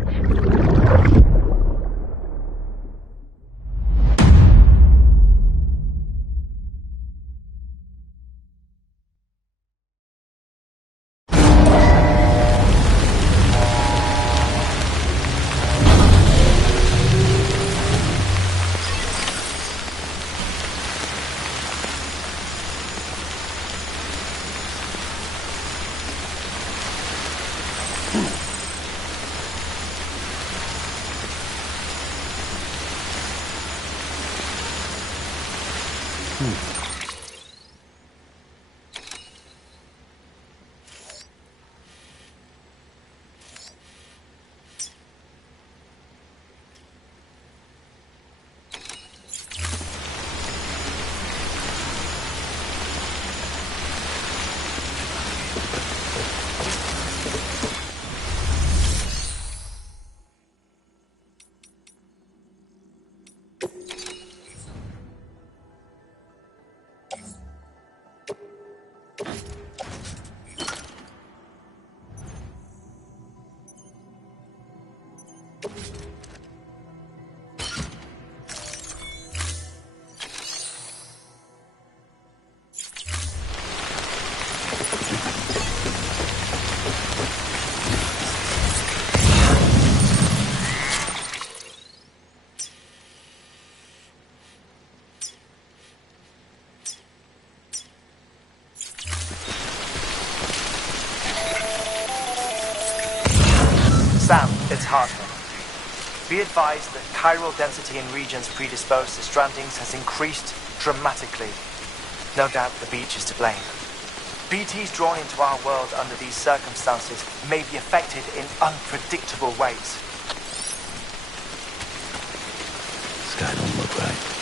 bridge. Sam, it's Hartman. Be advised that chiral density in regions predisposed to strandings has increased dramatically. No doubt the beach is to blame. BTs drawn into our world under these circumstances may be affected in unpredictable ways. Sky don't look right.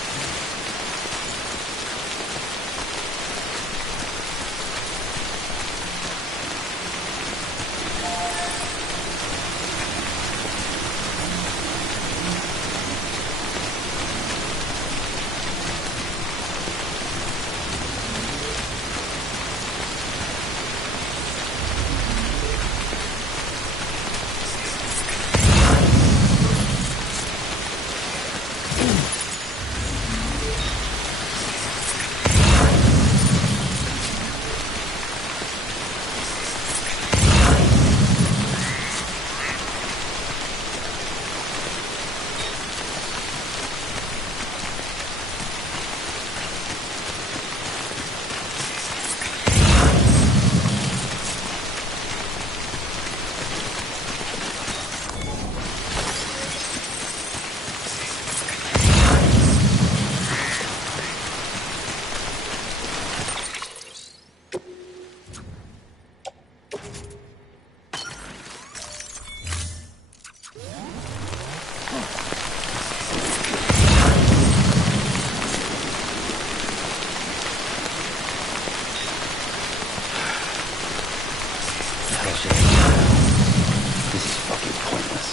This is fucking pointless.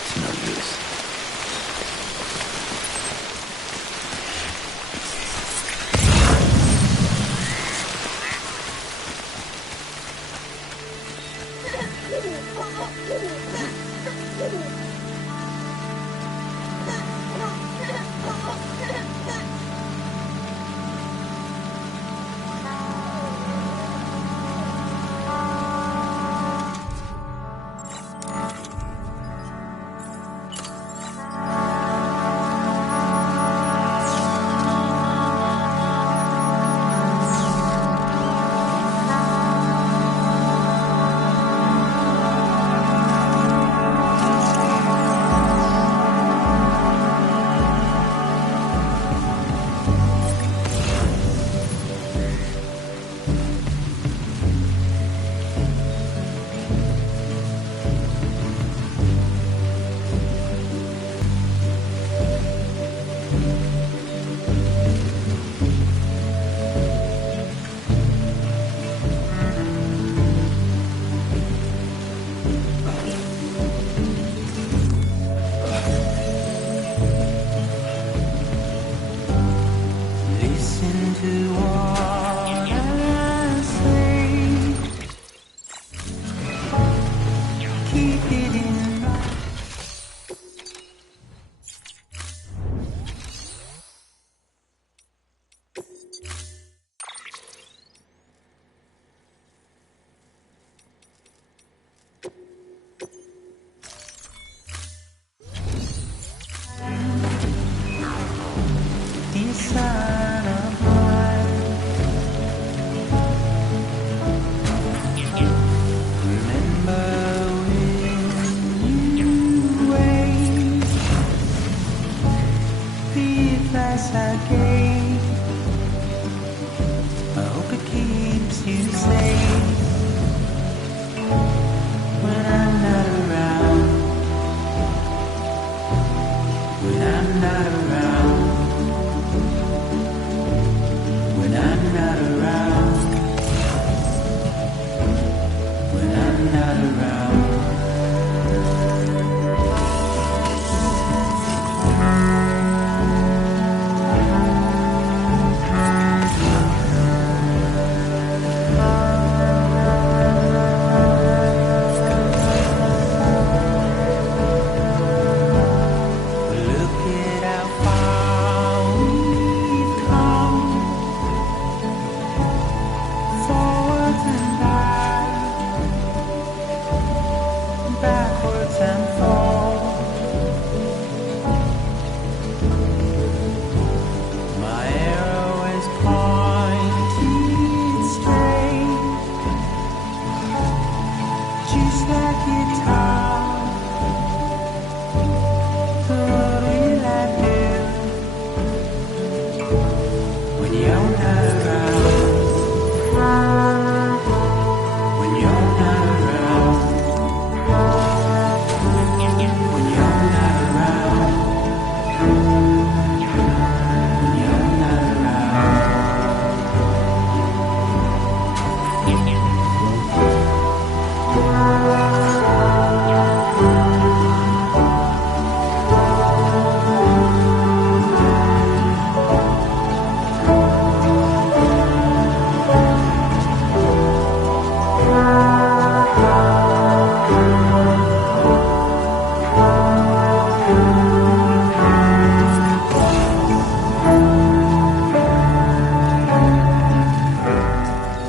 It's no use. just like guitar. So what will I do when you're not around? When you're not around. When you're not around. When you're not around.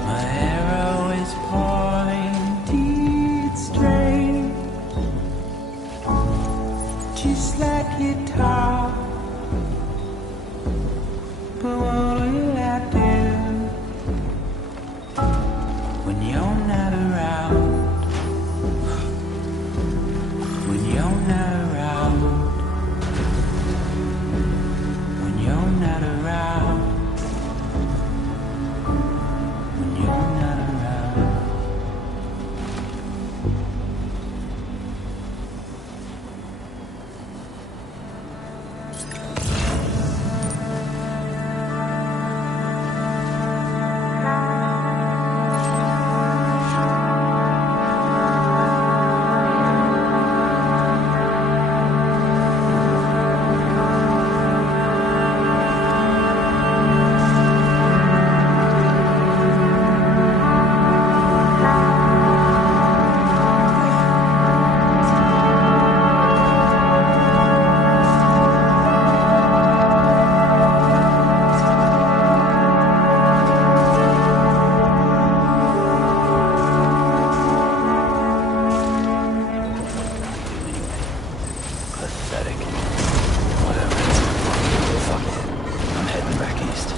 My arrow is pointed straight, just like guitar. But what will I do when you're not around? When you're not around. When you're not around. When you're not around. Pathetic. Whatever. Fuck it. I'm heading back east.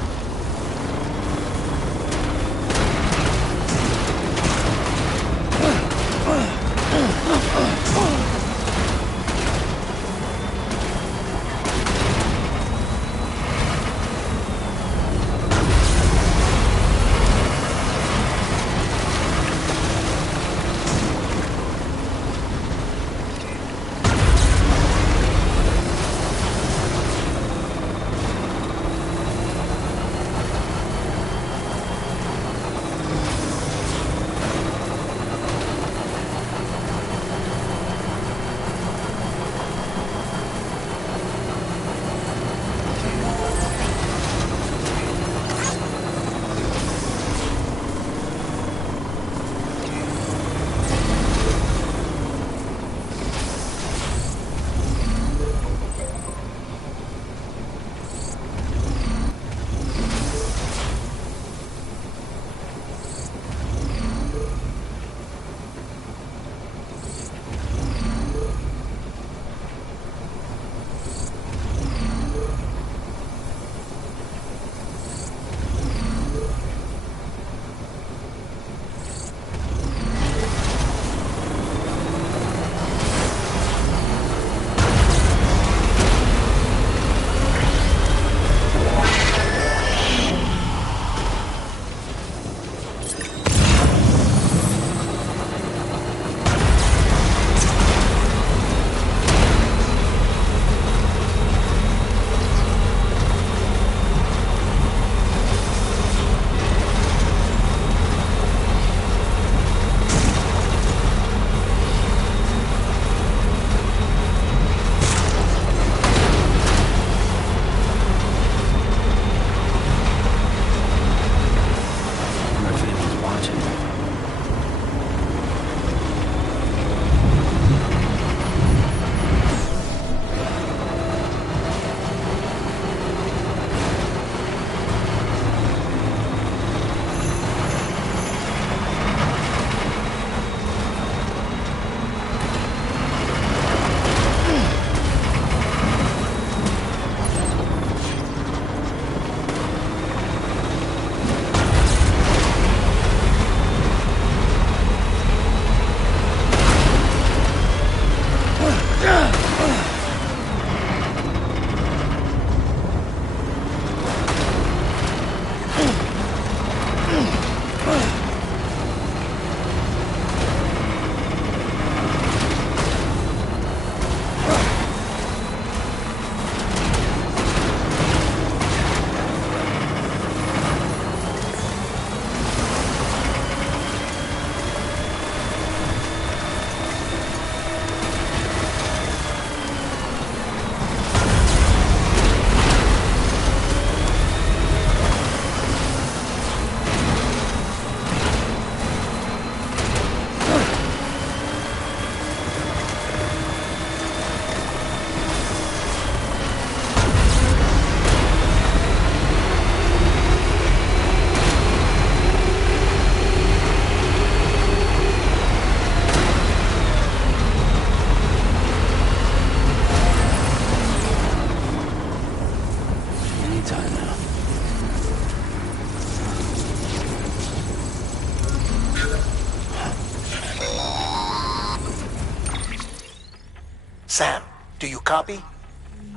Sam, do you copy?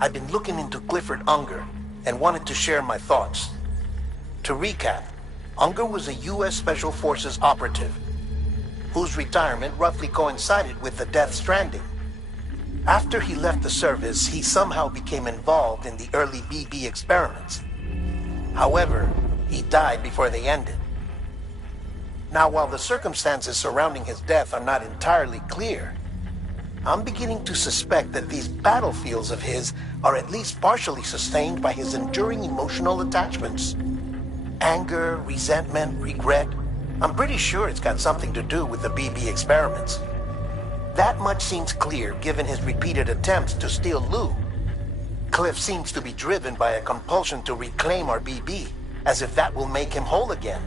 I've been looking into Clifford Unger and wanted to share my thoughts. To recap, Unger was a U.S. Special Forces operative whose retirement roughly coincided with the Death Stranding. After he left the service, he somehow became involved in the early BB experiments. However, he died before they ended. Now, while the circumstances surrounding his death are not entirely clear, I'm beginning to suspect that these battlefields of his are at least partially sustained by his enduring emotional attachments. Anger, resentment, regret. I'm pretty sure it's got something to do with the BB experiments. That much seems clear given his repeated attempts to steal Lou. Cliff seems to be driven by a compulsion to reclaim our BB, as if that will make him whole again.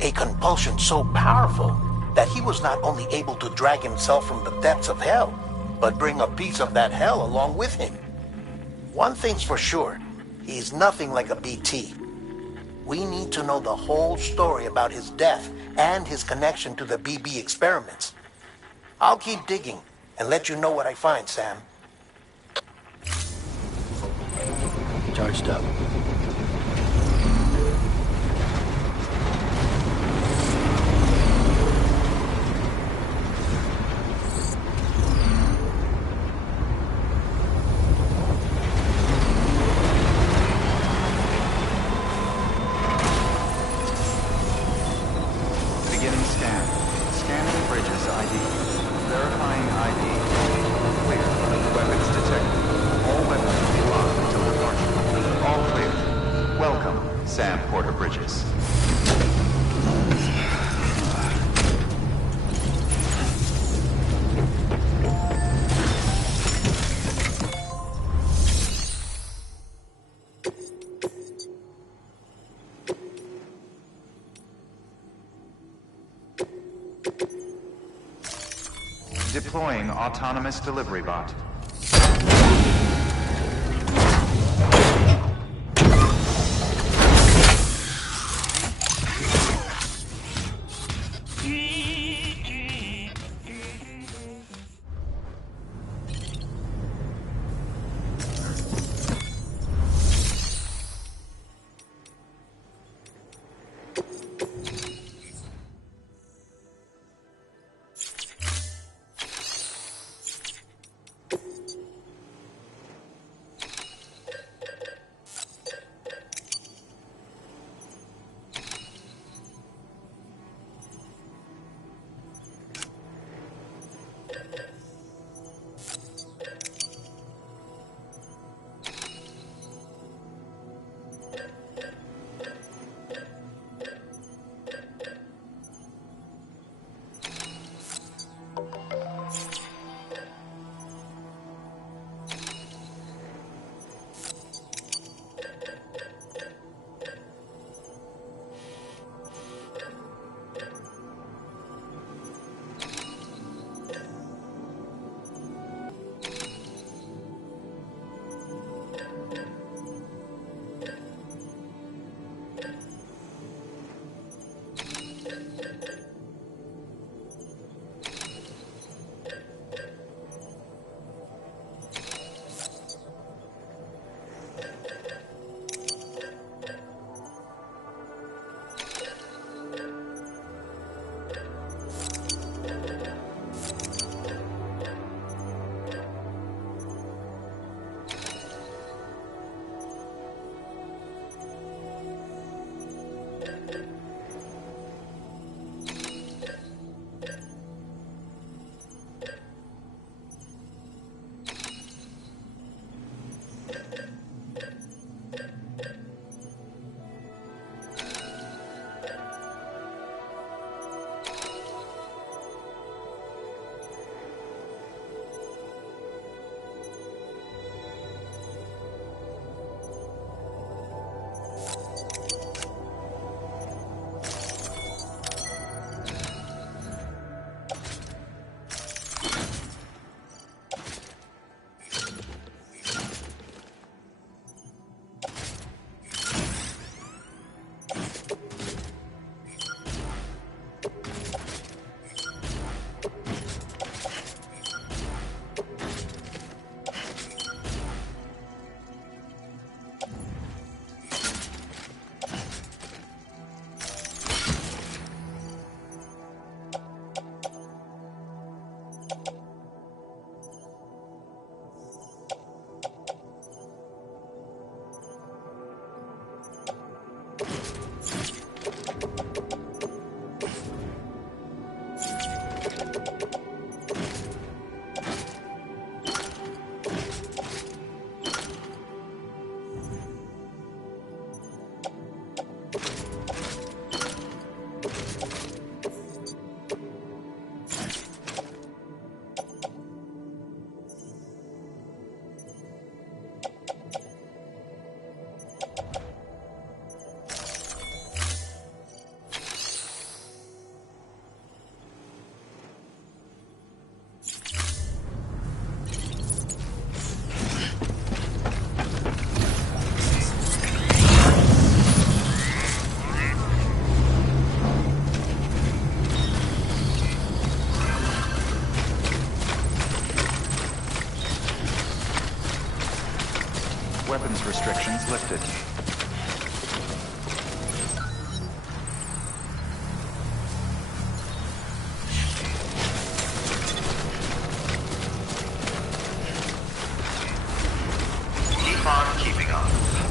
A compulsion so powerful that he was not only able to drag himself from the depths of hell, but bring a piece of that hell along with him. One thing's for sure, he's nothing like a BT. We need to know the whole story about his death and his connection to the BB experiments. I'll keep digging and let you know what I find, Sam. Charged up. Beginning scan. Scanning bridges ID. Verifying ID. Clear. Weapons detected. All weapons will be locked until departure. All clear. Welcome, Sam Porter Bridges. Deploying autonomous delivery bot. weapons restrictions lifted. Keep on keeping up.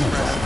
Express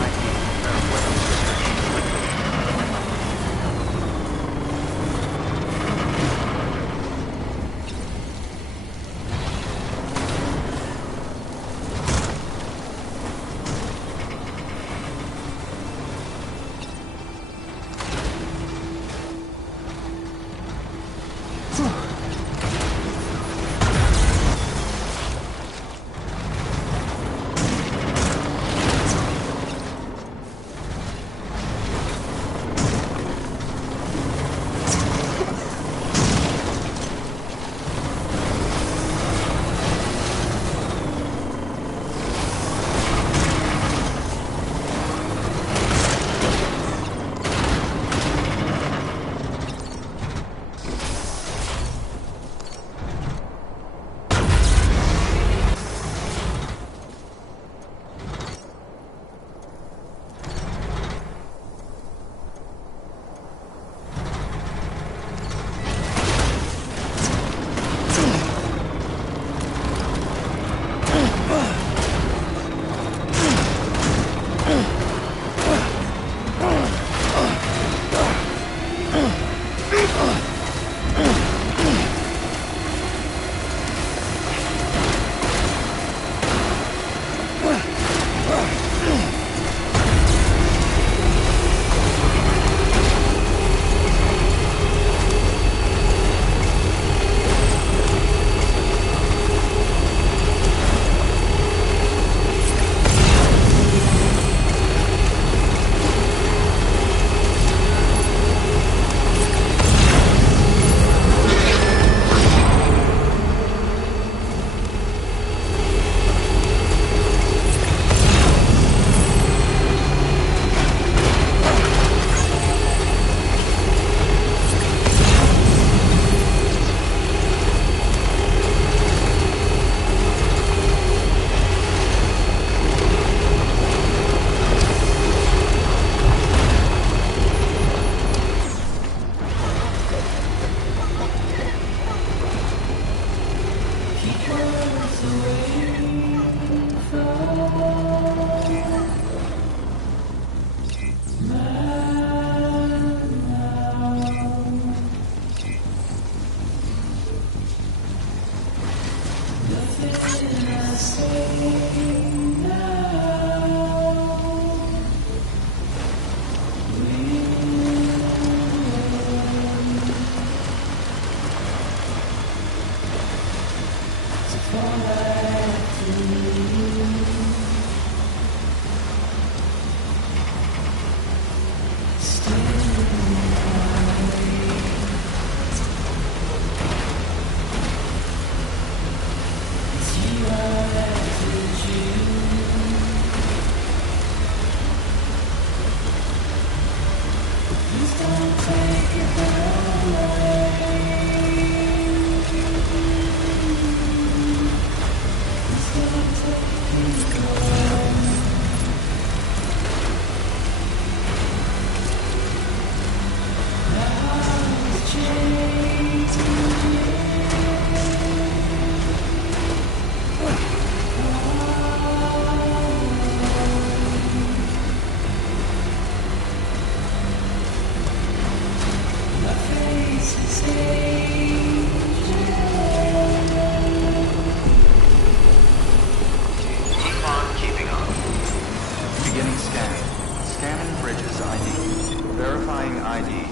ID.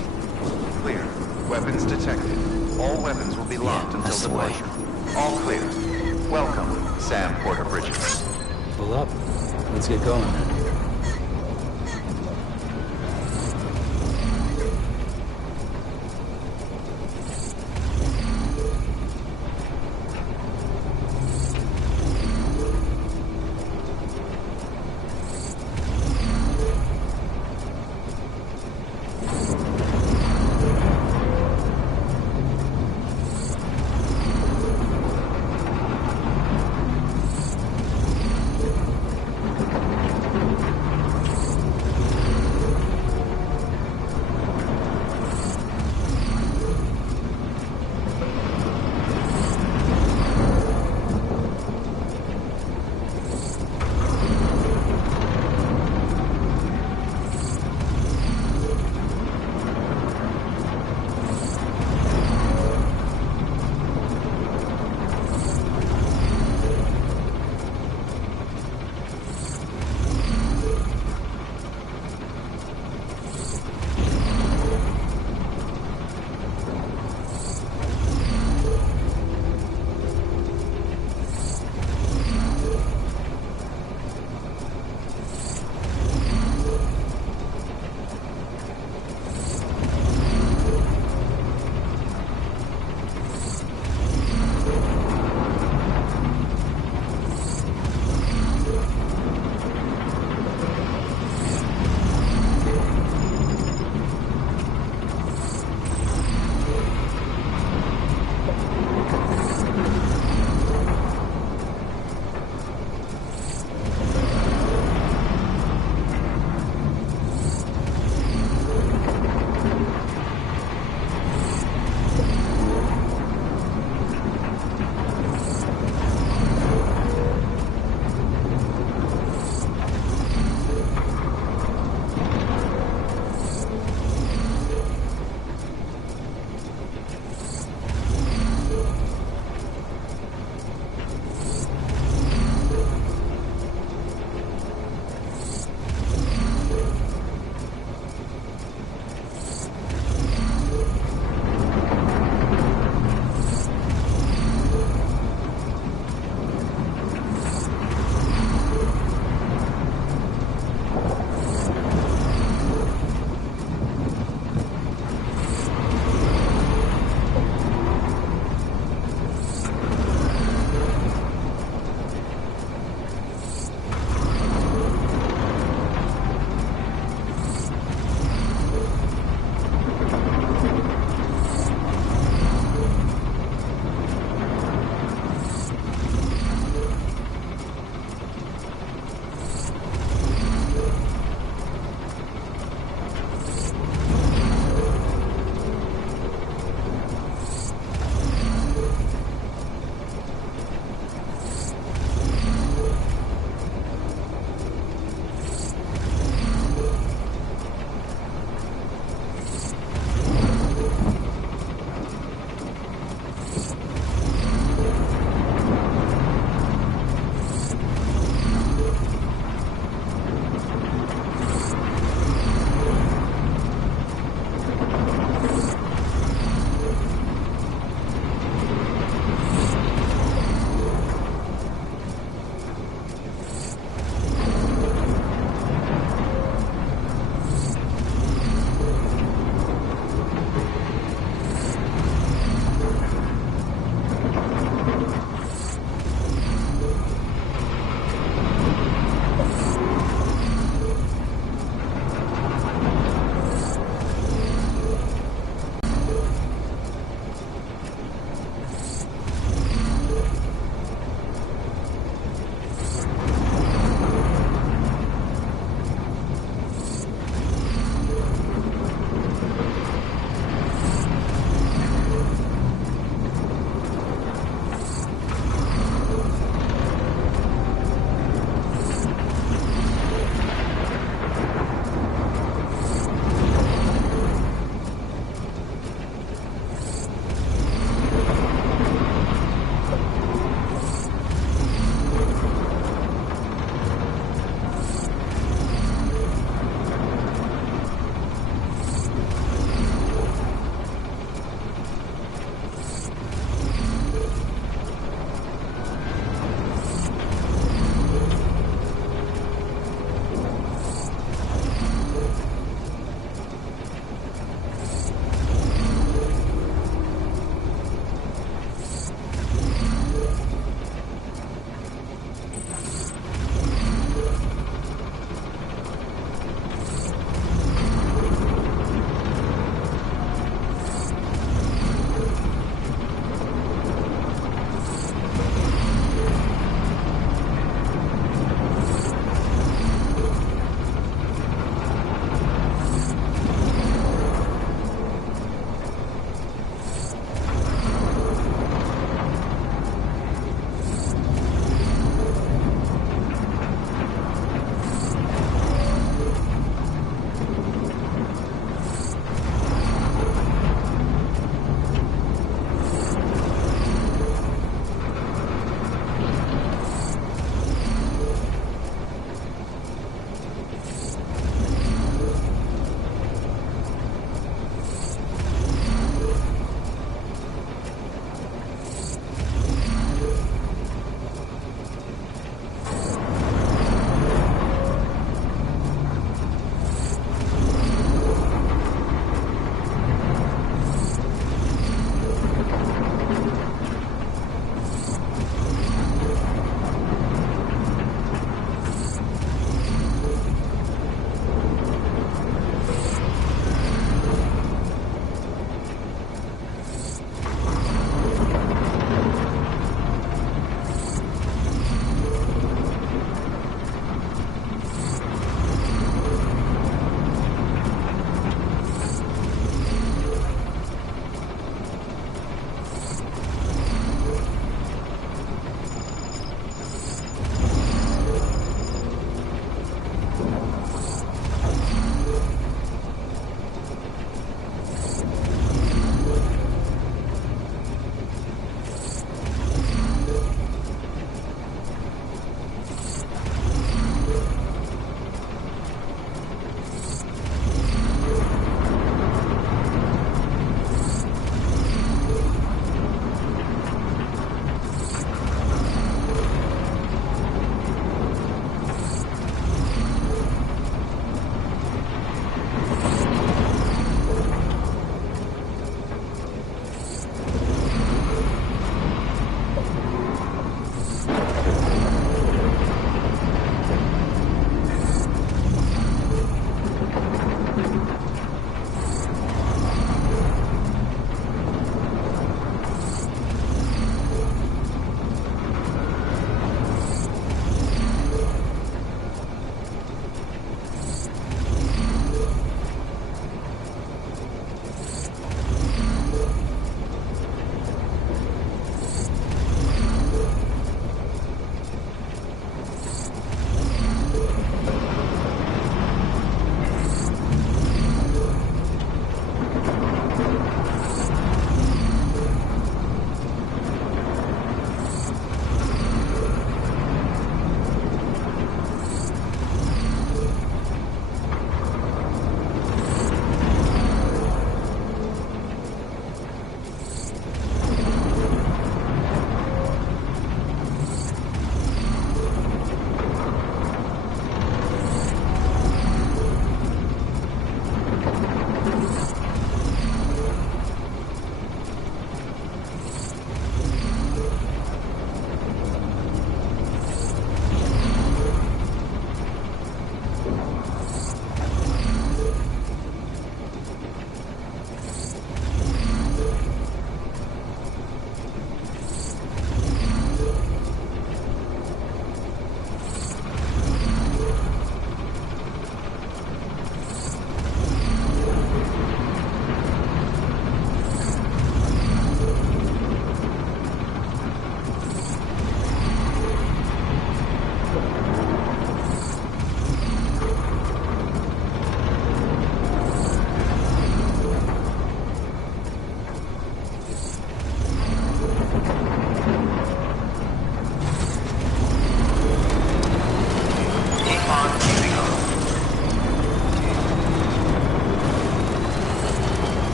Weapons description. Get going.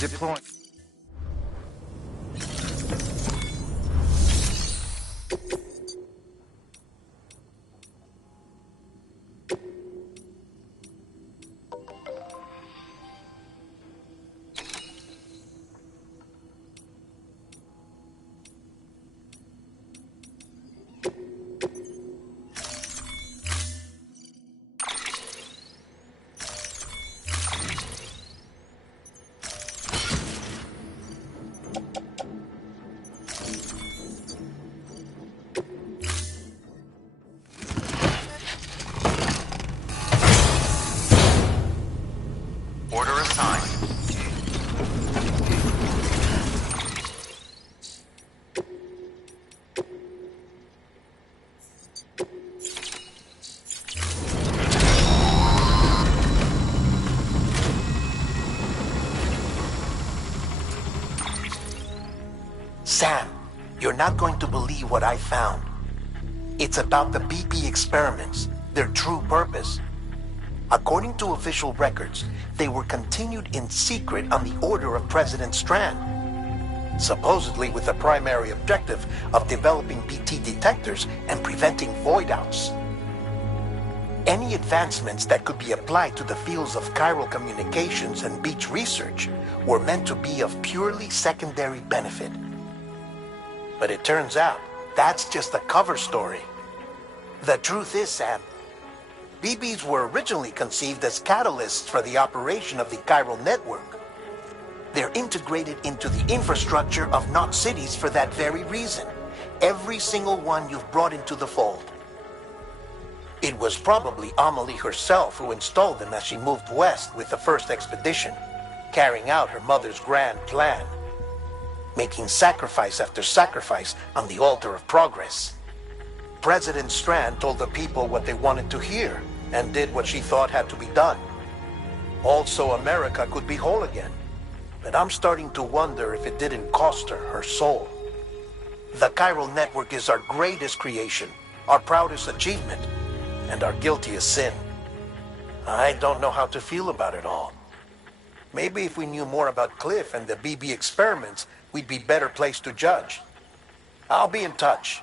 Deploy. Order assigned. Sam, you're not going to believe what I found. It's about the BP experiments, their true purpose. According to official records, they were continued in secret on the order of President Strand, supposedly with the primary objective of developing BT detectors and preventing void-outs. Any advancements that could be applied to the fields of chiral communications and beach research were meant to be of purely secondary benefit. But it turns out, that's just a cover story. The truth is, Sam, BBs were originally conceived as catalysts for the operation of the chiral network. They're integrated into the infrastructure of Knot cities for that very reason. Every single one you've brought into the fold. It was probably Amelie herself who installed them as she moved west with the first expedition, carrying out her mother's grand plan, making sacrifice after sacrifice on the altar of progress. President Strand told the people what they wanted to hear and did what she thought had to be done. Also, America could be whole again. But I'm starting to wonder if it didn't cost her her soul. The chiral network is our greatest creation, our proudest achievement, and our guiltiest sin. I don't know how to feel about it all. Maybe if we knew more about Cliff and the BB experiments, we'd be better placed to judge. I'll be in touch.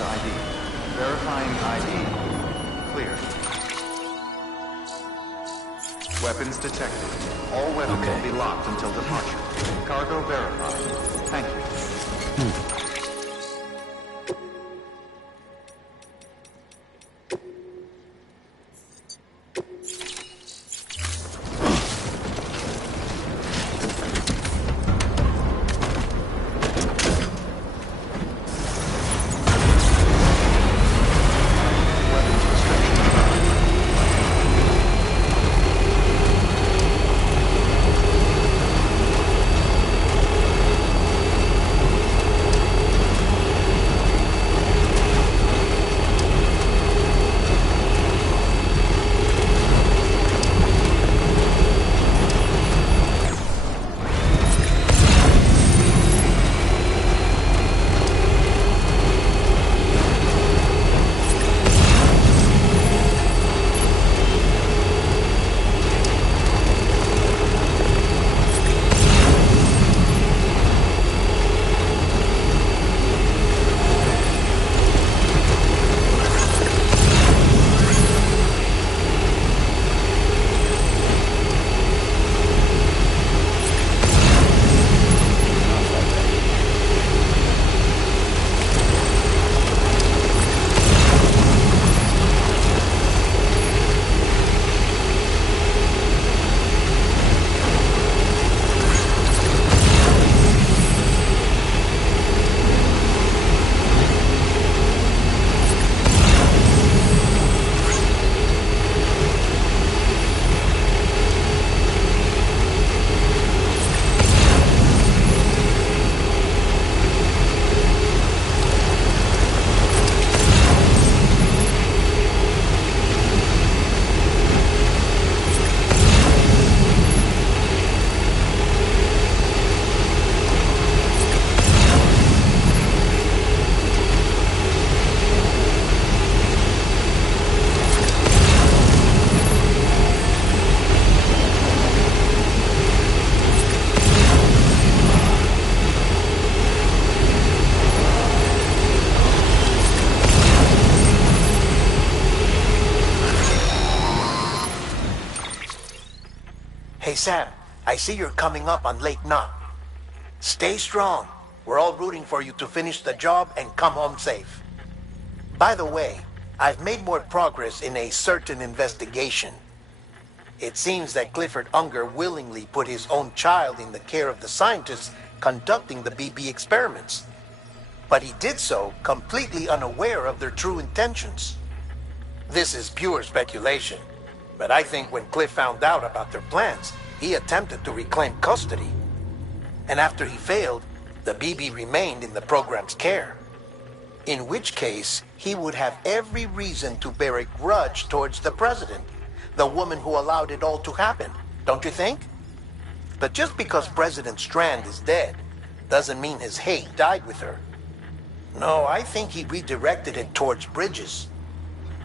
Bridges ID. Verifying ID. Clear. Weapons detected. All weapons will be locked until departure. Cargo verified. Thank you. Hey Sam, I see you're coming up on Lake Knot. Stay strong. We're all rooting for you to finish the job and come home safe. By the way, I've made more progress in a certain investigation. It seems that Clifford Unger willingly put his own child in the care of the scientists conducting the BB experiments. But he did so completely unaware of their true intentions. This is pure speculation, but I think when Cliff found out about their plans, he attempted to reclaim custody. And after he failed, the BB remained in the program's care. In which case, he would have every reason to bear a grudge towards the president, the woman who allowed it all to happen, don't you think? But just because President Strand is dead, doesn't mean his hate died with her. No, I think he redirected it towards Bridges.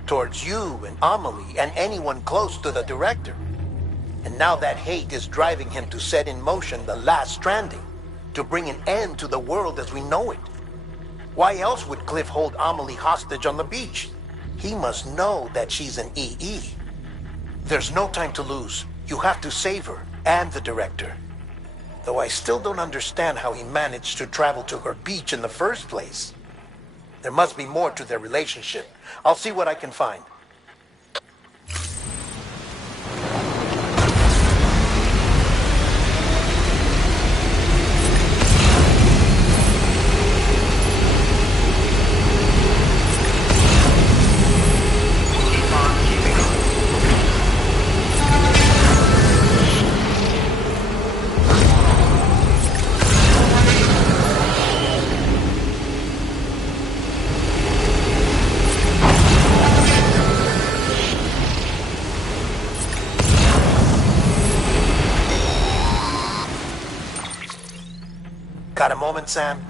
Towards you and Amelie and anyone close to the director. And now that hate is driving him to set in motion the last stranding, to bring an end to the world as we know it. Why else would Cliff hold Amelie hostage on the beach? He must know that she's an EE. There's no time to lose. You have to save her and the director. Though I still don't understand how he managed to travel to her beach in the first place. There must be more to their relationship. I'll see what I can find. Got a moment, Sam?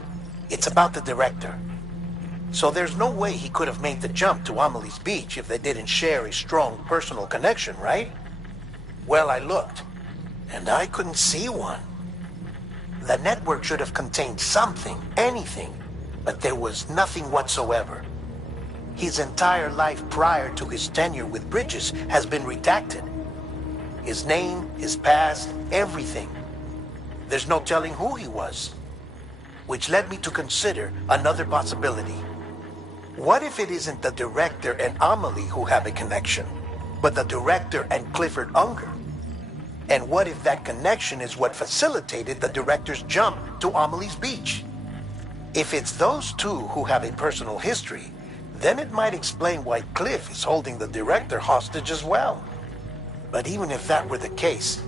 It's about the director. So there's no way he could have made the jump to Amelie's beach if they didn't share a strong personal connection, right? Well, I looked, and I couldn't see one. The network should have contained something, anything, but there was nothing whatsoever. His entire life prior to his tenure with Bridges has been redacted. His name, his past, everything. There's no telling who he was. Which led me to consider another possibility. What if it isn't the director and Amelie who have a connection, but the director and Clifford Unger? And what if that connection is what facilitated the director's jump to Amelie's beach? If it's those two who have a personal history, then it might explain why Cliff is holding the director hostage as well. But even if that were the case,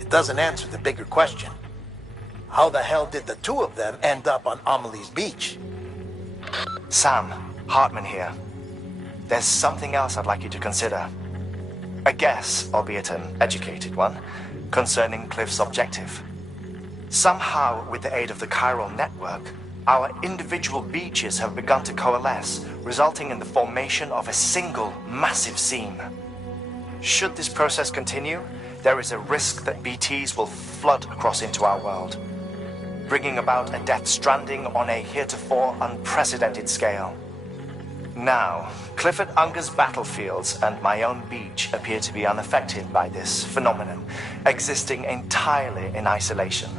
it doesn't answer the bigger question. How the hell did the two of them end up on Amelie's beach? Sam, Hartman here. There's something else I'd like you to consider. A guess, albeit an educated one, concerning Cliff's objective. Somehow, with the aid of the chiral network, our individual beaches have begun to coalesce, resulting in the formation of a single massive seam. Should this process continue, there is a risk that BTs will flood across into our world, bringing about a death stranding on a heretofore unprecedented scale. Now, Clifford Unger's battlefields and my own beach appear to be unaffected by this phenomenon, existing entirely in isolation.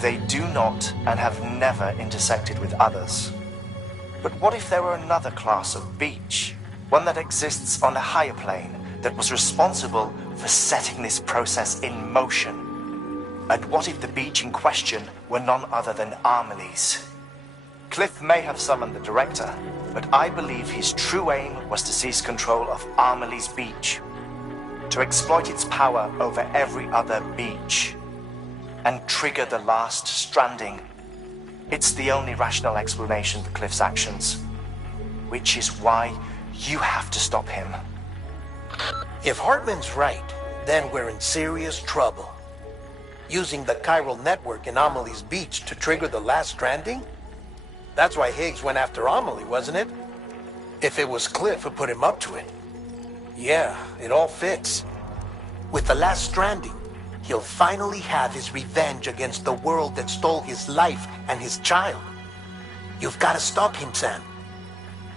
They do not and have never intersected with others. But what if there were another class of beach, one that exists on a higher plane, that was responsible for setting this process in motion? And what if the beach in question were none other than Amelie's? Cliff may have summoned the director, but I believe his true aim was to seize control of Amelie's beach, to exploit its power over every other beach, and trigger the last stranding. It's the only rational explanation for Cliff's actions, which is why you have to stop him. If Hartman's right, then we're in serious trouble. Using the chiral network in Amelie's beach to trigger the last stranding? That's why Higgs went after Amelie, wasn't it? If it was Cliff who put him up to it. Yeah, it all fits. With the last stranding, he'll finally have his revenge against the world that stole his life and his child. You've got to stop him, Sam.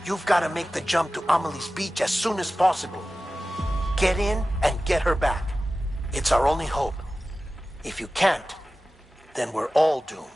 You've got to make the jump to Amelie's beach as soon as possible. Get in and get her back. It's our only hope. If you can't, then we're all doomed.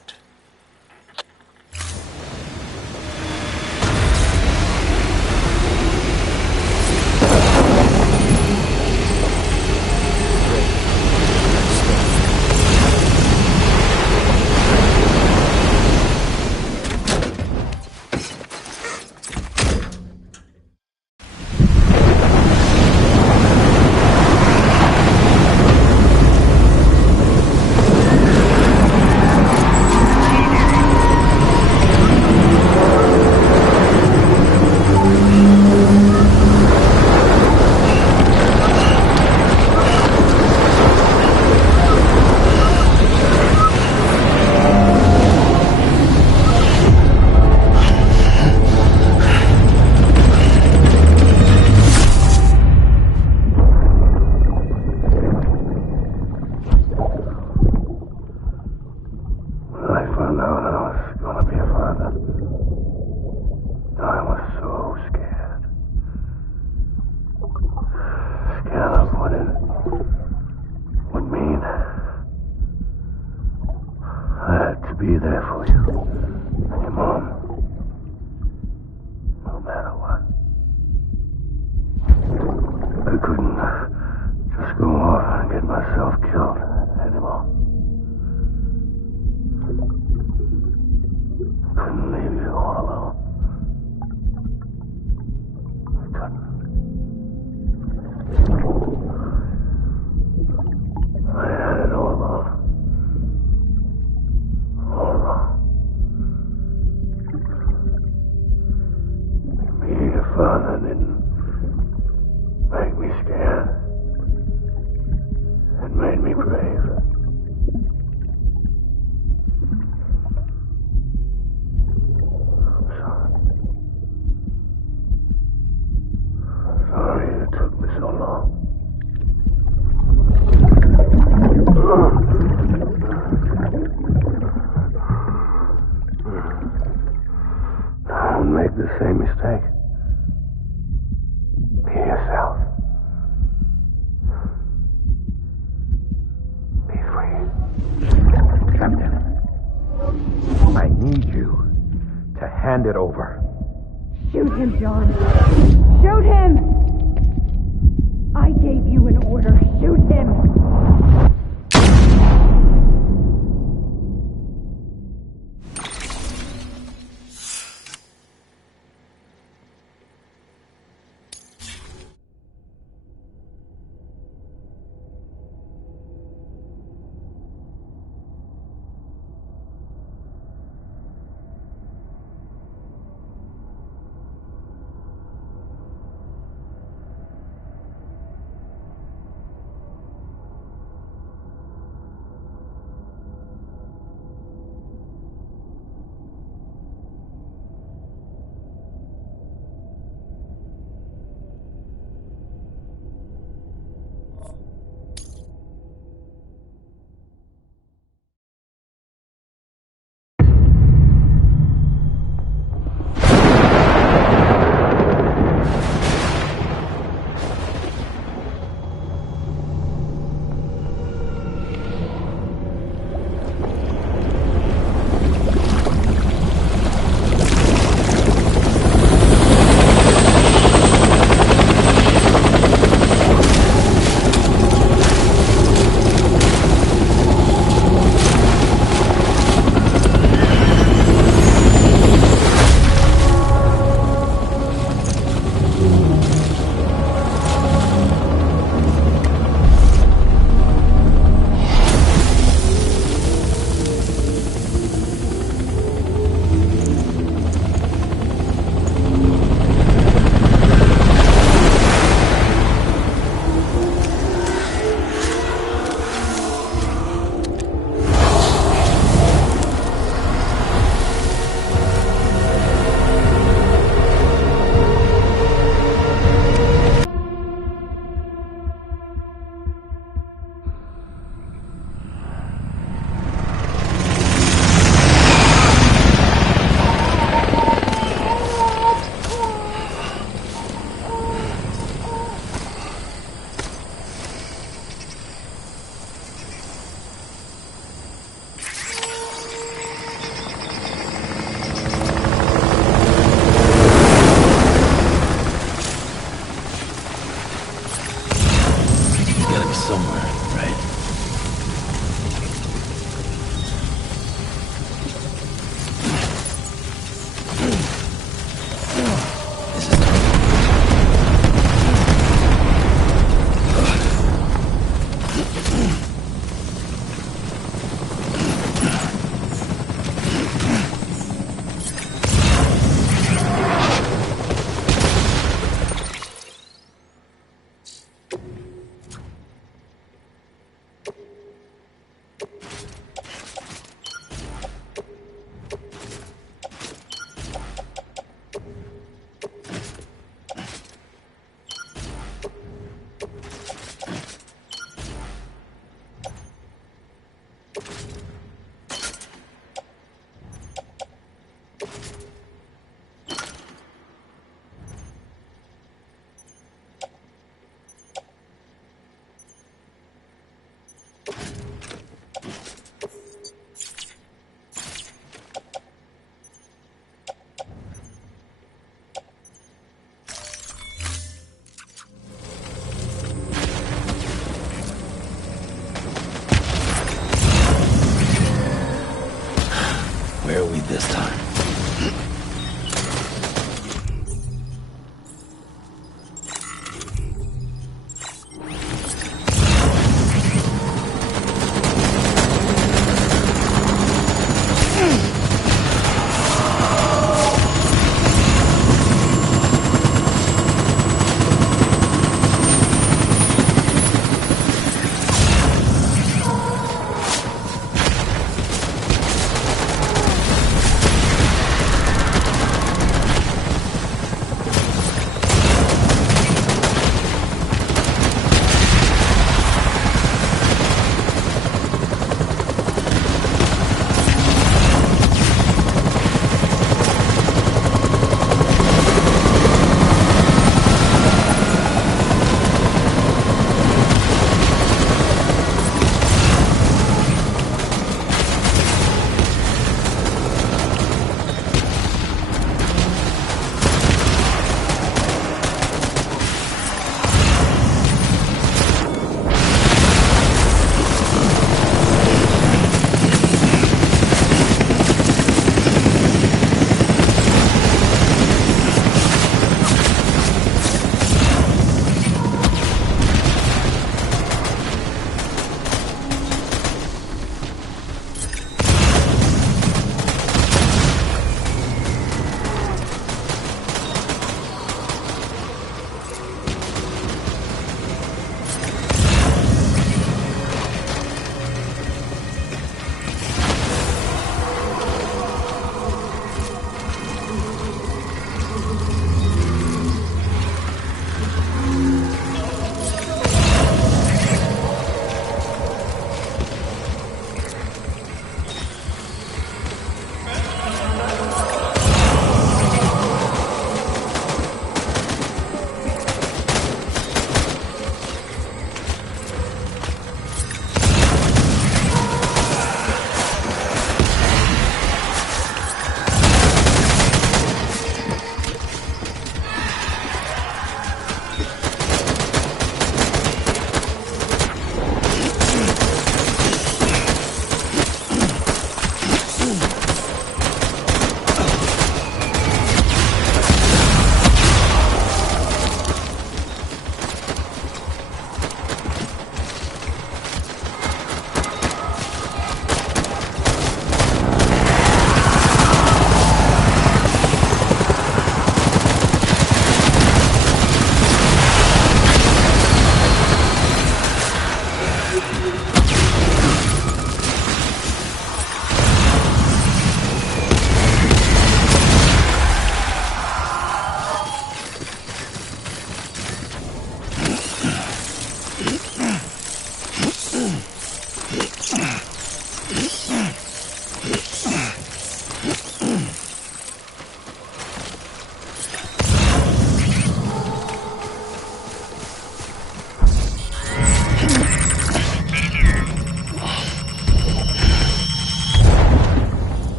Be there for you and your mom, no matter what. I couldn't just go off and get myself killed anymore. I couldn't leave you all alone. I couldn't. I had it all wrong. Being a father didn't make me scared. It made me brave. I'm sorry. I'm sorry it took me so long. Don't make the same mistake. yourself. Be free. Captain, I need you to hand it over. Shoot him, John. Shoot him! I gave you an order. Shoot him!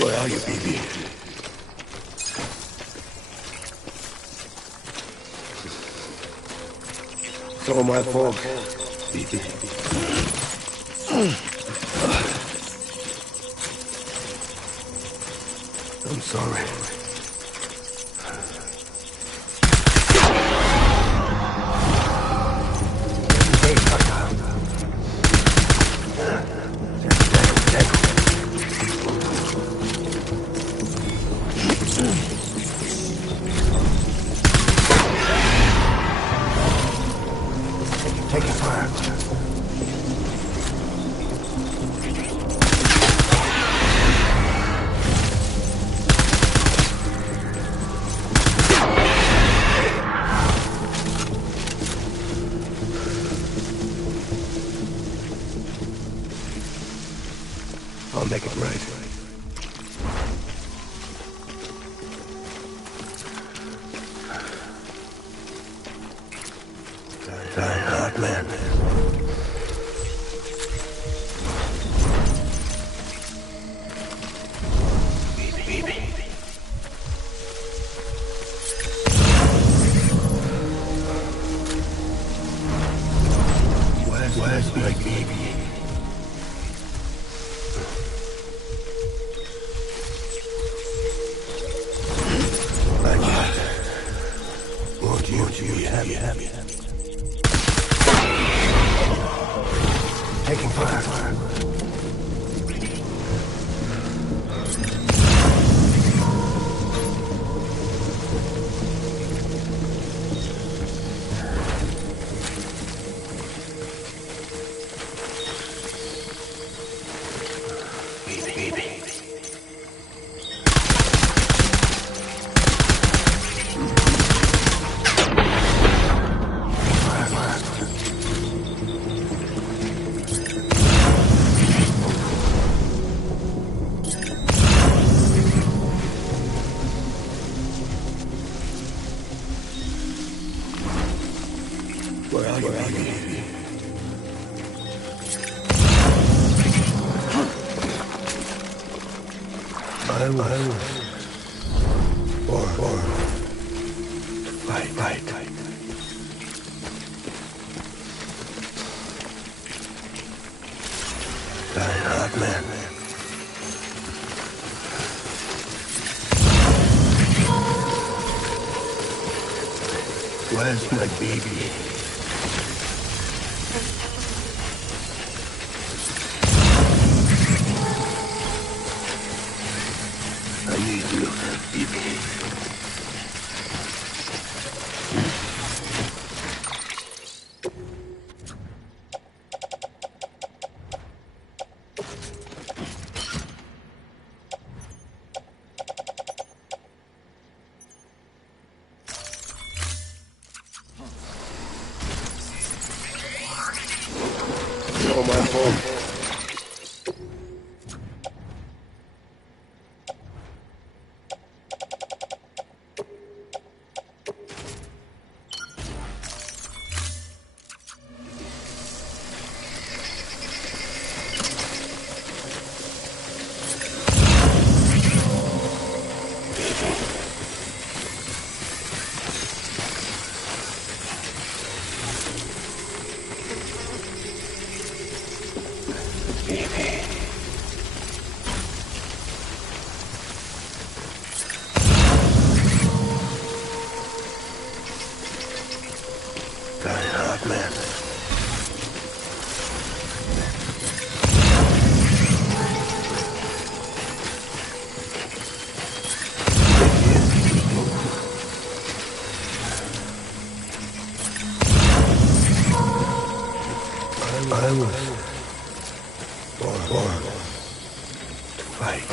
Where are you, baby? It's all my fault, baby. I'm sorry. Taking fire. I'll make it right. Die hard, man. Baby. Where's my baby? Won't you be happy? Taking fire. Baby. Where are you, baby? I was born to fight. Die hard, man. Where's my baby? I need you, baby. Oh, my home. Die hard, man. I was born to fight.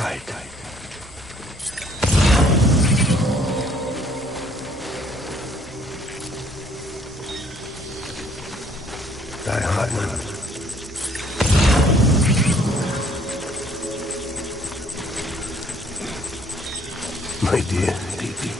Die hard, man. My dear baby.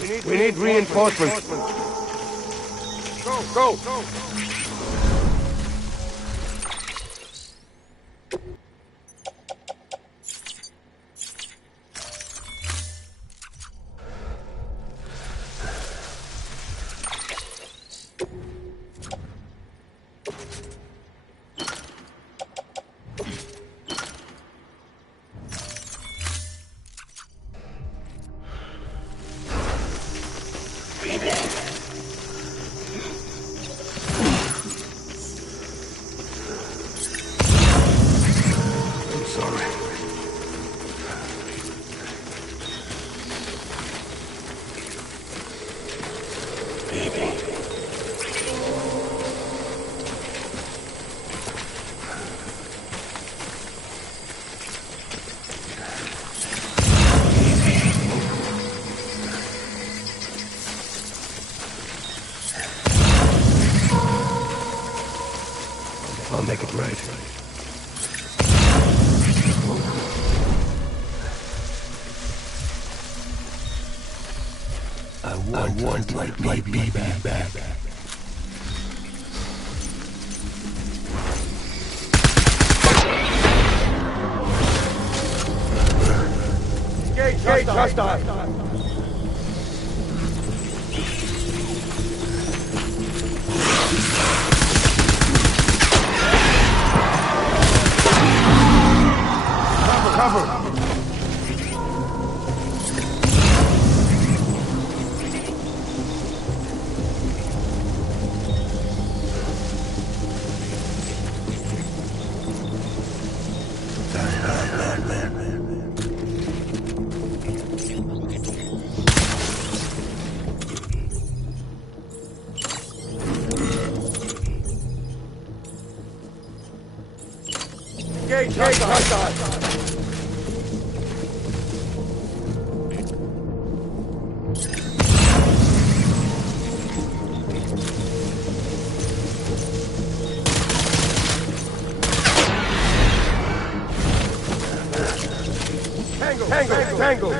We need reinforcements. Go! I'll make it right. I want my baby back. Gate hostile. Cover! Gate hostile! Tango!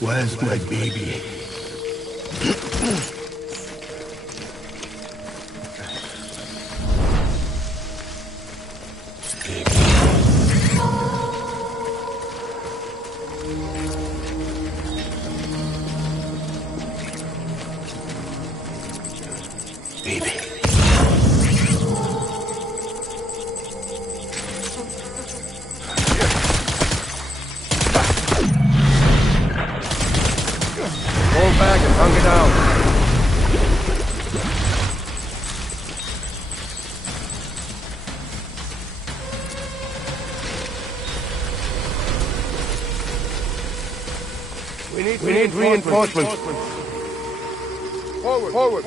Where's my baby? Back and hunker down. We need reinforcements. Forward.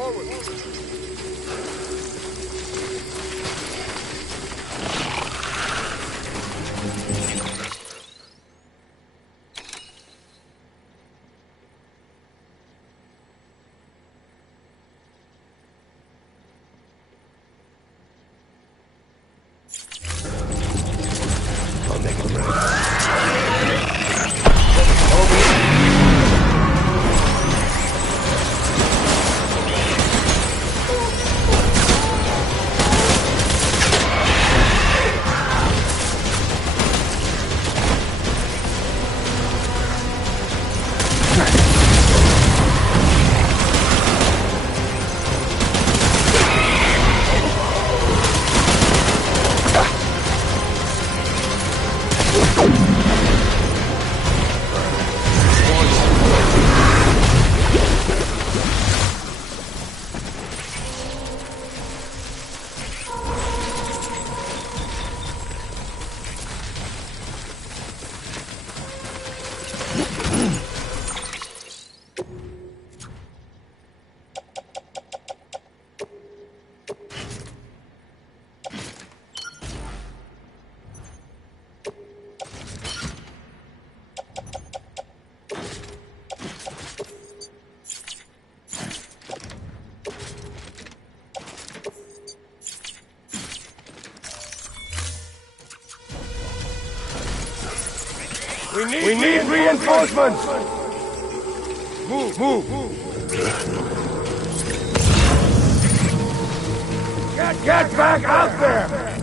We need reinforcements! Move! Get back out there!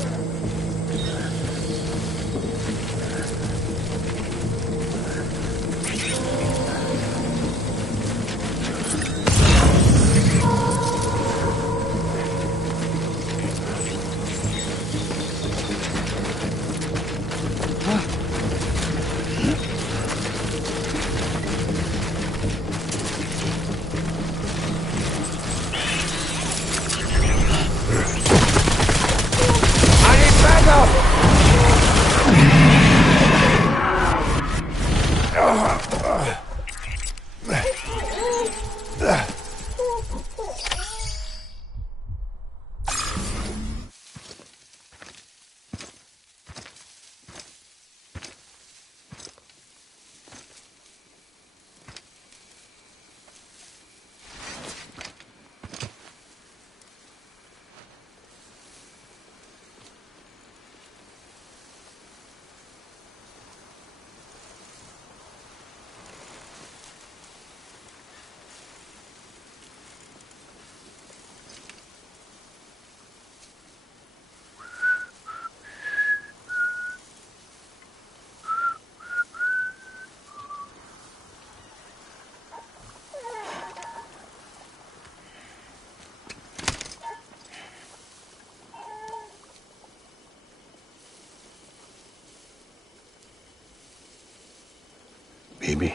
Baby,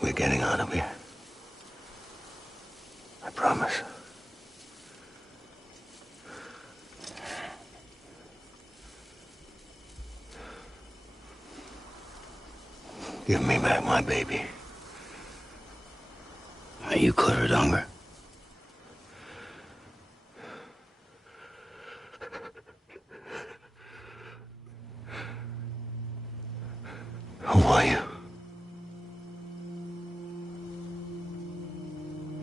we're getting out of here. I promise. Give me back my baby. Are you cleared, Unger? Who are you?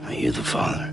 Are you the father?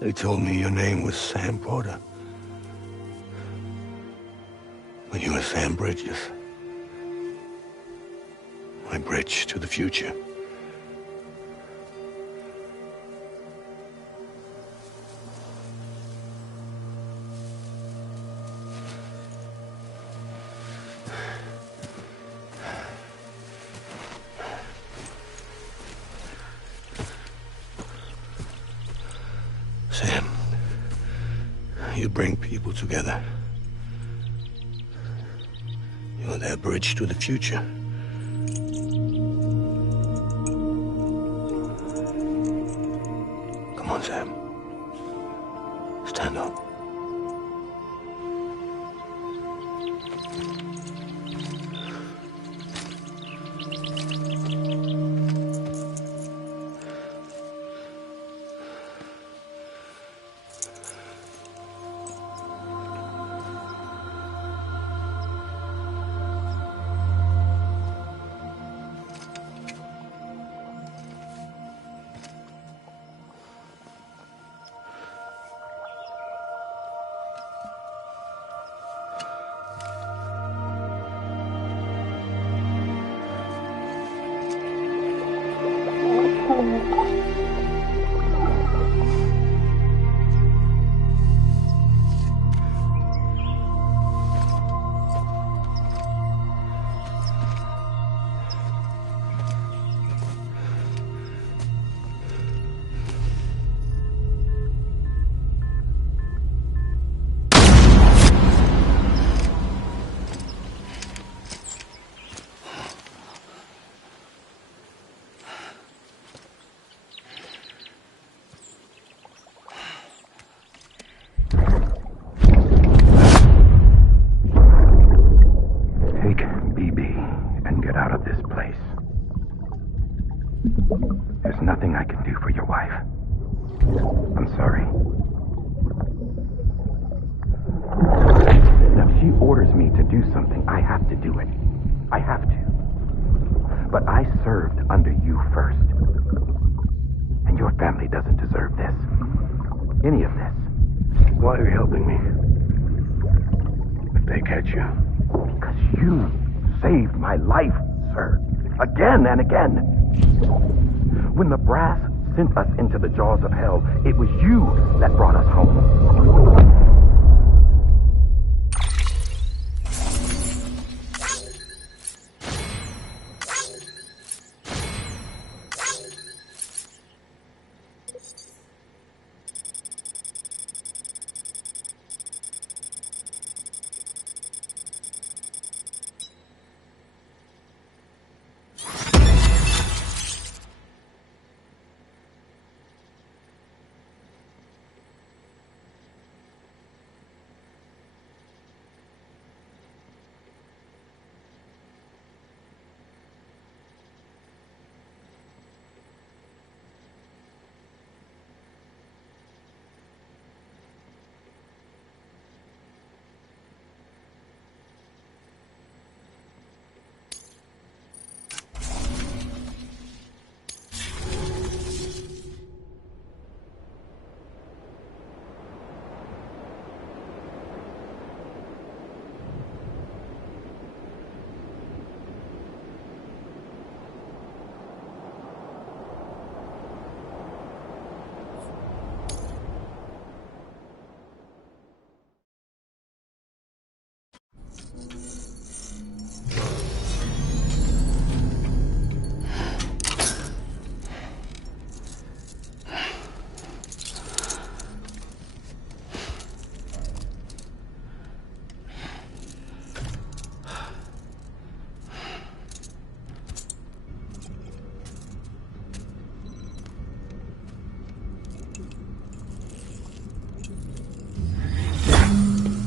They told me your name was Sam Porter. But you were Sam Bridges. My bridge to the future. Sam, you bring people together. You're their bridge to the future. Come on, Sam. Stand up. get out of this place. There's nothing I can do for your wife. I'm sorry. Now, if she orders me to do something, I have to do it. I have to. But I served under you first. And your family doesn't deserve this. Any of this. Why are you helping me? If they catch you. Because you saved my life, sir. Again and again. When the brass sent us into the jaws of hell, it was you that brought us home.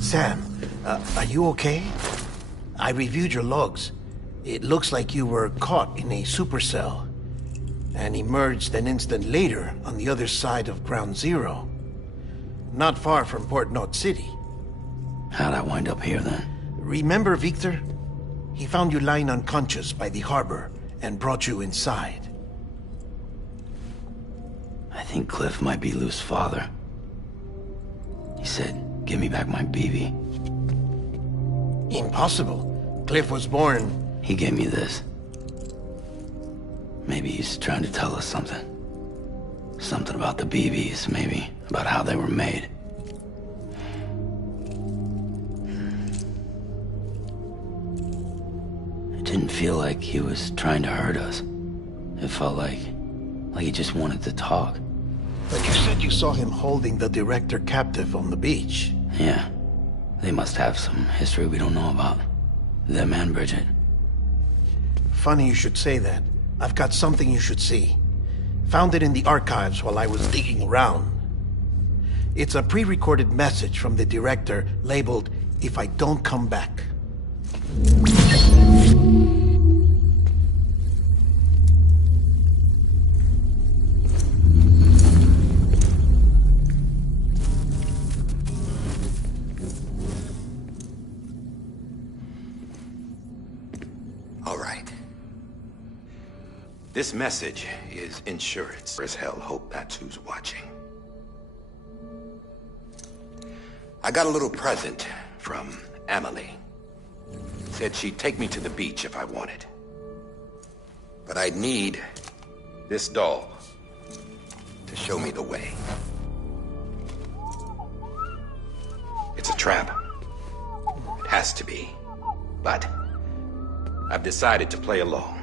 Sam, are you okay? I reviewed your logs. It looks like you were caught in a supercell and emerged an instant later on the other side of Ground Zero. Not far from Port Knot City. How'd I wind up here then? Remember Victor? He found you lying unconscious by the harbor and brought you inside. I think Cliff might be Lou's father. He said, give me back my BB. Impossible. Cliff was born... He gave me this. Maybe he's trying to tell us something. Something about the BBs, maybe. About how they were made. It didn't feel like he was trying to hurt us. It felt like he just wanted to talk. But you said you saw him holding the director captive on the beach. Yeah. They must have some history we don't know about. Them and Bridget. Funny you should say that. I've got something you should see. Found it in the archives while I was digging around. It's a pre-recorded message from the director labeled, "If I don't come back." All right. This message is insurance. As hell hope that's who's watching. I got a little present from Emily. Said she'd take me to the beach if I wanted. But I'd need this doll to show me the way. It's a trap. It has to be. But I've decided to play along.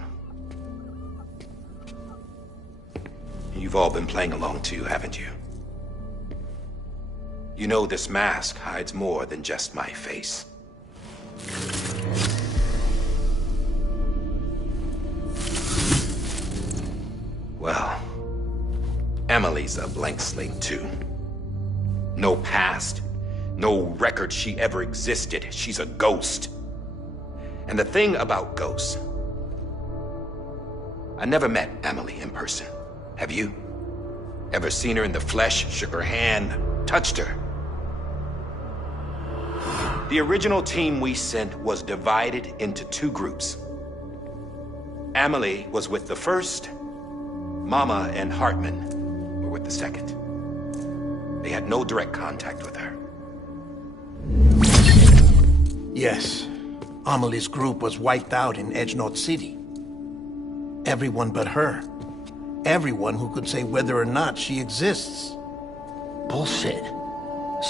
You've all been playing along too, haven't you? You know this mask hides more than just my face. Well, Emily's a blank slate too. No past, no record she ever existed. She's a ghost. And the thing about ghosts, I never met Emily in person. Have you? Ever seen her in the flesh, shook her hand, touched her? The original team we sent was divided into two groups. Emily was with the first. Mama and Hartman were with the second. They had no direct contact with her. Yes. Amelie's group was wiped out in Edgenorth City. Everyone but her. Everyone who could say whether or not she exists. Bullshit.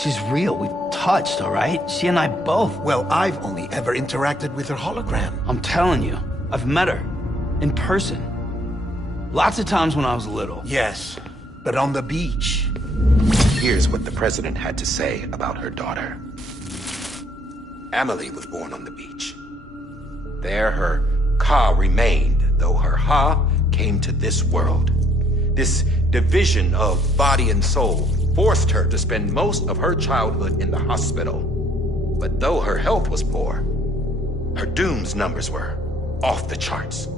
She's real. We've touched, all right? She and I both. Well, I've only ever interacted with her hologram. I'm telling you, I've met her. In person. Lots of times when I was little. Yes, but on the beach. Here's what the president had to say about her daughter. Emily was born on the beach. There her Ka remained, though her Ha came to this world. This division of body and soul forced her to spend most of her childhood in the hospital. But though her health was poor, her Doom's numbers were off the charts.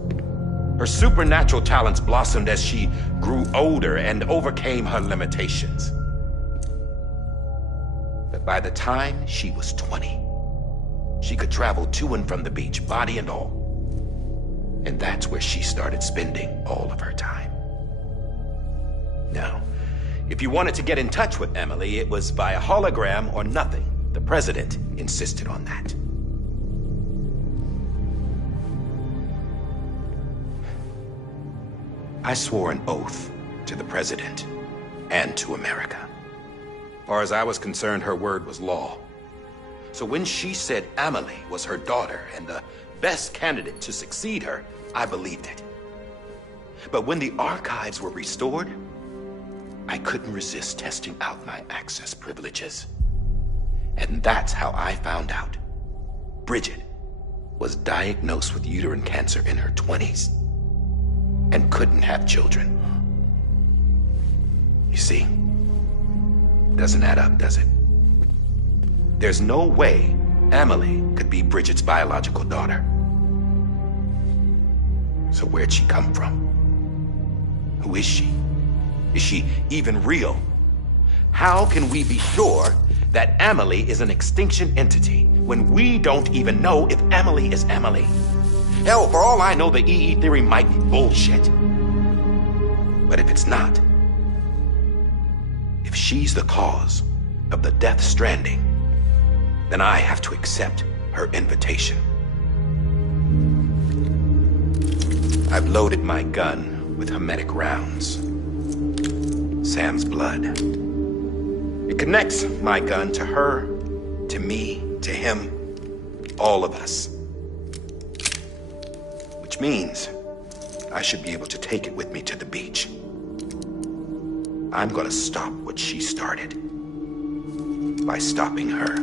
Her supernatural talents blossomed as she grew older and overcame her limitations. But by the time she was 20, she could travel to and from the beach, body and all. And that's where she started spending all of her time. Now, if you wanted to get in touch with Emily, it was via hologram or nothing. The president insisted on that. I swore an oath to the president and to America. As far as I was concerned, her word was law. So when she said Emily was her daughter and the best candidate to succeed her, I believed it. But when the archives were restored, I couldn't resist testing out my access privileges. And that's how I found out Bridget was diagnosed with uterine cancer in her 20s and couldn't have children. You see, doesn't add up, does it? There's no way Emily could be Bridget's biological daughter. So where'd she come from? Who is she? Is she even real? How can we be sure that Emily is an extinction entity when we don't even know if Emily is Emily? Hell, for all I know, the EE theory might be bullshit. But if it's not, if she's the cause of the Death Stranding, then I have to accept her invitation. I've loaded my gun with hermetic rounds. Sam's blood. It connects my gun to her, to me, to him, all of us. Which means I should be able to take it with me to the beach. I'm gonna stop what she started by stopping her.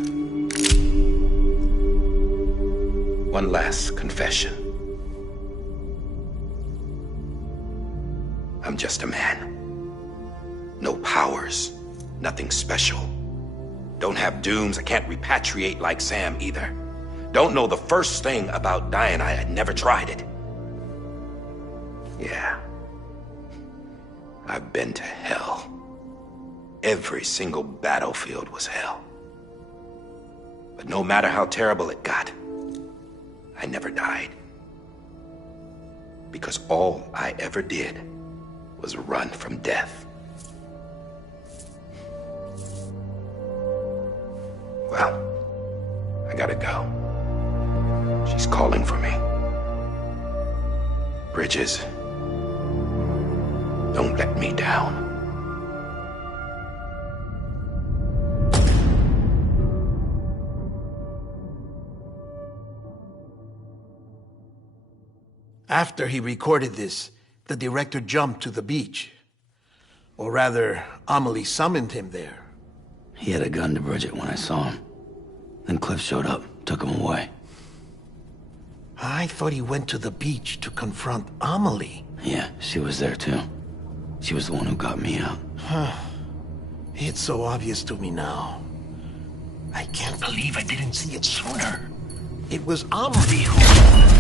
One last confession. I'm just a man. No powers, nothing special. Don't have dooms, I can't repatriate like Sam either. Don't know the first thing about dying, I had never tried it. Yeah. I've been to hell. Every single battlefield was hell. But no matter how terrible it got, I never died. Because all I ever did was run from death. Well, I gotta go. She's calling for me. Bridges, don't let me down. After he recorded this, the director jumped to the beach. Or rather, Amelie summoned him there. He had a gun to Bridget when I saw him. Then Cliff showed up, took him away. I thought he went to the beach to confront Amelie. Yeah, she was there too. She was the one who got me out. It's so obvious to me now. I can't believe I didn't see it sooner. It was Amelie who...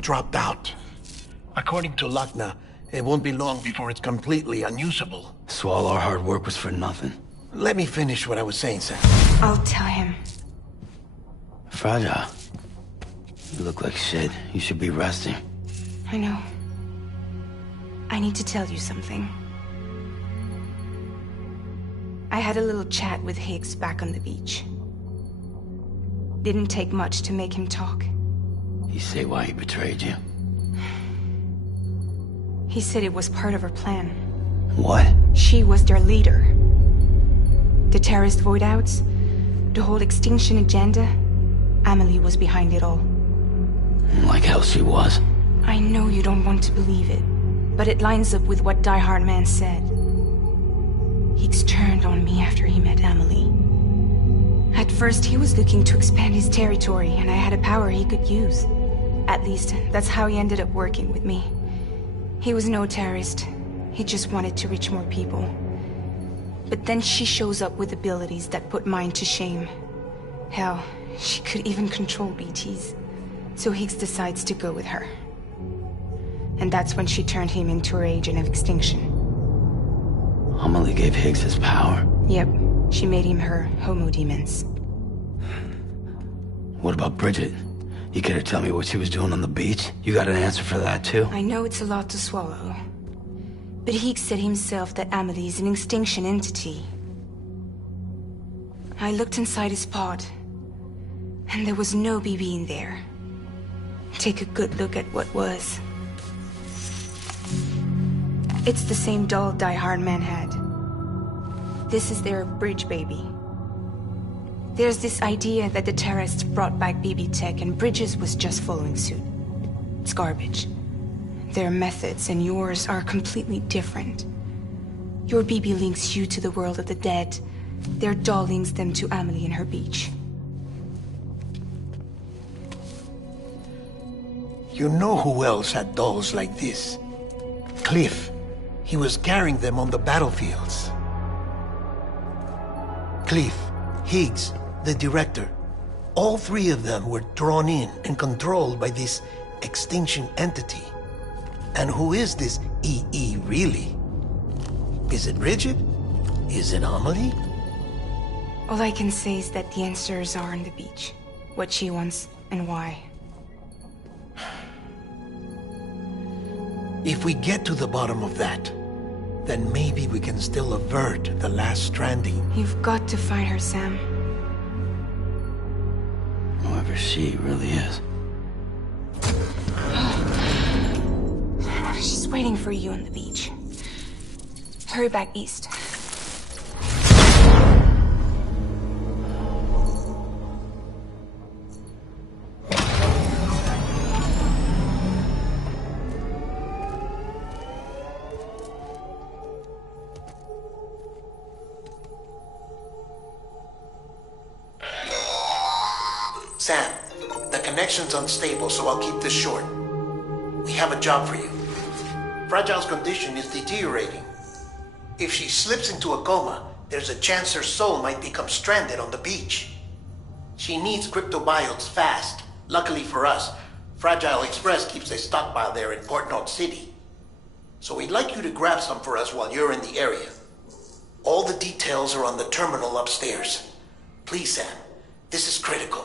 dropped out. According to Lakna, it won't be long before it's completely unusable. So all our hard work was for nothing. Let me finish what I was saying, Sam. I'll tell him. Fragile. You look like shit. You should be resting. I know. I need to tell you something. I had a little chat with Higgs back on the beach. Didn't take much to make him talk. You say why he betrayed you? He said it was part of her plan. What? She was their leader. The terrorist void-outs, the whole extinction agenda, Amelie was behind it all. Like hell she was. I know you don't want to believe it, but it lines up with what Die Hard Man said. Higgs turned on me after he met Amelie. At first, he was looking to expand his territory, and I had a power he could use. At least, that's how he ended up working with me. He was no terrorist. He just wanted to reach more people. But then she shows up with abilities that put mine to shame. Hell, she could even control BTs. So Higgs decides to go with her. And that's when she turned him into her agent of extinction. Amelie gave Higgs his power. Yep, she made him her homo demons. What about Bridget? You care to tell me what she was doing on the beach? You got an answer for that too? I know it's a lot to swallow. But Higgs said himself that Amelie is an extinction entity. I looked inside his pod, and there was no BB in there. Take a good look at what was. It's the same doll Die Hard Man had. This is their bridge baby. There's this idea that the terrorists brought back BB tech and Bridges was just following suit. It's garbage. Their methods and yours are completely different. Your BB links you to the world of the dead. Their doll links them to Amelie and her beach. You know who else had dolls like this? Cliff. He was carrying them on the battlefields. Cliff, Higgs, the director. All three of them were drawn in and controlled by this extinction entity. And who is this EE really? Is it Bridget? Is it Amelie? All I can say is that the answers are on the beach. What she wants and why. If we get to the bottom of that, then maybe we can still avert the last stranding. You've got to find her, Sam. Whoever she really is. She's waiting for you on the beach. Hurry back east. Sam, the connection's unstable, so I'll keep this short. We have a job for you. Fragile's condition is deteriorating. If she slips into a coma, there's a chance her soul might become stranded on the beach. She needs cryptobiotes fast. Luckily for us, Fragile Express keeps a stockpile there in Port North City. So we'd like you to grab some for us while you're in the area. All the details are on the terminal upstairs. Please, Sam, this is critical.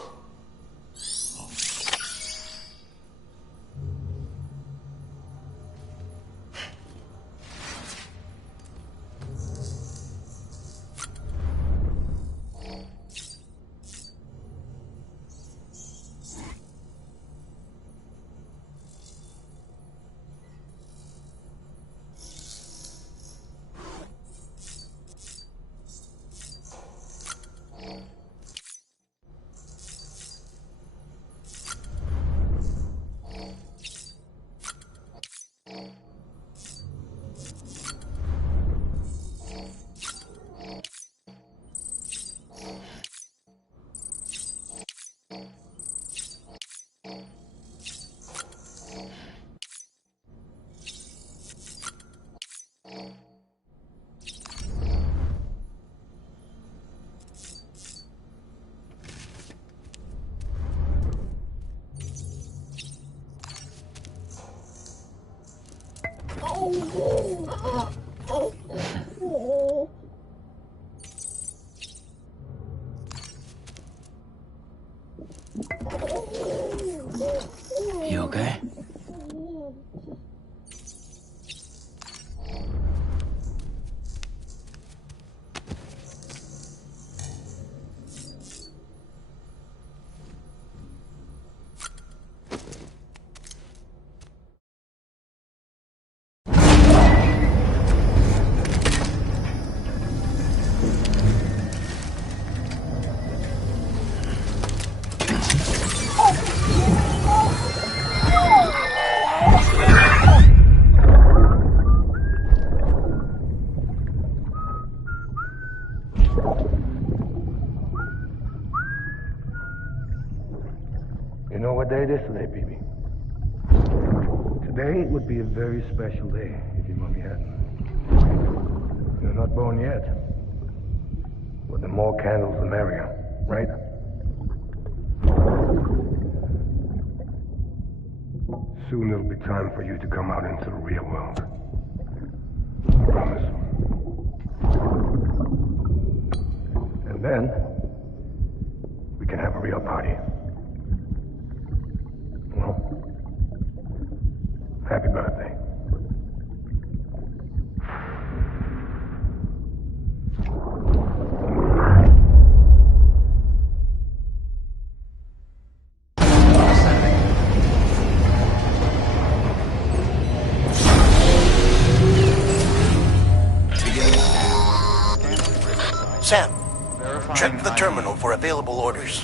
You know what day it is today, BB? Today would be a very special day if your mommy hadn't. You're not born yet. But the more candles, the merrier, right? Soon it'll be time for you to come out into the real world. I promise. And then, we can have a real party. Well, happy birthday. Sam, check the terminal for available orders.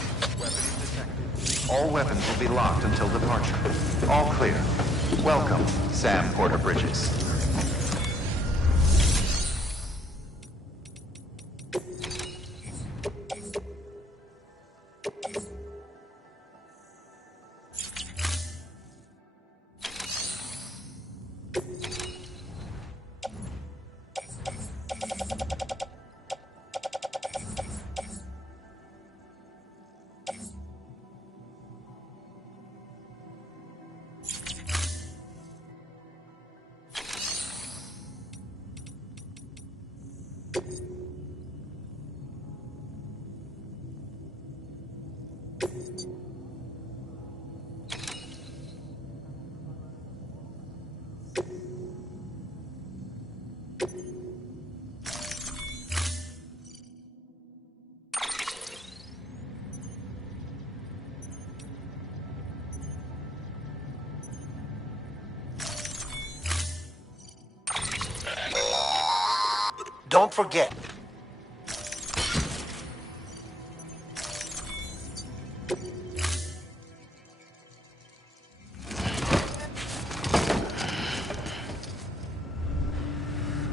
All weapons will be locked until departure. All clear. Welcome, Sam Porter Bridges. Don't forget.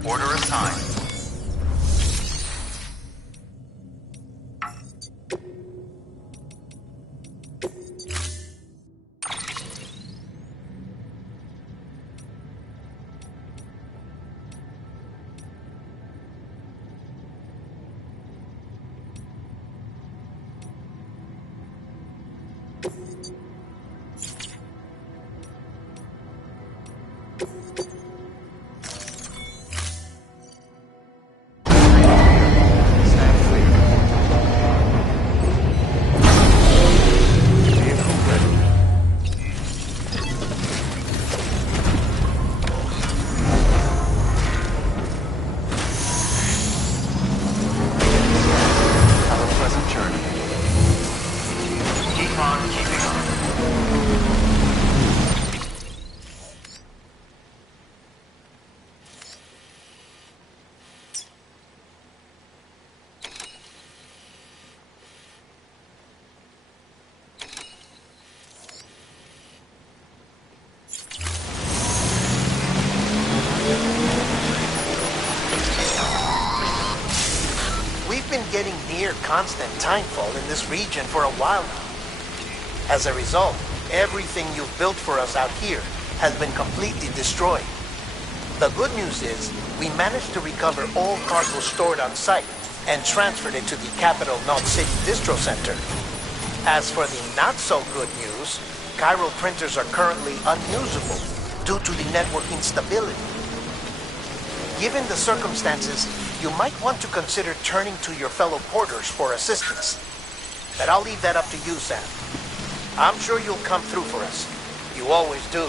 Order assigned. Getting near constant timefall in this region for a while now. As a result, everything you've built for us out here has been completely destroyed. The good news is, we managed to recover all cargo stored on site and transferred it to the Capital Knot City Distro Center. As for the not-so-good news, chiral printers are currently unusable due to the network instability. Given the circumstances, you might want to consider turning to your fellow porters for assistance. But I'll leave that up to you, Sam. I'm sure you'll come through for us. You always do.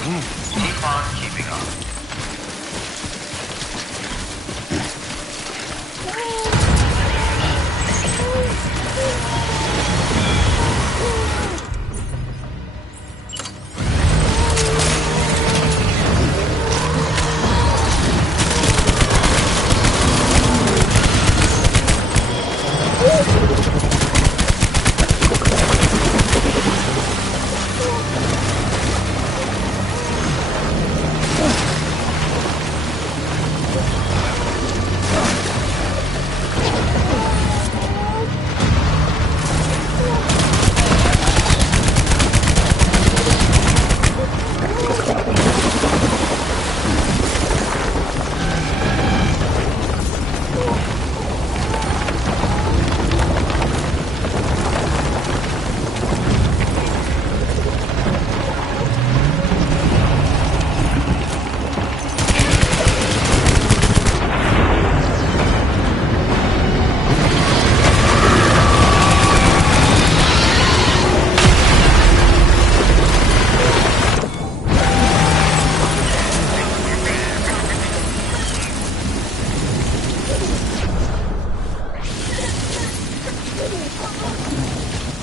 Keep on keeping on.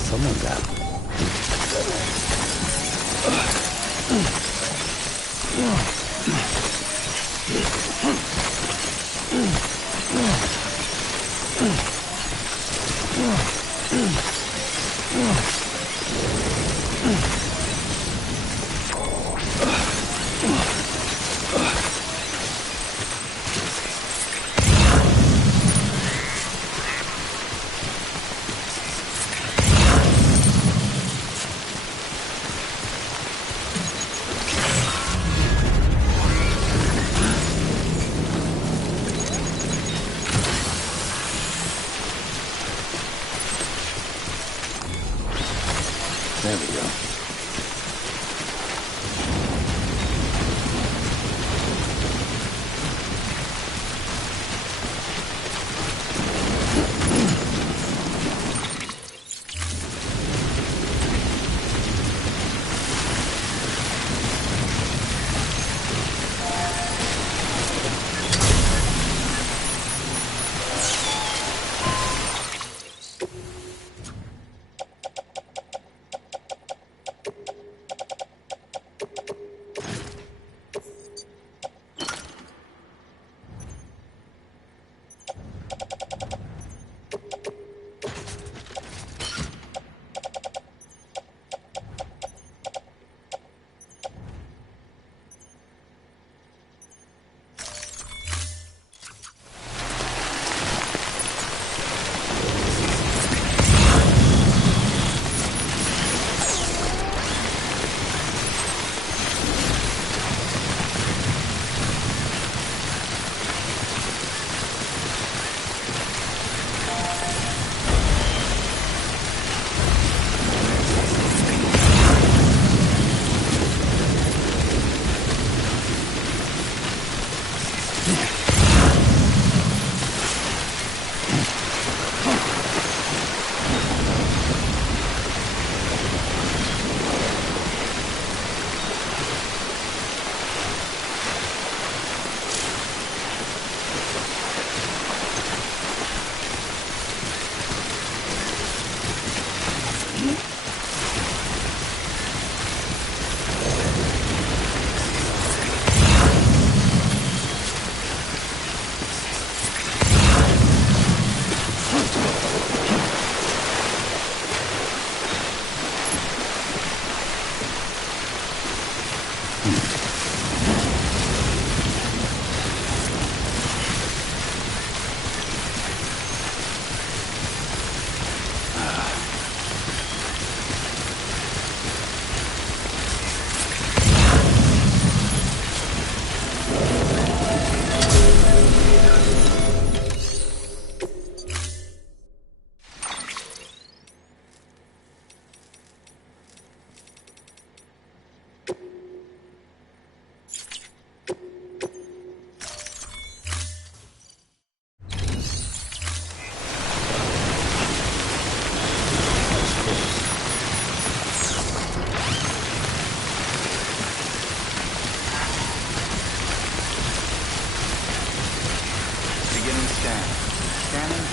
Someone's out.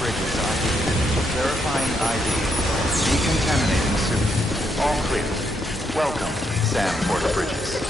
bridges ID. Verifying ID. Decontaminating suit. All clear. Welcome, Sam Porter Bridges.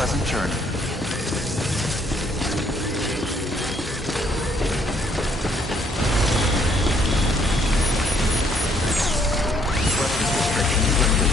Pleasant journey. Weapons restrictions lifted.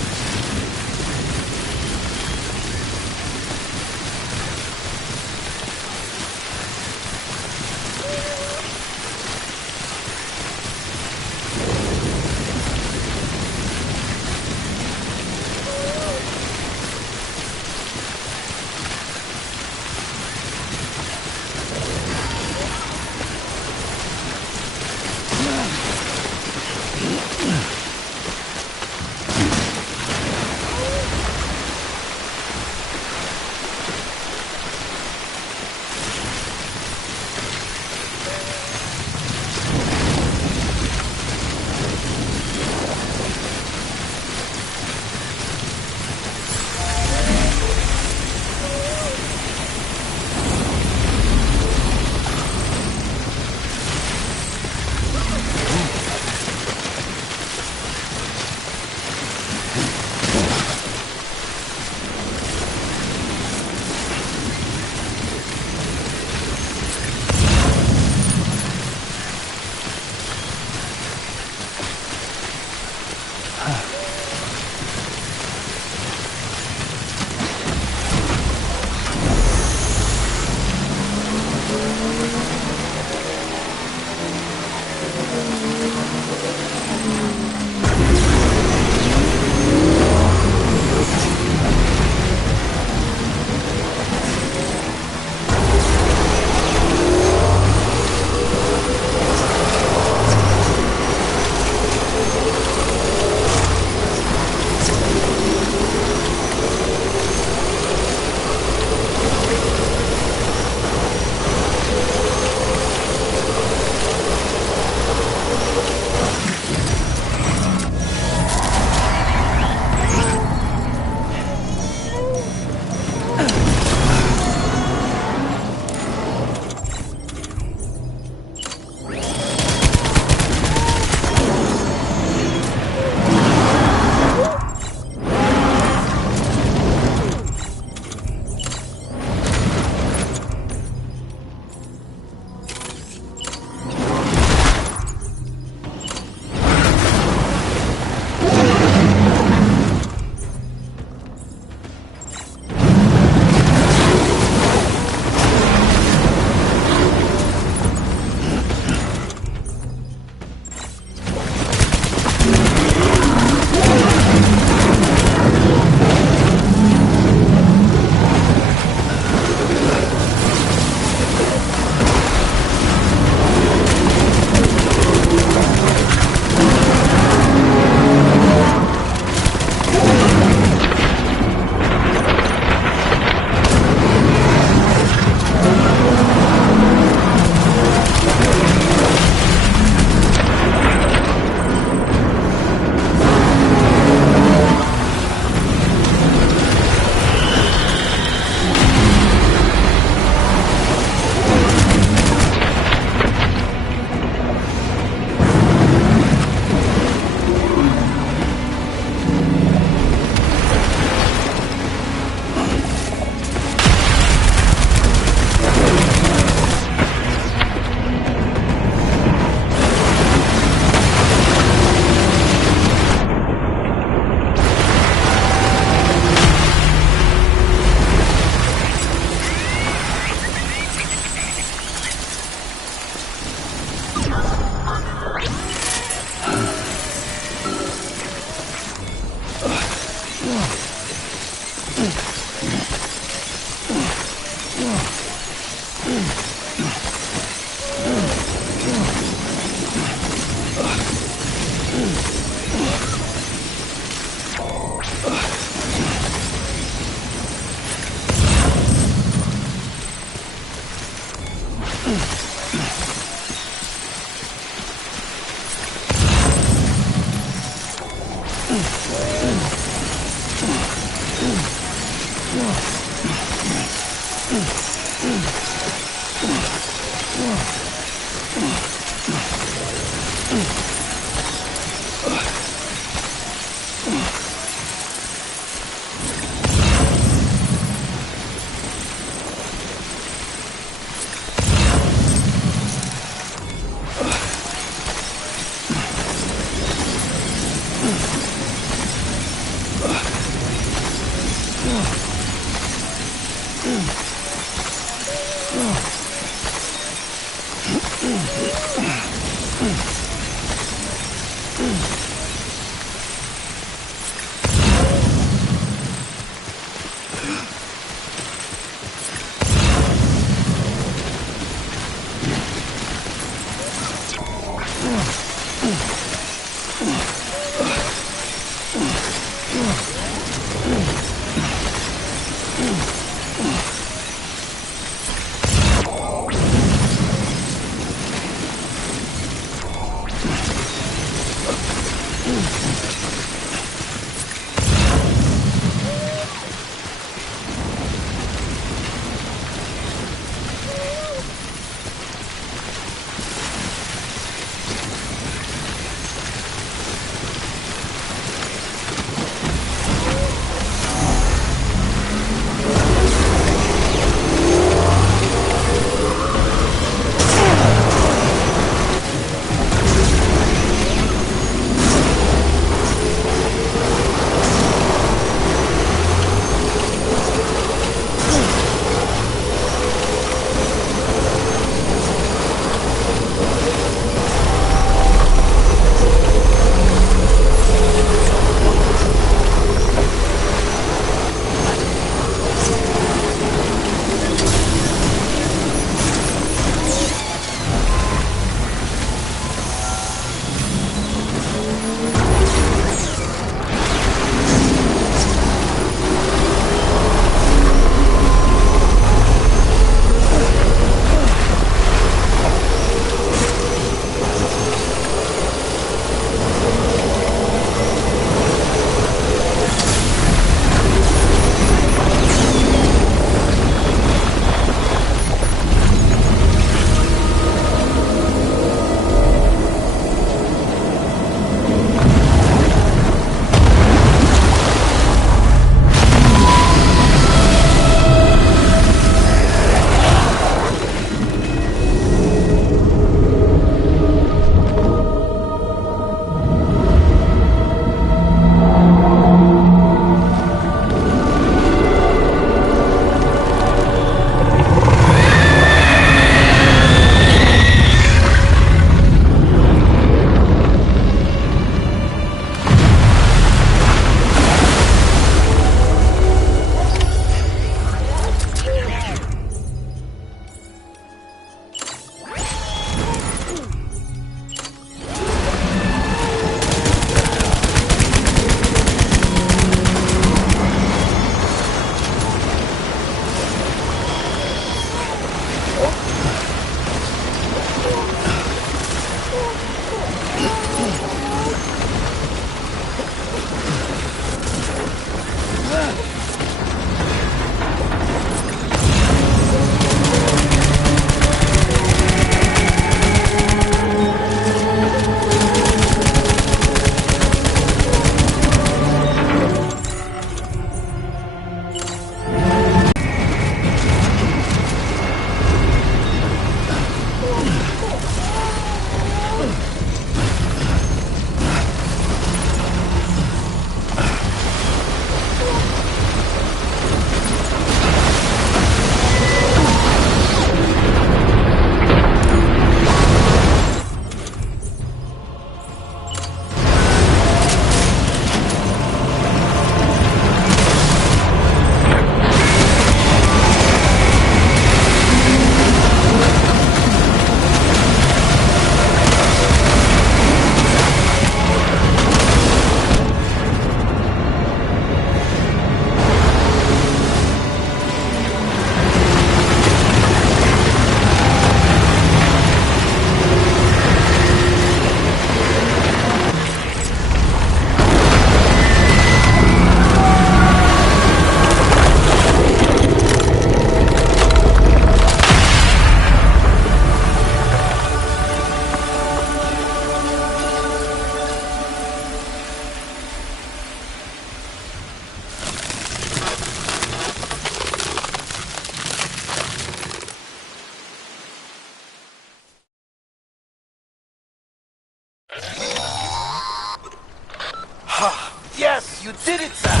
You did it, Sam!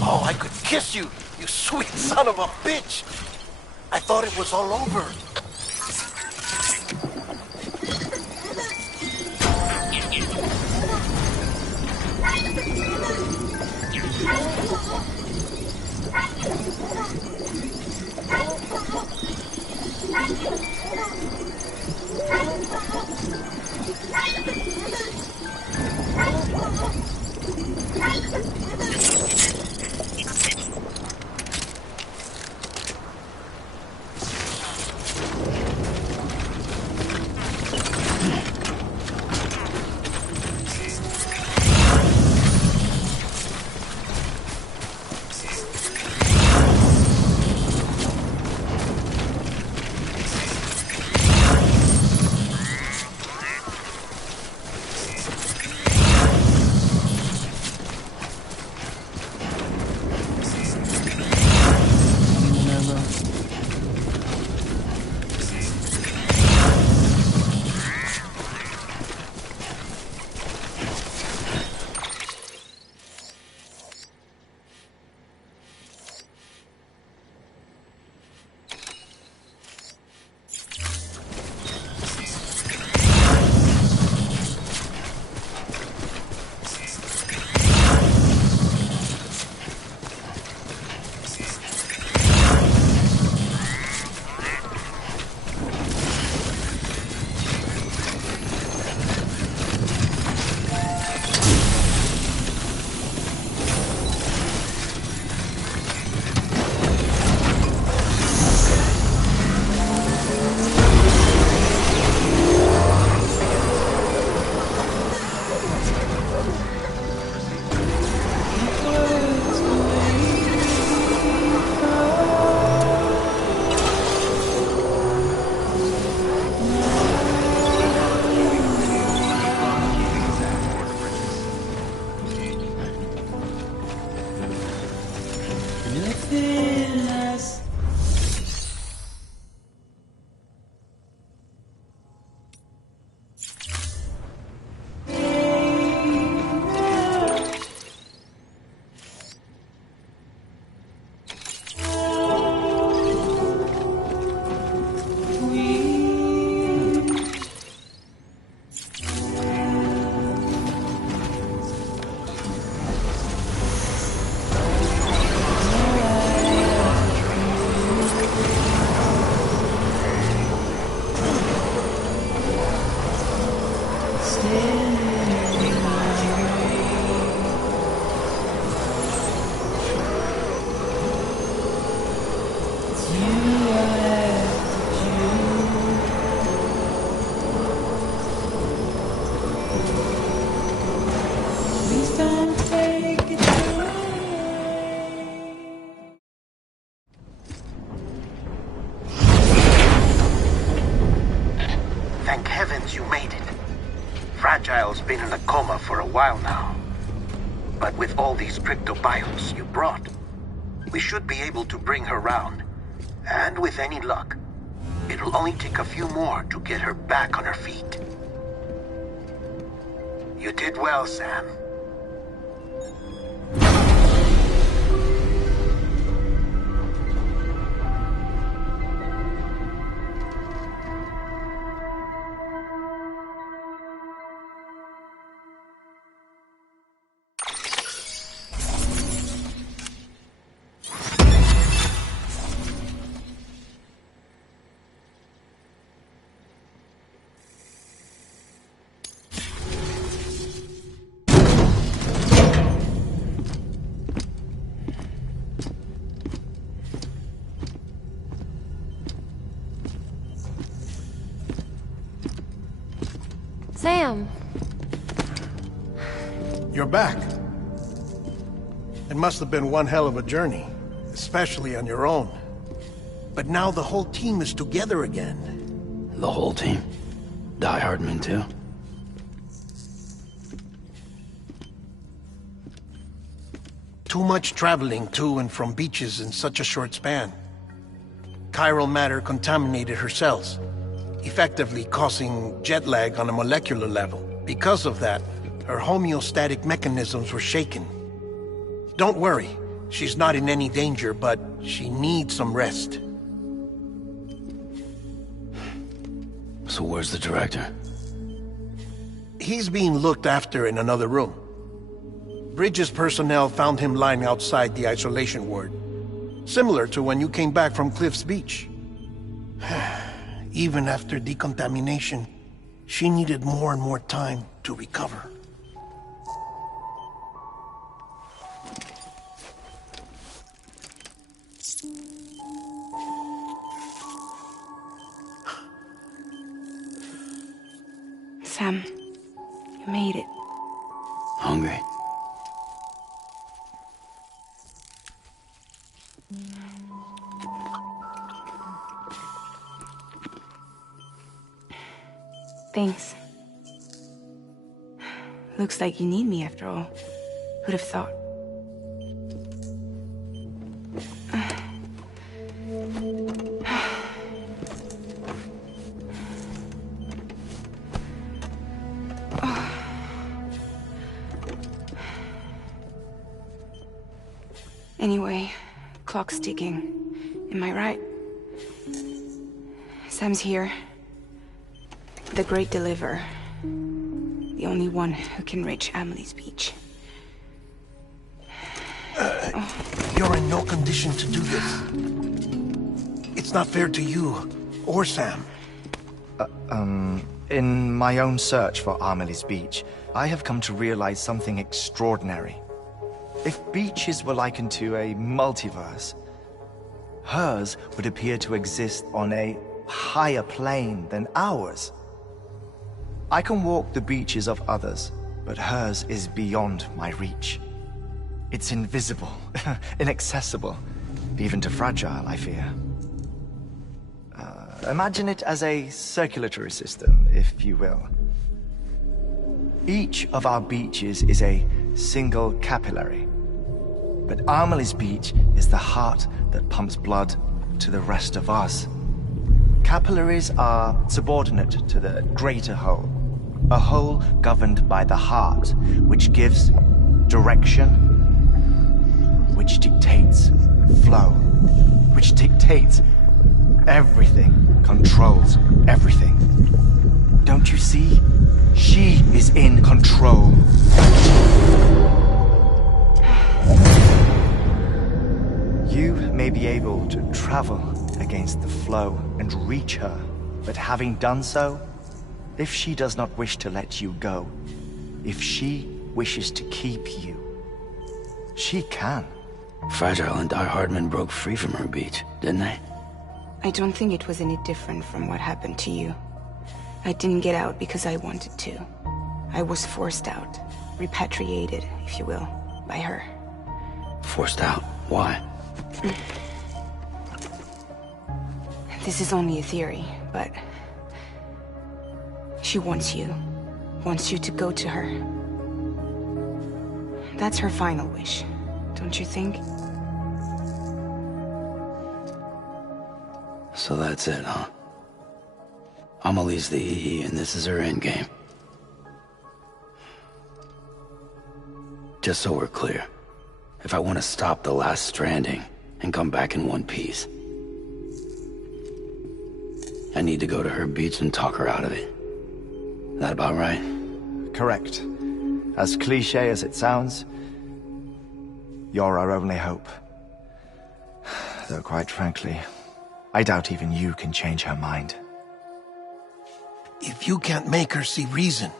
Oh, I could kiss you, you sweet son of a bitch! I thought it was all over. Thank heavens you made it. Fragile's been in a coma for a while now. But with all these cryptobiotes you brought, we should be able to bring her round. And with any luck, it'll only take a few more to get her back on her feet. You did well, Sam. Sam! You're back. It must have been one hell of a journey, especially on your own. But now the whole team is together again. The whole team? Die Hardman too? Too much traveling to and from beaches in such a short span. Chiral matter contaminated her cells, effectively causing jet lag on a molecular level. Because of that, her homeostatic mechanisms were shaken, Don't worry. She's not in any danger, but she needs some rest. So where's the director? He's being looked after in another room. Bridges personnel found him lying outside the isolation ward. Similar to when you came back from Cliff's Beach. Even after decontamination, she needed more and more time to recover. Sam, you made it. Hungry? Thanks. Looks like you need me after all. Who'd have thought? Anyway, clock's ticking. Am I right? Sam's here. The Great Deliverer. The only one who can reach Amelie's Beach. You're in no condition to do this. It's not fair to you, or Sam. In my own search for Amelie's Beach, I have come to realize something extraordinary. If beaches were likened to a multiverse, hers would appear to exist on a higher plane than ours. I can walk the beaches of others, but hers is beyond my reach. It's invisible, inaccessible, even to fragile, I fear. Imagine it as a circulatory system, if you will. Each of our beaches is a single capillary. But Amelie's Beach is the heart that pumps blood to the rest of us. Capillaries are subordinate to the greater whole. A whole governed by the heart, which gives direction, which dictates flow, which dictates everything, controls everything. Don't you see? She is in control. You may be able to travel against the flow and reach her, but having done so, if she does not wish to let you go, if she wishes to keep you, she can. Fragile and Die Hardman broke free from her beach, didn't they? I don't think it was any different from what happened to you. I didn't get out because I wanted to. I was forced out, repatriated, if you will, by her. Forced out? Why? This is only a theory, but she wants you to go to her. That's her final wish, don't you think? So that's it, huh? Amelie's the EE, and this is her endgame. Just so we're clear, if I want to stop the last stranding and come back in one piece, I need to go to her beach and talk her out of it. That about right? Correct. As cliché as it sounds, you're our only hope. Though quite frankly, I doubt even you can change her mind. If you can't make her see reason,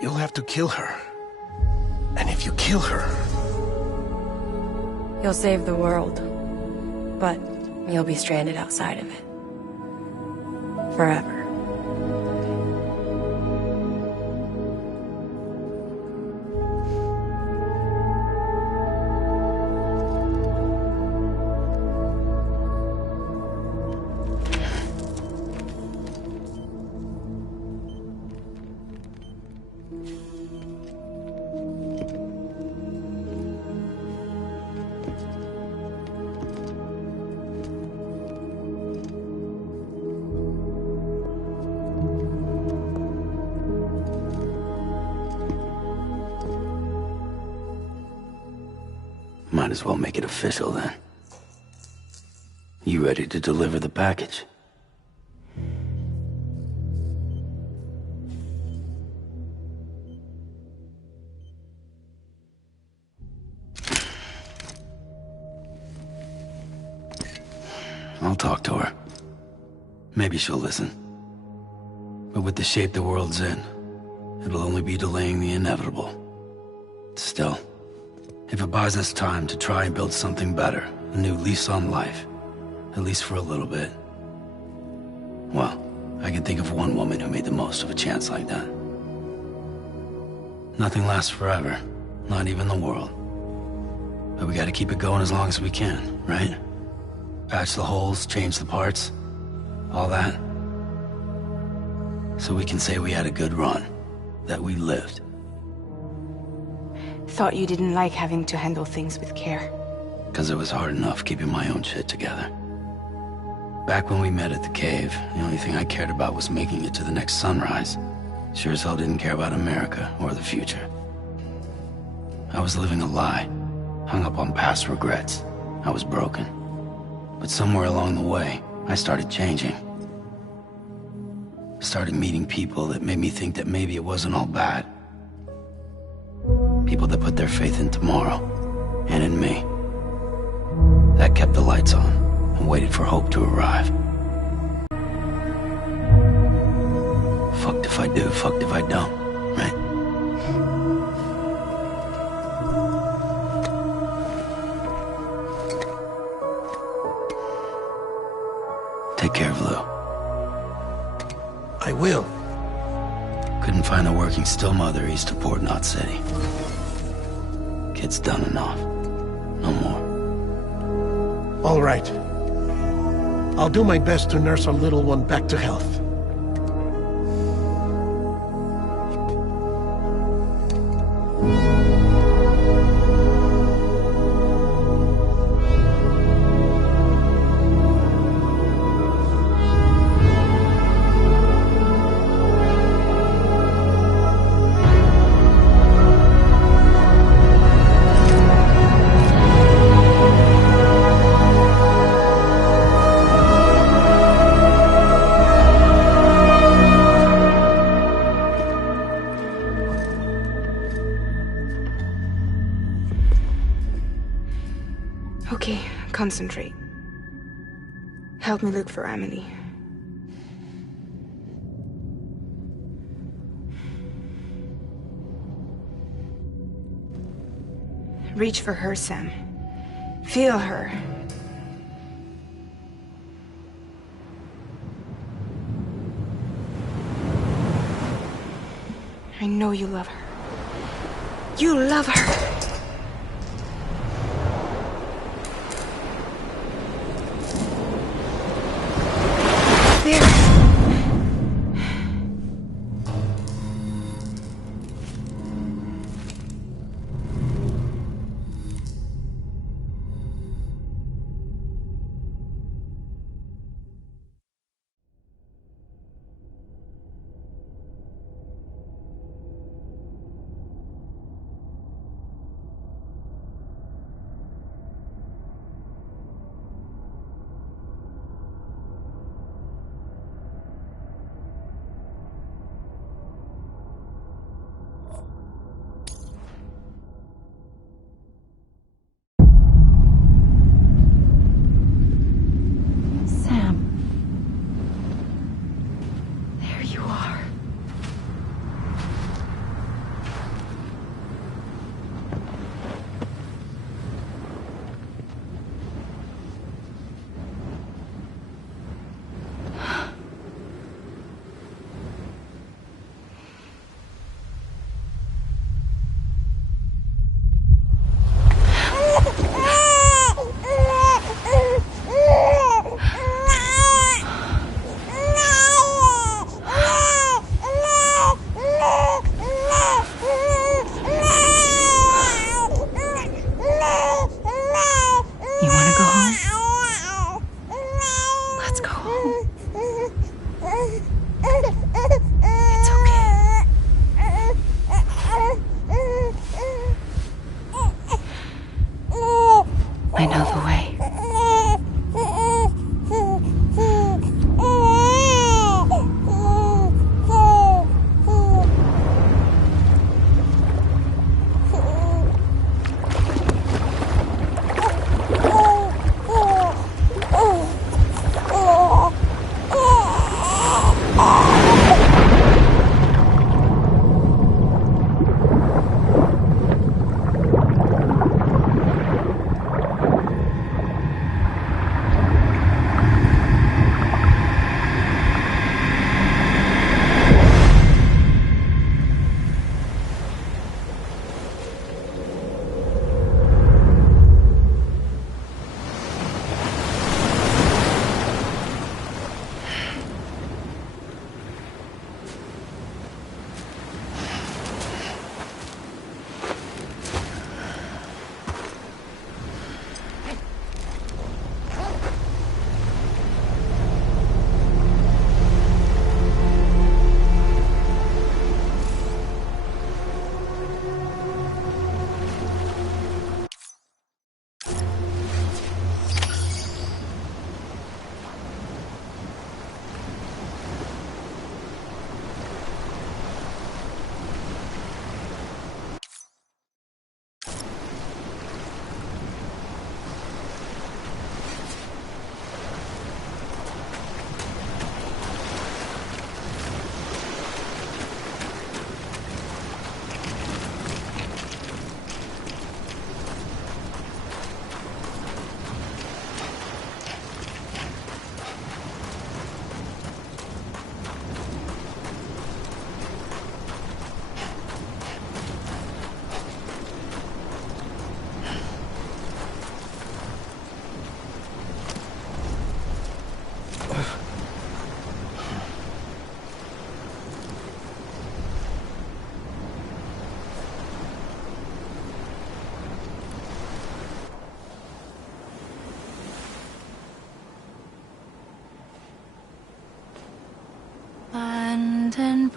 you'll have to kill her. And if you kill her... You'll save the world, but you'll be stranded outside of it. Forever. Might as well make it official then. You ready to deliver the package? I'll talk to her. Maybe she'll listen. But with the shape the world's in, it'll only be delaying the inevitable. Still, if it buys us time to try and build something better, a new lease on life, at least for a little bit, well, I can think of one woman who made the most of a chance like that. Nothing lasts forever, not even the world. But we gotta keep it going as long as we can, right? Patch the holes, change the parts, all that. So we can say we had a good run, that we lived. Thought you didn't like having to handle things with care. 'Cause it was hard enough keeping my own shit together. Back when we met at the cave, the only thing I cared about was making it to the next sunrise. Sure as hell didn't care about America or the future. I was living a lie, hung up on past regrets. I was broken. But somewhere along the way, I started changing. Started meeting people that made me think that maybe it wasn't all bad. People that put their faith in tomorrow, and in me. That kept the lights on, and waited for hope to arrive. Fucked if I do, fucked if I don't, right? Take care of Lou. I will. Couldn't find a working still mother east of Port Knot City. Kid's done enough. No more. All right. I'll do my best to nurse our little one back to health. Okay, concentrate. Help me look for Emily. Reach for her, Sam. Feel her. I know you love her. You love her!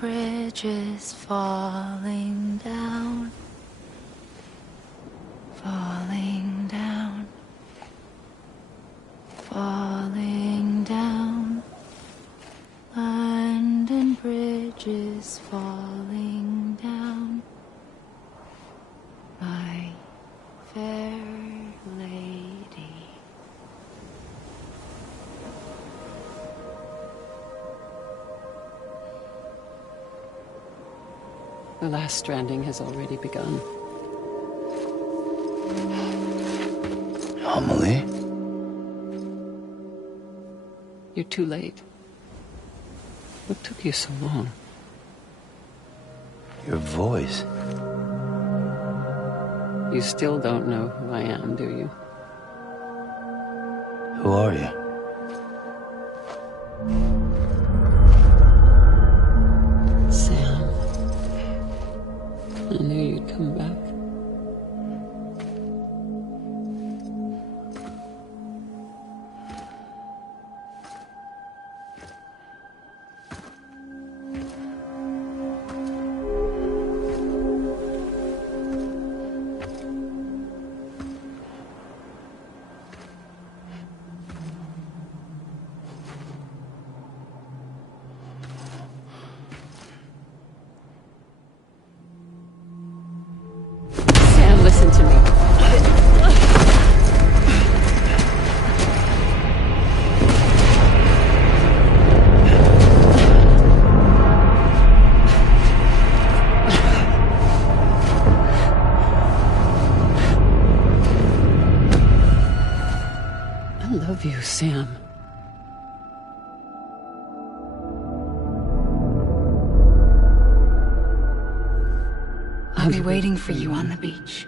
bridges falling down, falling down, falling down. London Bridge is falling down, my fair lady. The last stranding has already begun. Amelie? You're too late. What took you so long? Your voice. You still don't know who I am, do you? Who are you? Sam. I knew you'd come back. Listen to me. I love you, Sam. I'll be waiting for you on the beach.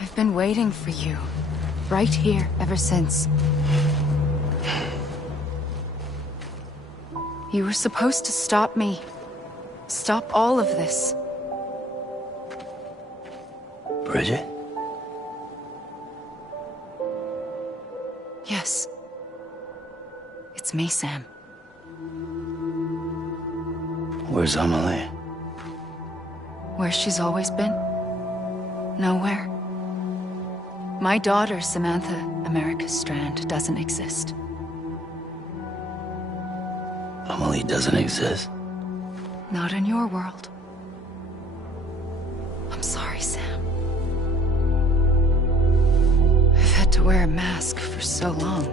I've been waiting for you, right here, ever since. You were supposed to stop me. Stop all of this. Bridget? Yes. It's me, Sam. Where's Amelie? Where she's always been. Nowhere. My daughter, Samantha America Strand, doesn't exist. Amelie doesn't exist? Not in your world. I'm sorry, Sam. I've had to wear a mask for so long.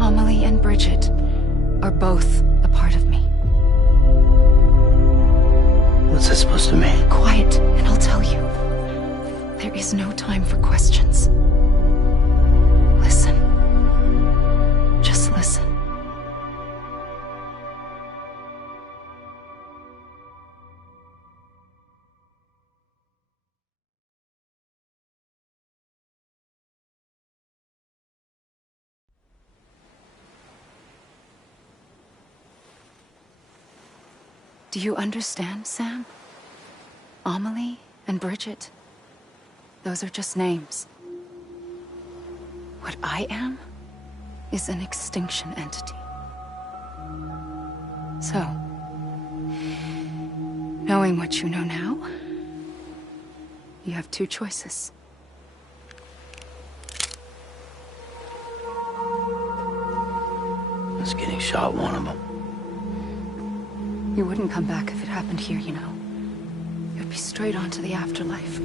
Amelie and Bridget are both a part of me. What's that supposed to mean? Quiet, and I'll tell you. There is no time for questions. Listen. Just listen. Do you understand, Sam? Amelie and Bridget, those are just names. What I am is an extinction entity. So, knowing what you know now, you have two choices. Is getting shot one of them? You wouldn't come back if it happened here, you know. You'd be straight on to the afterlife.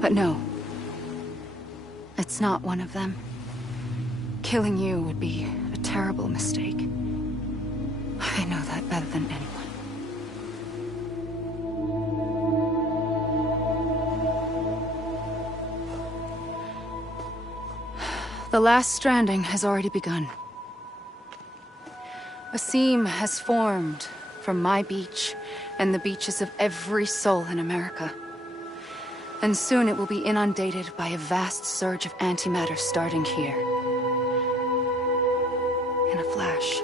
But no. It's not one of them. Killing you would be a terrible mistake. I know that better than anyone. The last stranding has already begun. A seam has formed from my beach and the beaches of every soul in America. And soon it will be inundated by a vast surge of antimatter starting here. In a flash,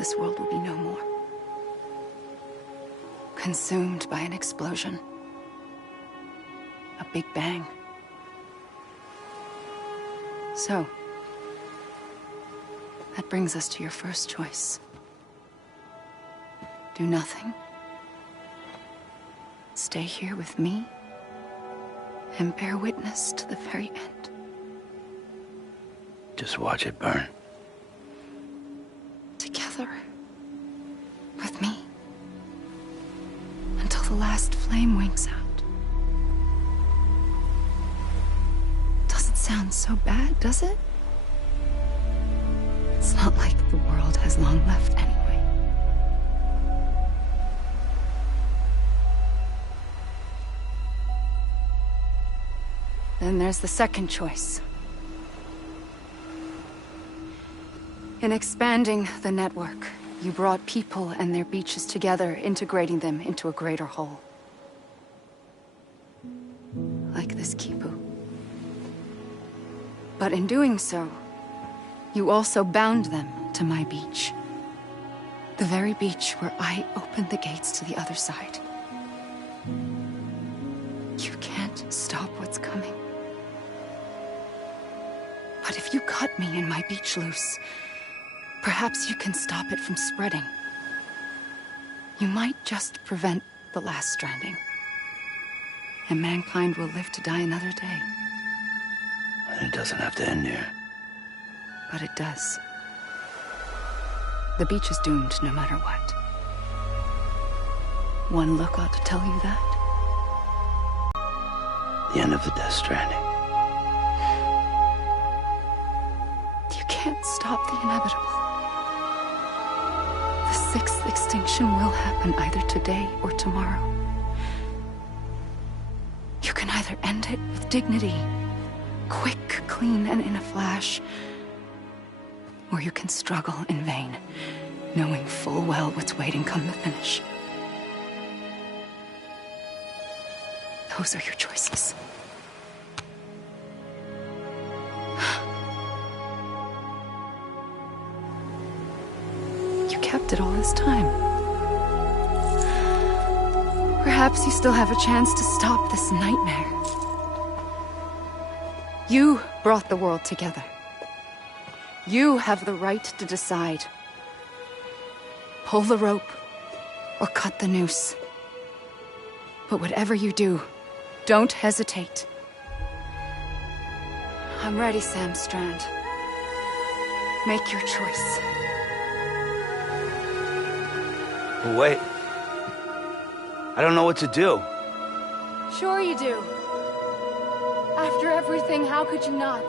this world will be no more. Consumed by an explosion. a big bang. So, that brings us to your first choice. Do nothing. Stay here with me and bear witness to the very end. Just watch it burn. Together. With me. Until the last flame winks out. Doesn't sound so bad, does it? It's not like the world has long left anyway. Then there's the second choice. In expanding the network, you brought people and their beaches together, integrating them into a greater whole. Like this Kipu. But in doing so, you also bound them to my beach. The very beach where I opened the gates to the other side. You can't stop what's coming. But if you cut me and my beach loose, perhaps you can stop it from spreading. You might just prevent the last stranding. And mankind will live to die another day. And it doesn't have to end here. But it does. The beach is doomed no matter what. One look ought to tell you that. The end of the Death Stranding. You can't stop the inevitable. The sixth extinction will happen either today or tomorrow. You can either end it with dignity, quick, clean, and in a flash, or you can struggle in vain, knowing full well what's waiting come the finish. Those are your choices. You kept it all this time. Perhaps you still have a chance to stop this nightmare. You brought the world together. You have the right to decide. Pull the rope or cut the noose. But whatever you do, don't hesitate. I'm ready, Sam Strand. Make your choice. But wait. I don't know what to do. Sure you do. After everything, how could you not?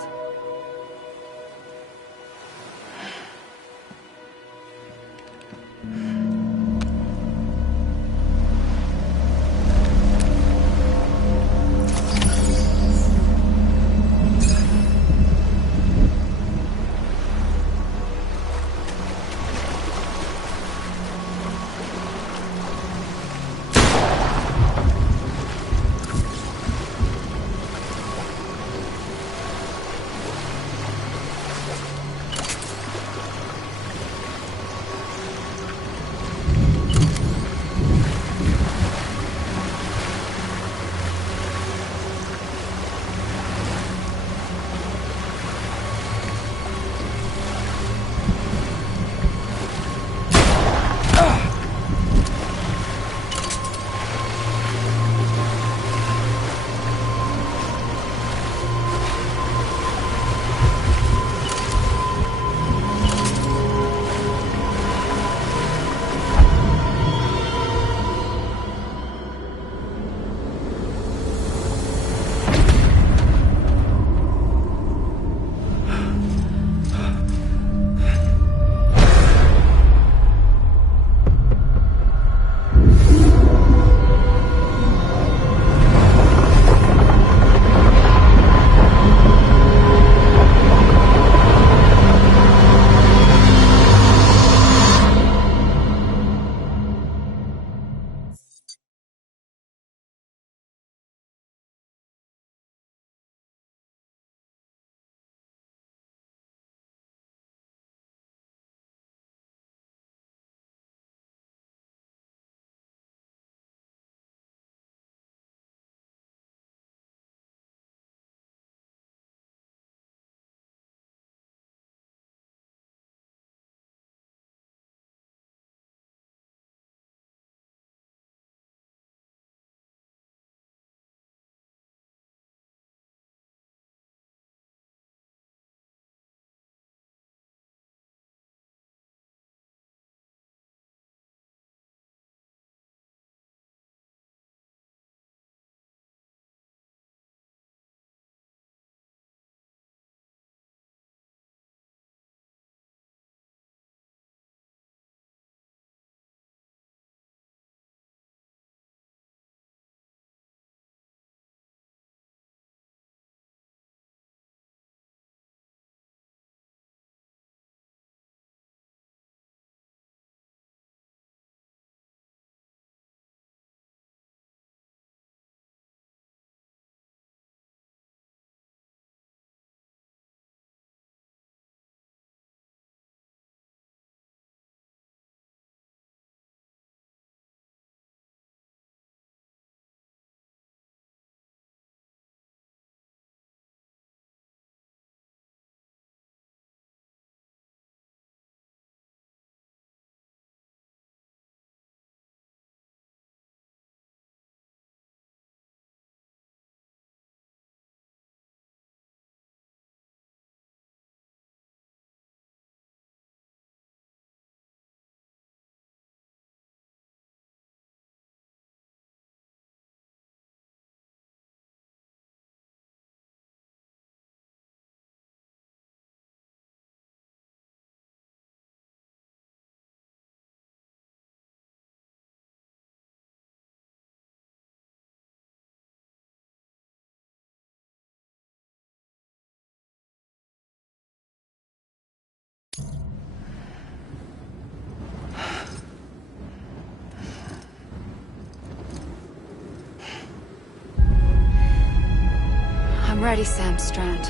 ready, Sam Strand.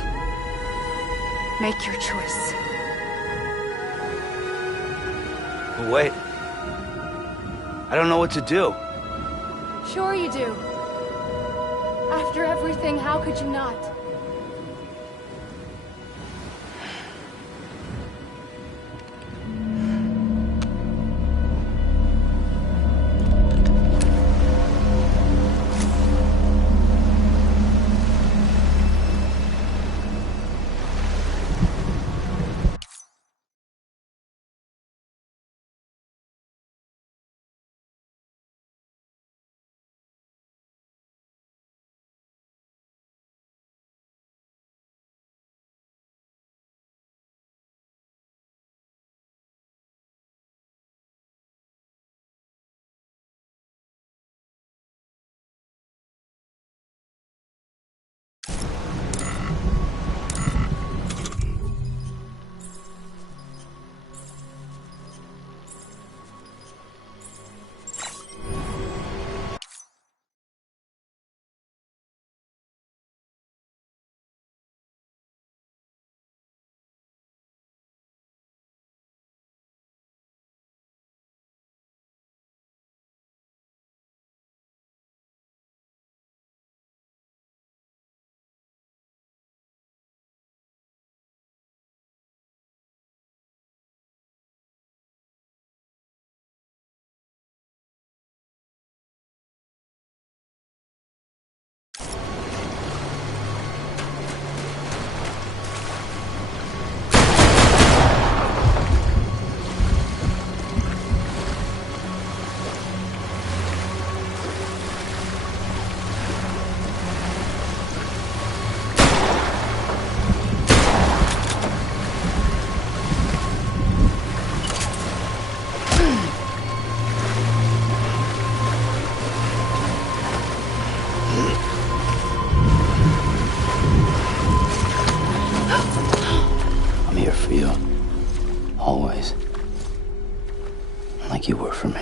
Make your choice. But wait. I don't know what to do. Sure you do. After everything, how could you not? like you were for me.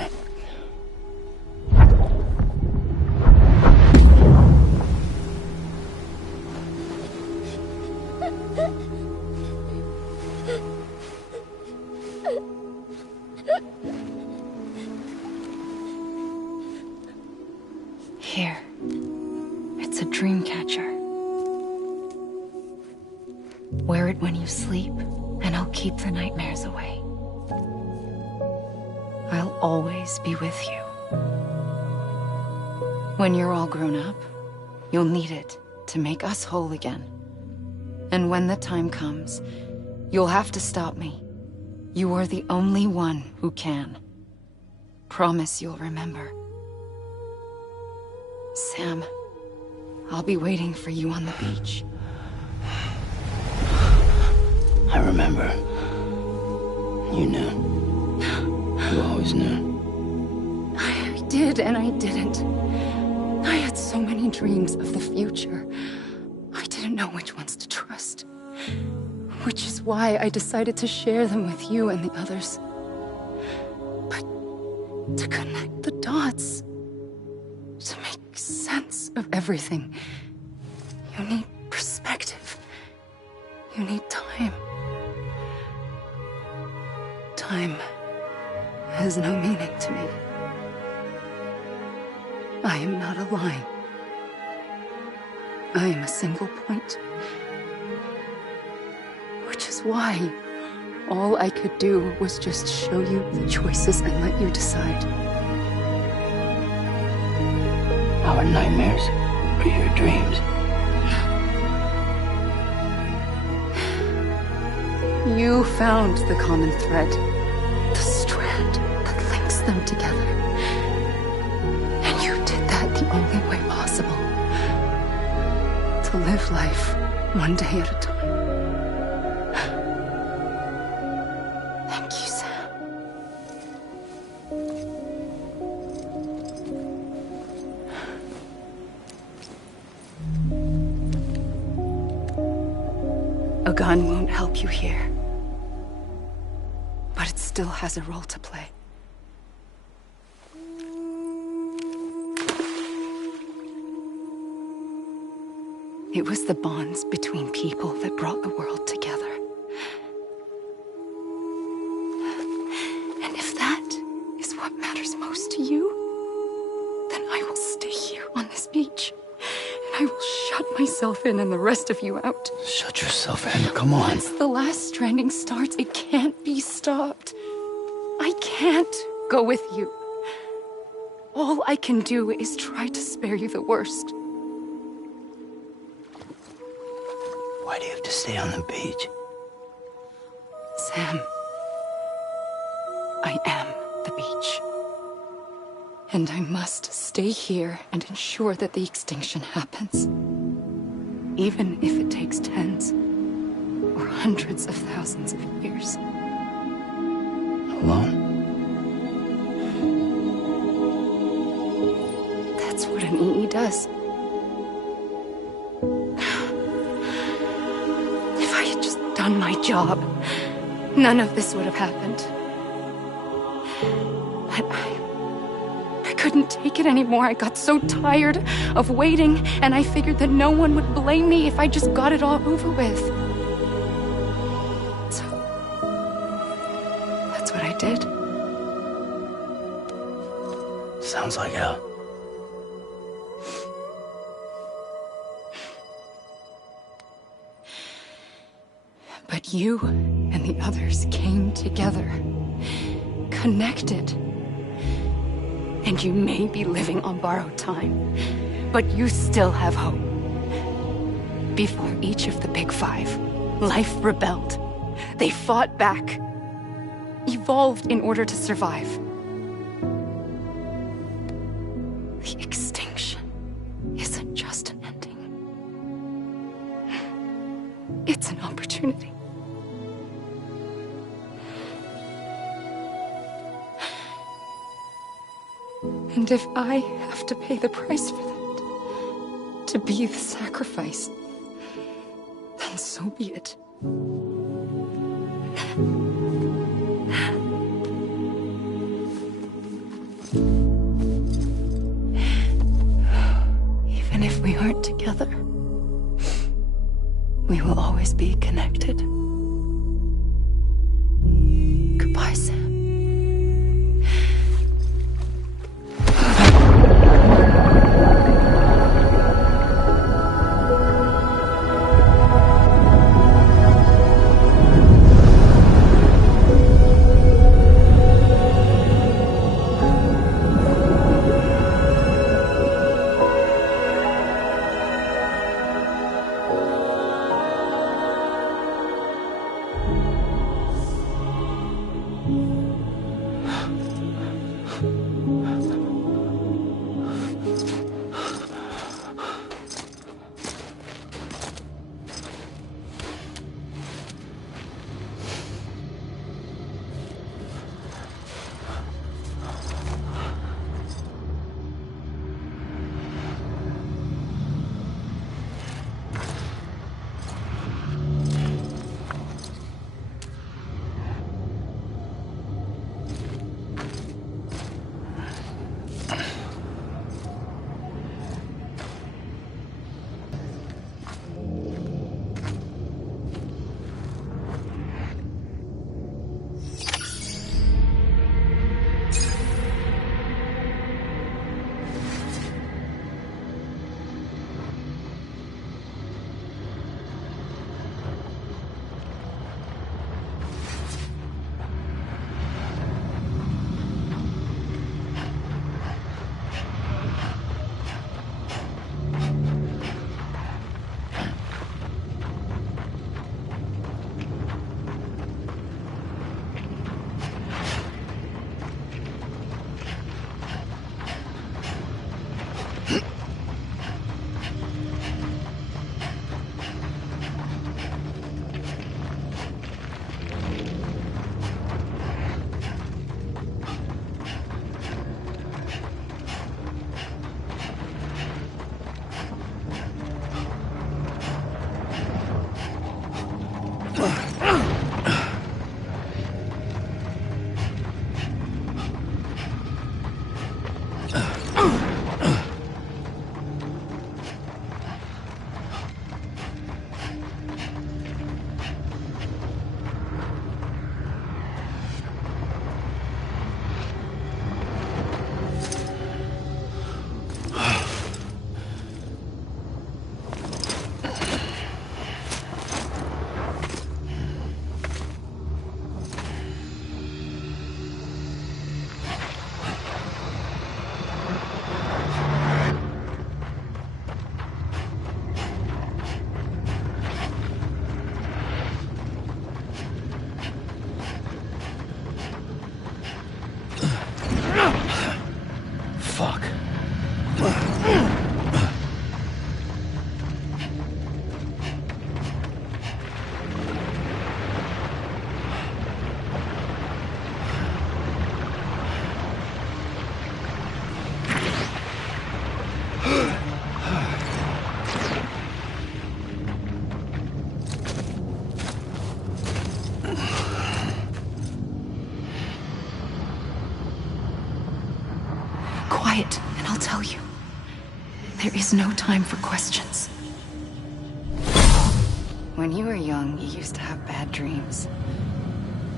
Here. It's a dream catcher. Wear it when you sleep, and I'll keep the nightmares away. I'll always be with you. When you're all grown up, you'll need it to make us whole again. And when the time comes, you'll have to stop me. You are the only one who can. Promise you'll remember. Sam, I'll be waiting for you on the beach. I remember. You knew. You always knew. I did and I didn't. I had so many dreams of the future. I didn't know which ones to trust. Which is why I decided to share them with you and the others. But to connect the dots, to make sense of everything, you need perspective. You need time. Time has no meaning to me. I am not a line. I am a single point. Which is why all I could do was just show you the choices and let you decide. Our nightmares are your dreams. You found the common thread, the strand that links them together. And you did that the only way possible. To live life one day at a time. Thank you, Sam. A gun won't help you here. But it still has a role to play. It was the bonds between people that brought the world together. And if that is what matters most to you, then I will stay here on this beach. And I will shut myself in and the rest of you out. Shut yourself in, come on. Once the last stranding starts, it can't be stopped. I can't go with you. All I can do is try to spare you the worst. Why do you have to stay on the beach? Sam, I am the beach. And I must stay here and ensure that the extinction happens. Even if it takes tens or hundreds of thousands of years. Alone? That's what an EE does. If I had just done my job, none of this would have happened. But I couldn't take it anymore. I got so tired of waiting, and I figured that no one would blame me if I just got it all over with. So, that's what I did. Sounds like hell. But you and the others came together, connected. And you may be living on borrowed time, but you still have hope. Before each of the Big Five, life rebelled. They fought back, evolved in order to survive. The extinction isn't just an ending. It's an opportunity. And if I have to pay the price for that, to be the sacrifice, then so be it. Even if we aren't together, we will always be connected. Goodbye, Sam. quiet, and I'll tell you. There is no time for questions. When you were young, you used to have bad dreams.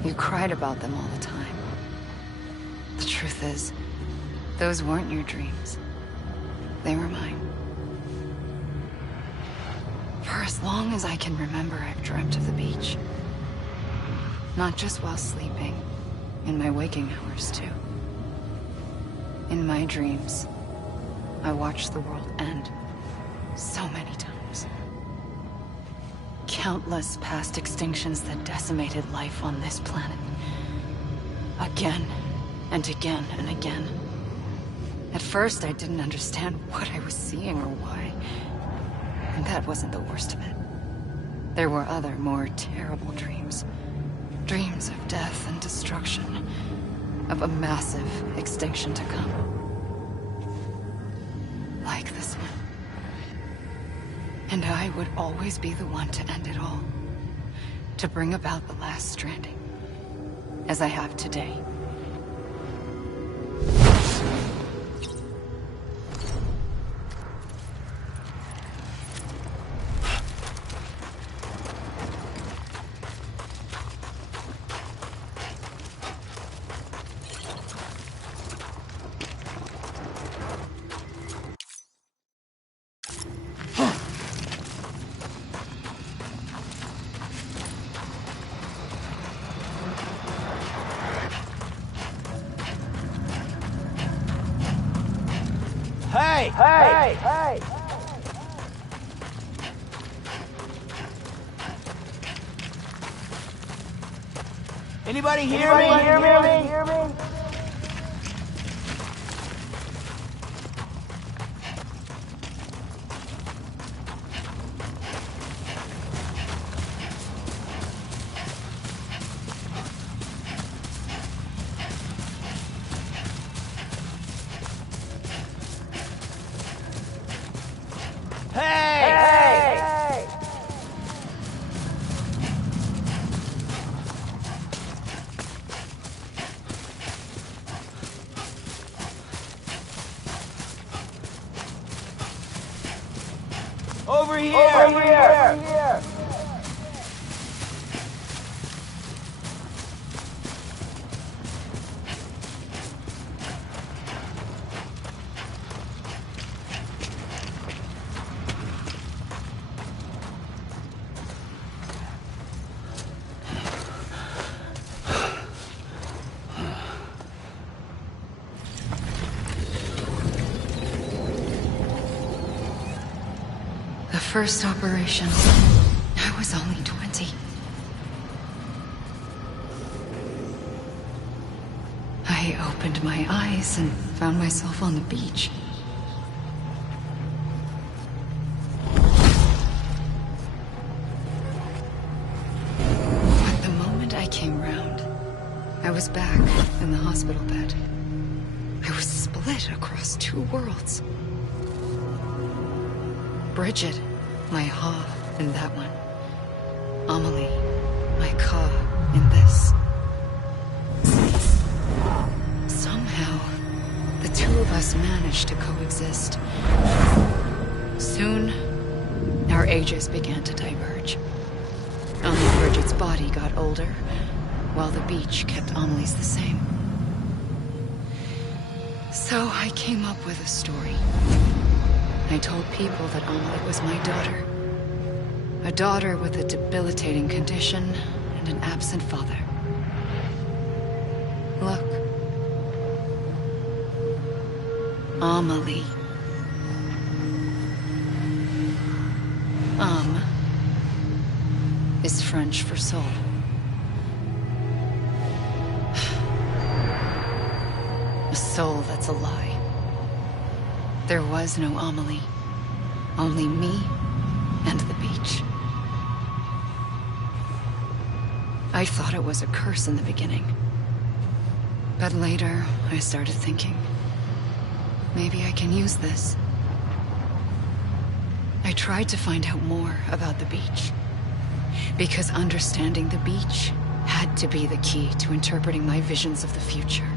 You cried about them all the time. The truth is, those weren't your dreams. They were mine. For as long as I can remember, I've dreamt of the beach. Not just while sleeping, in my waking hours too. In my dreams, I watched the world end so many times. Countless past extinctions that decimated life on this planet. Again, and again, and again. At first, I didn't understand what I was seeing or why. And that wasn't the worst of it. There were other, more terrible dreams. Dreams of death and destruction. Of a massive extinction to come. Like this one. And I would always be the one to end it all. To bring about the last stranding. As I have today. Hey! Hey! Hey! Anybody hear me? Over here! Over here! First operation. I was only 20. I opened my eyes and found myself on the beach. But the moment I came round, I was back in the hospital bed. I was split across two worlds. Bridget. My Ha in that one. Amelie, my Ka in this. Somehow, the two of us managed to coexist. Soon, our ages began to diverge. Only Bridget's body got older, while the beach kept Amelie's the same. So I came up with a story. I told people that Amelie was my daughter. A daughter with a debilitating condition and an absent father. Look. Amelie. Is French for soul. A soul that's a lie. There was no Amelie. Only me and the beach. I thought it was a curse in the beginning. But later, I started thinking, maybe I can use this. I tried to find out more about the beach. Because understanding the beach had to be the key to interpreting my visions of the future.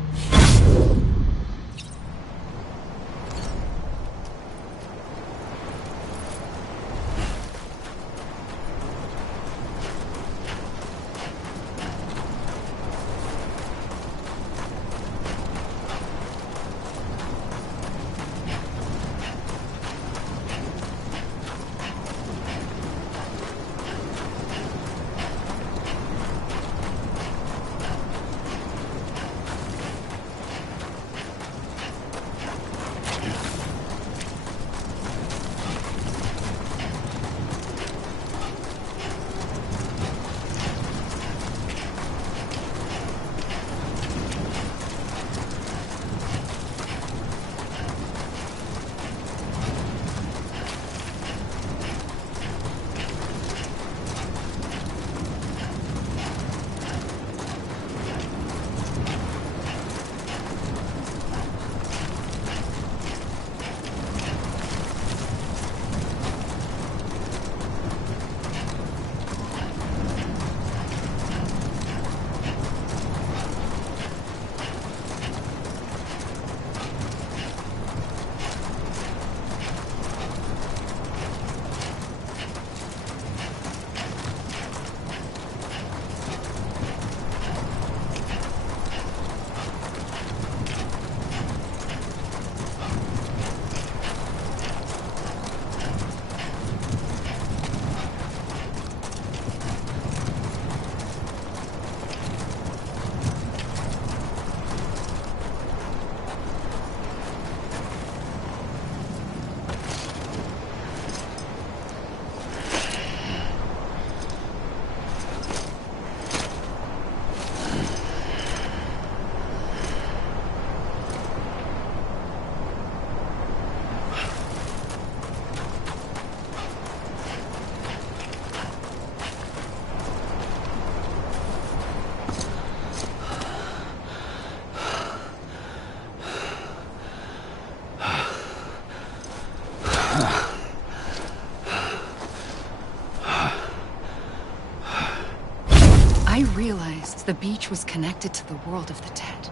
I realized the beach was connected to the world of the dead,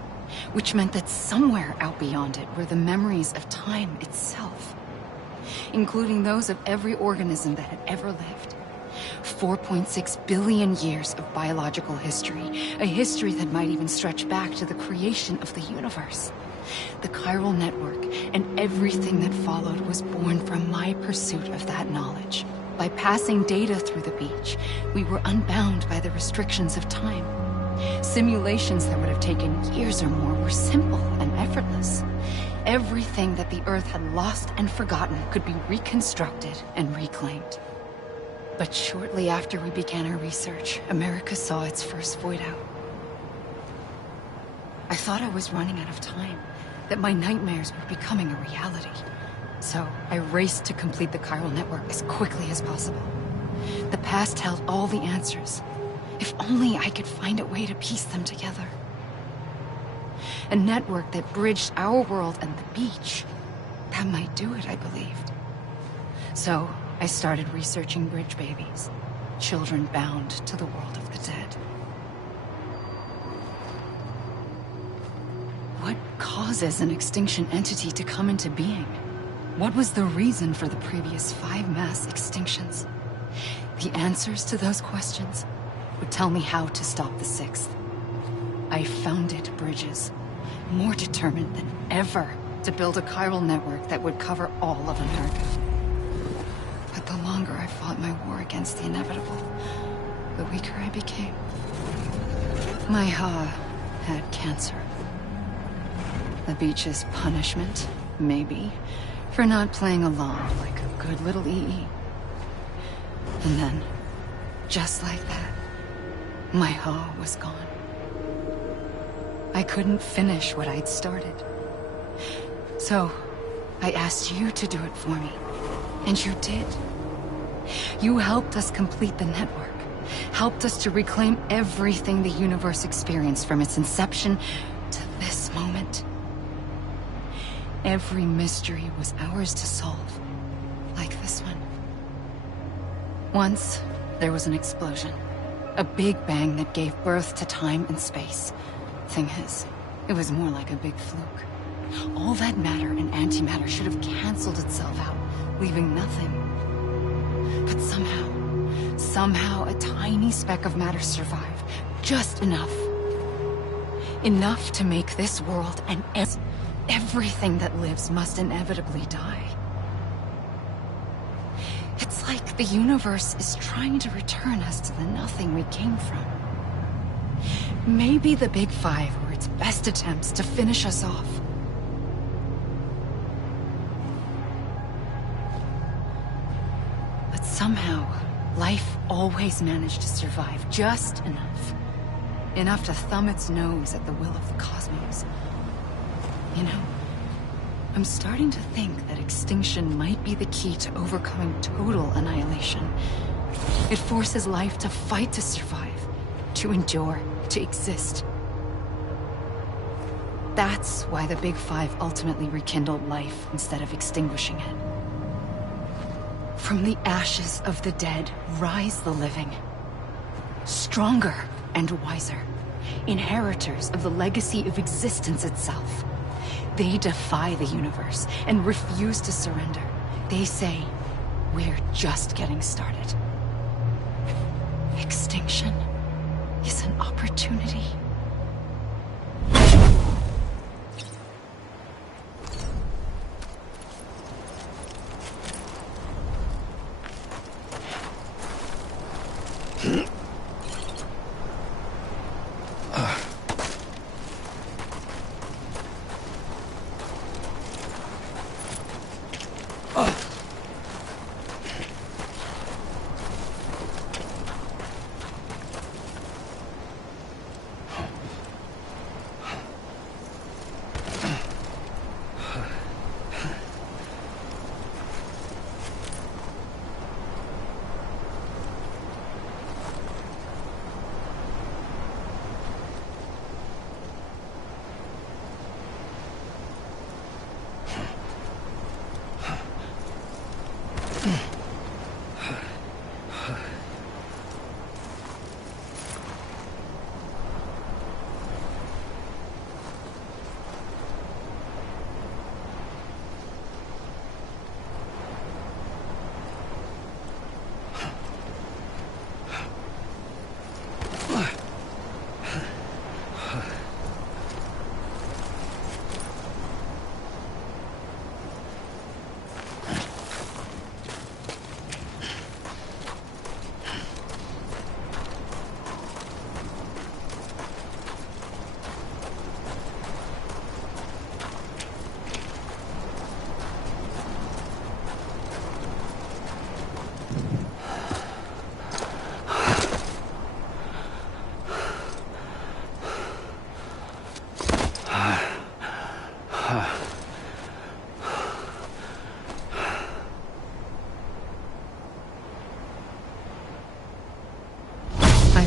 which meant that somewhere out beyond it were the memories of time itself, including those of every organism that had ever lived. 4.6 billion years of biological history, a history that might even stretch back to the creation of the universe. The chiral network and everything that followed was born from my pursuit of that knowledge. By passing data through the beach, we were unbound by the restrictions of time. Simulations that would have taken years or more were simple and effortless. Everything that the Earth had lost and forgotten could be reconstructed and reclaimed. But shortly after we began our research, America saw its first void out. I thought I was running out of time, that my nightmares were becoming a reality. So I raced to complete the chiral network as quickly as possible. The past held all the answers. If only I could find a way to piece them together. A network that bridged our world and the beach. That might do it, I believed. So I started researching bridge babies, children bound to the world of the dead. What causes an extinction entity to come into being? What was the reason for the previous 5 mass extinctions? The answers to those questions would tell me how to stop the 6th. I founded bridges, more determined than ever to build a chiral network that would cover all of America. But the longer I fought my war against the inevitable, the weaker I became. My Ha had cancer. The beach's punishment, maybe, for not playing along like a good little EE. And then, just like that, my Ha was gone. I couldn't finish what I'd started. So, I asked you to do it for me. And you did. You helped us complete the network. Helped us to reclaim everything the universe experienced from its inception to this moment. Every mystery was ours to solve. Like this one. Once, there was an explosion. A big bang that gave birth to time and space. Thing is, it was more like a big fluke. All that matter and antimatter should have canceled itself out, leaving nothing. But somehow a tiny speck of matter survived. Just enough. Enough to make this world and everything that lives must inevitably die. It's like the universe is trying to return us to the nothing we came from. Maybe the Big Five were its best attempts to finish us off. But somehow, life always managed to survive just enough. Enough to thumb its nose at the will of the cosmos. You know, I'm starting to think that extinction might be the key to overcoming total annihilation. It forces life to fight to survive, to endure, to exist. That's why the Big Five ultimately rekindled life instead of extinguishing it. From the ashes of the dead rise the living. Stronger and wiser. Inheritors of the legacy of existence itself. They defy the universe and refuse to surrender. They say, we're just getting started. Extinction is an opportunity.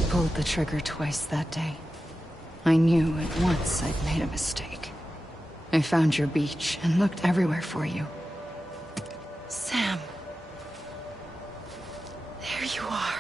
pulled the trigger twice that day. I knew at once I'd made a mistake. I found your beach and looked everywhere for you. Sam. There you are.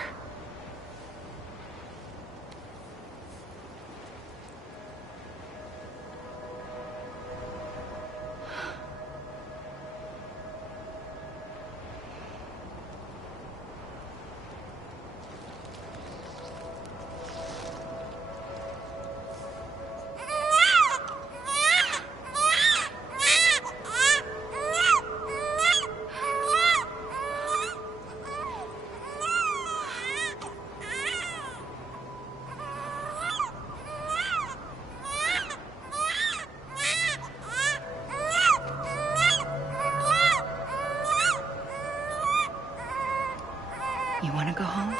You want to go home?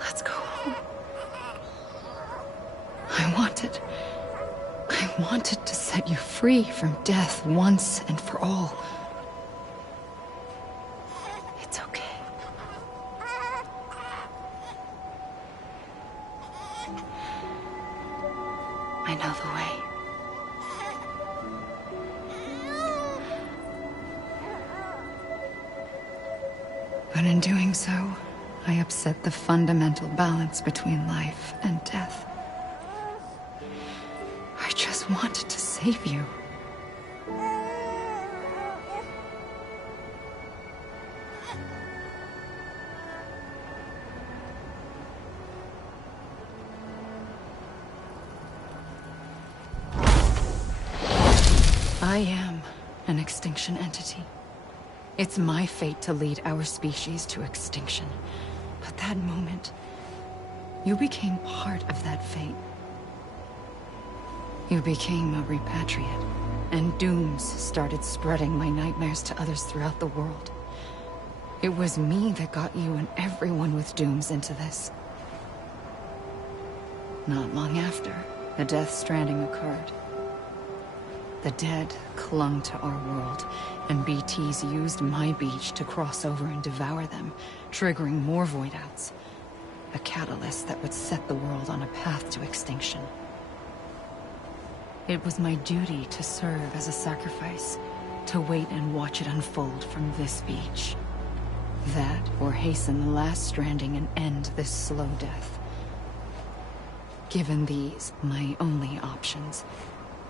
Let's go home. I wanted to set you free from death once and for all. It's okay. I know the way. But in doing so, I upset the fundamental balance between life and death. I just wanted to save you. I am an extinction entity. It's my fate to lead our species to extinction. But that moment, you became part of that fate. You became a repatriate, and dooms started spreading my nightmares to others throughout the world. It was me that got you and everyone with dooms into this. Not long after, the DEATHSTRANDING occurred. The dead clung to our world, and BTs used my beach to cross over and devour them, triggering more void outs. A catalyst that would set the world on a path to extinction. It was my duty to serve as a sacrifice, to wait and watch it unfold from this beach. That, or hasten the last stranding and end this slow death. Given these, my only options,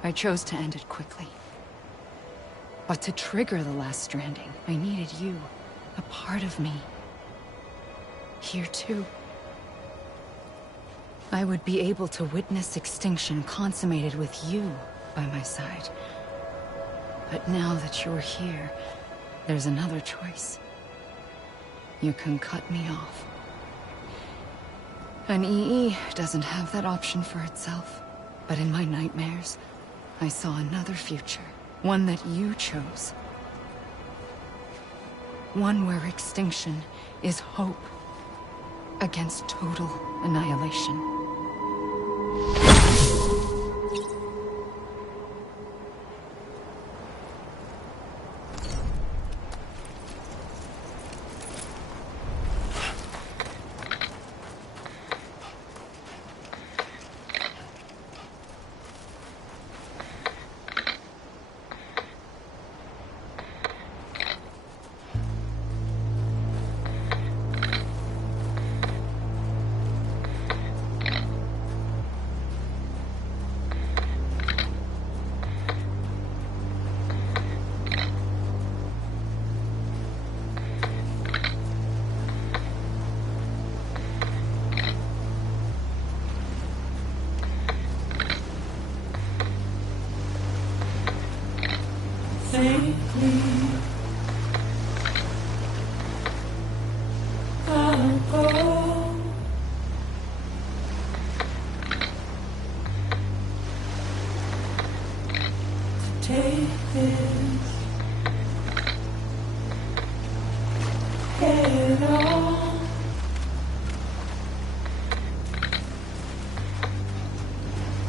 I chose to end it quickly. But to trigger the last stranding, I needed you, a part of me. Here too. I would be able to witness extinction consummated with you by my side. But now that you're here, there's another choice. You can cut me off. An EE doesn't have that option for itself. But in my nightmares, I saw another future. One that you chose. One where extinction is hope against total annihilation.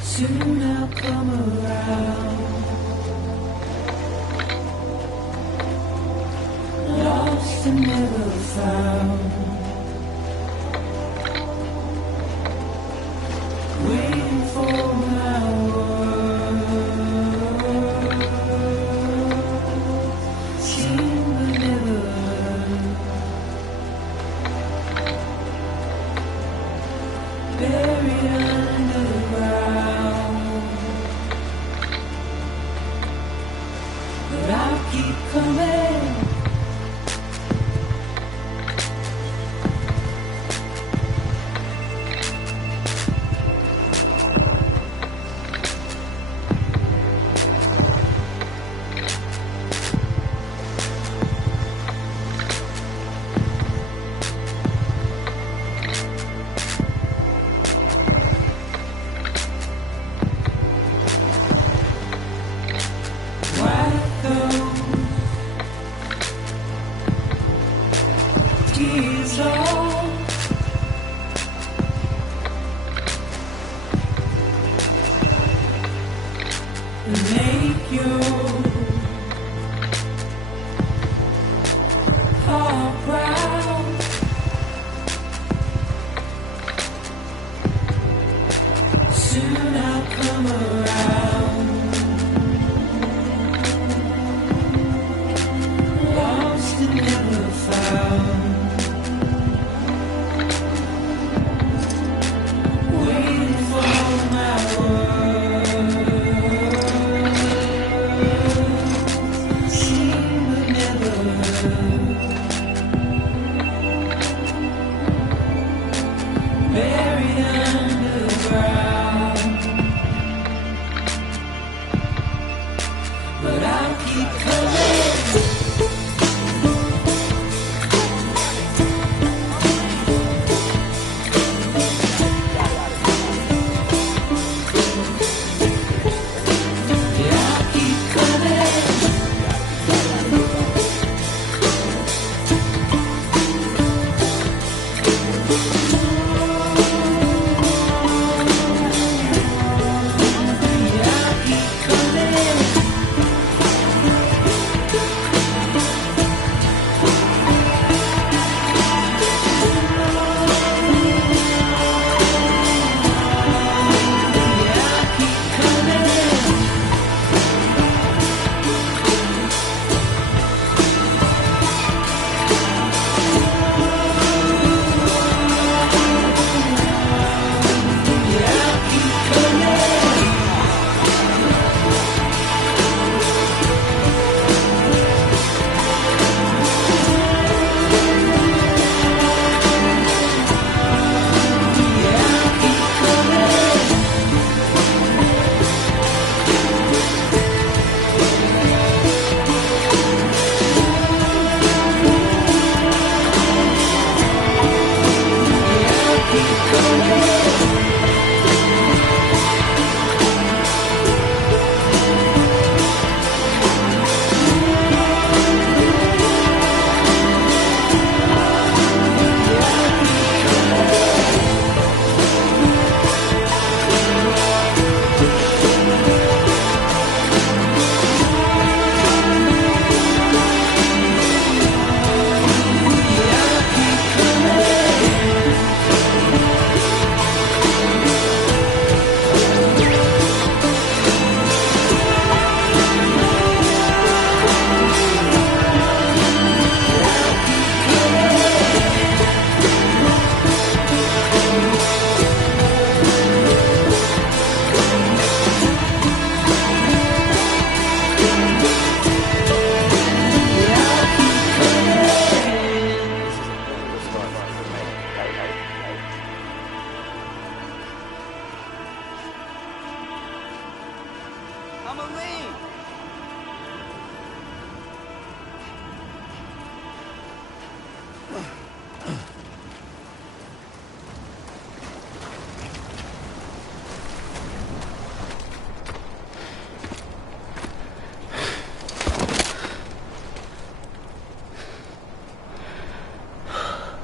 Soon I'll come around. Lost and never found. buried under the ground. But I'll keep coming.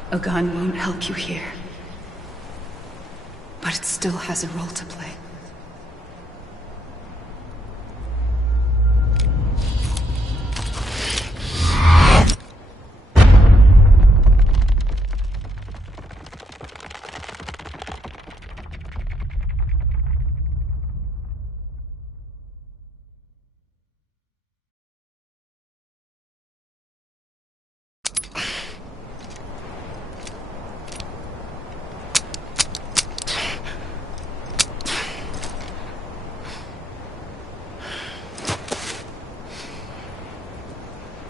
A gun won't help you here. But it still has a role to play.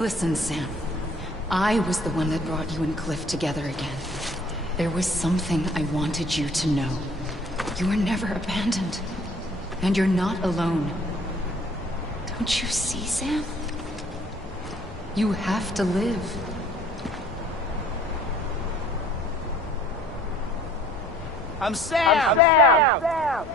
Listen, Sam. I was the one that brought you and Cliff together again. There was something I wanted you to know. You were never abandoned. And you're not alone. Don't you see, Sam? You have to live. I'm Sam! I'm Sam!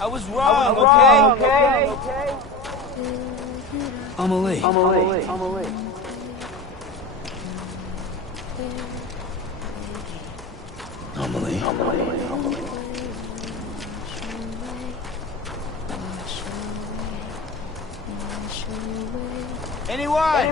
I was wrong, okay? Amelie. Anyone?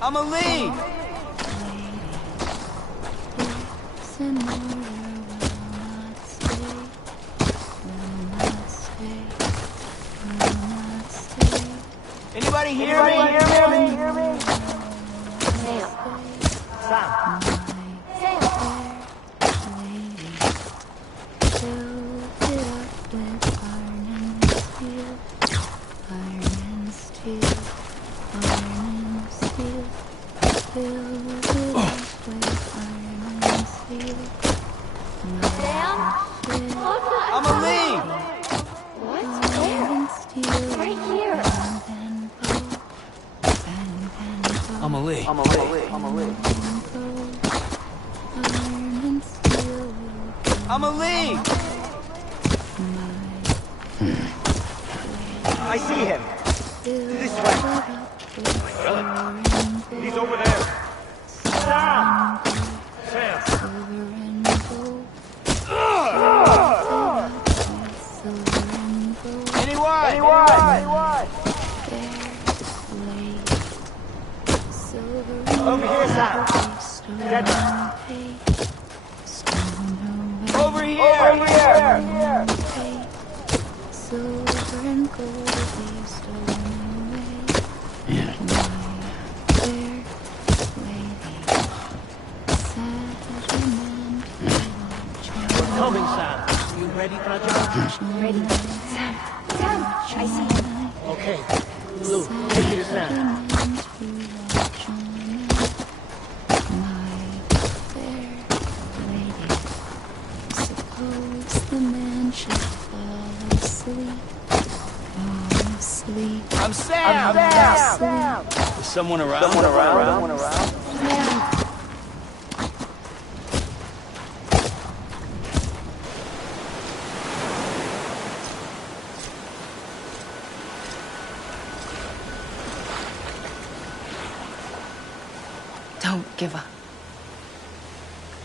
Amelie! Anybody hear me? Sam. Amelie! I see him. This way. He's over there. Sam! Anyone? Over here, Sam. Dead man. Over here! Silver and gold be stolen away. Yeah. Fair lady, sad man. We're coming, Sam. You ready, Praja? Ready. Sam, I see him. Okay. Lou, take it to Sam. I'm Sam! Is someone around? Don't give up.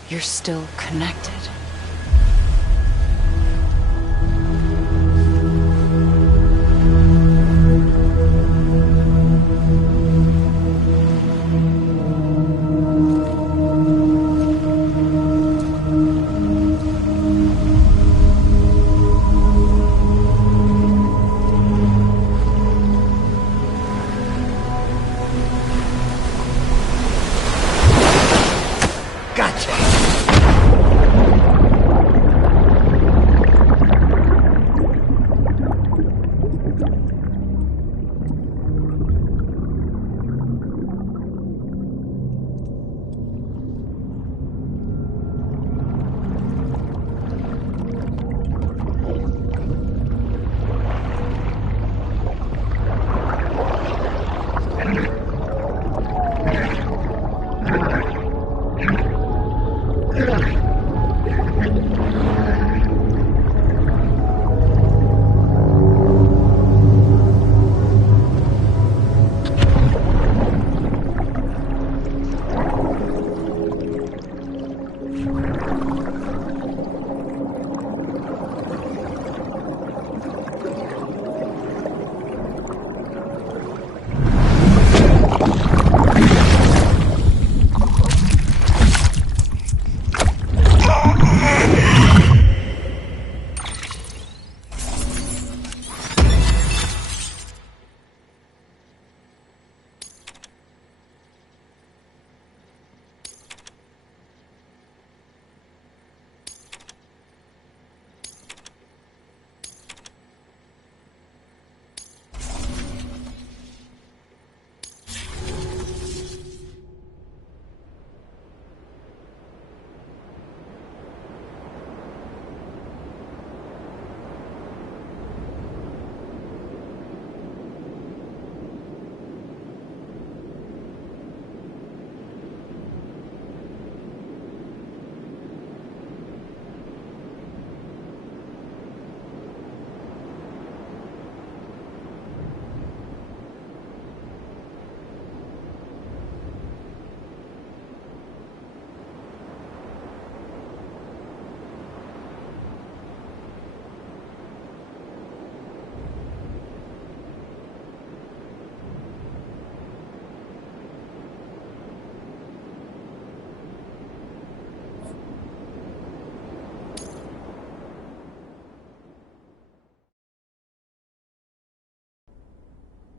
You're still connected. Gotcha!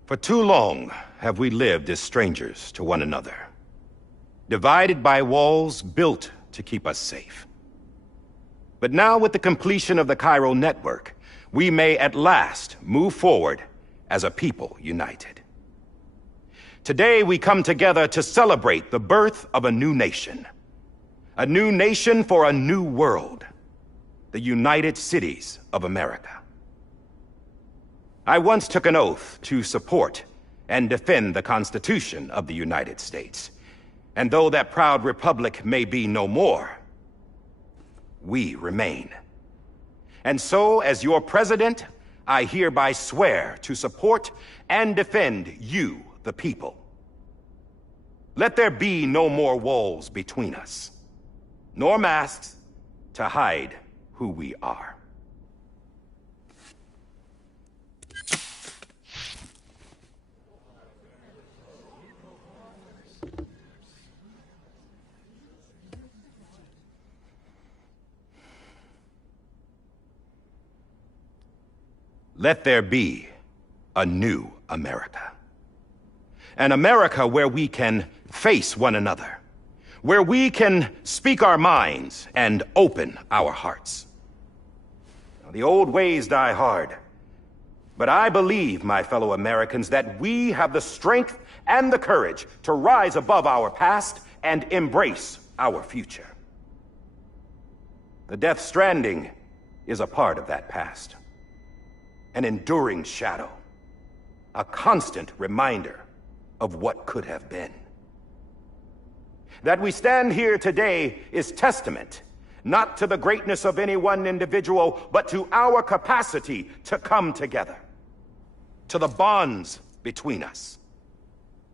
For too long have we lived as strangers to one another, divided by walls built to keep us safe. But now, with the completion of the Chiral network, we may at last move forward as a people united. Today we come together to celebrate the birth of a new nation for a new world, the United Cities of America. I once took an oath to support and defend the Constitution of the United States. And though that proud republic may be no more, we remain. And so, as your president, I hereby swear to support and defend you, the people. Let there be no more walls between us, nor masks to hide who we are. Let there be a new America. An America where we can face one another, where we can speak our minds and open our hearts. Now, the old ways die hard, but I believe, my fellow Americans, that we have the strength and the courage to rise above our past and embrace our future. The Death Stranding is a part of that past. An enduring shadow, a constant reminder of what could have been. That we stand here today is testament, not to the greatness of any one individual, but to our capacity to come together, to the bonds between us,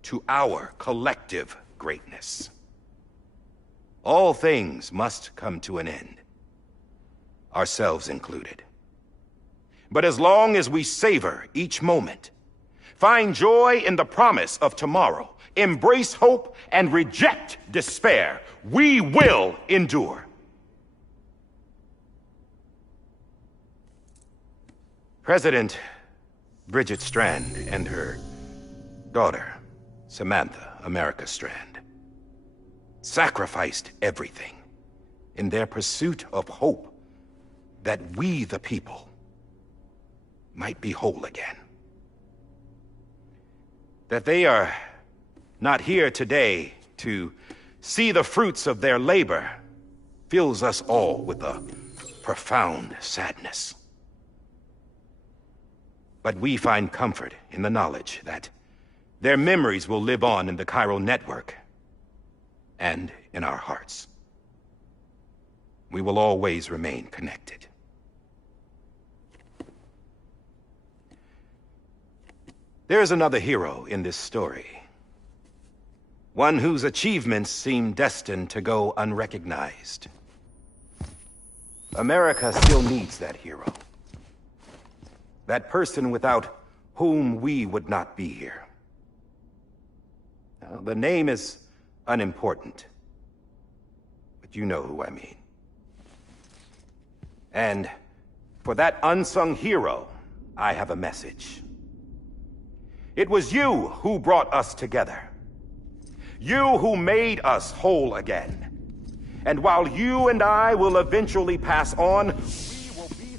to our collective greatness. All things must come to an end, ourselves included. But as long as we savor each moment, find joy in the promise of tomorrow, embrace hope, and reject despair, we will endure. President Bridget Strand and her daughter, Samantha America Strand, sacrificed everything in their pursuit of hope that we, the people, might be whole again. That they are not here today to see the fruits of their labor fills us all with a profound sadness. But we find comfort in the knowledge that their memories will live on in the Chiral network and in our hearts. we will always remain connected. There's another hero in this story. One whose achievements seem destined to go unrecognized. America still needs that hero. That person without whom we would not be here. Now, the name is unimportant, but you know who I mean. And for that unsung hero, I have a message. It was you who brought us together. You who made us whole again. And while you and I will eventually pass on, we will be...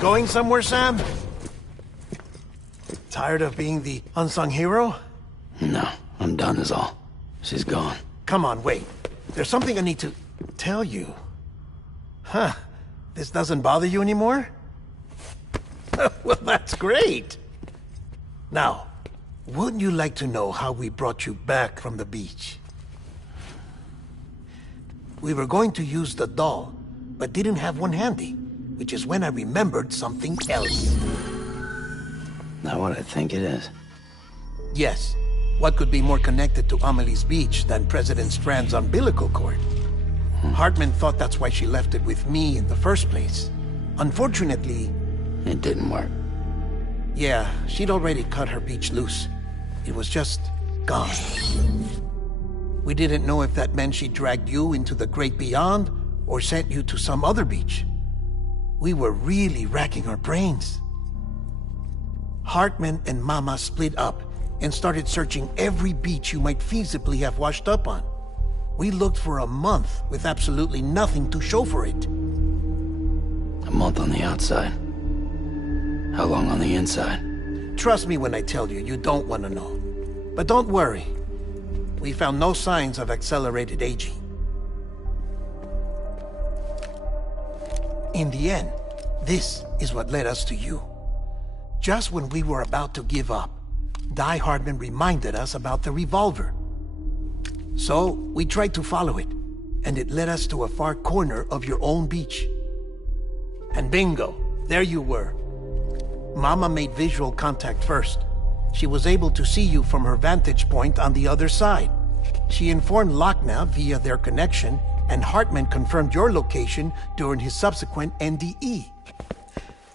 Going somewhere, Sam? Tired of being the unsung hero? No, I'm done is all. She's gone. Come on, wait. There's something I need to tell you. Huh. This doesn't bother you anymore? Well, that's great. Now, wouldn't you like to know how we brought you back from the beach? We were going to use the doll, but didn't have one handy, which is when I remembered something else. Not what I think it is. Yes. What could be more connected to Amelie's beach than President Strand's umbilical cord? Hartman thought that's why she left it with me in the first place. Unfortunately... It didn't work. Yeah, she'd already cut her beach loose. It was just gone. We didn't know if that meant she dragged you into the great beyond or sent you to some other beach. We were really racking our brains. Hartman and Mama split up and started searching every beach you might feasibly have washed up on. We looked for a month with absolutely nothing to show for it. A month on the outside. How long on the inside? Trust me when I tell you, you don't want to know. But don't worry. We found no signs of accelerated aging. In the end, this is what led us to you. Just when we were about to give up, Die Hardman reminded us about the revolver. So, we tried to follow it, and it led us to a far corner of your own beach. And bingo, there you were. Mama made visual contact first. She was able to see you from her vantage point on the other side. She informed Lochna via their connection, and Hartman confirmed your location during his subsequent NDE.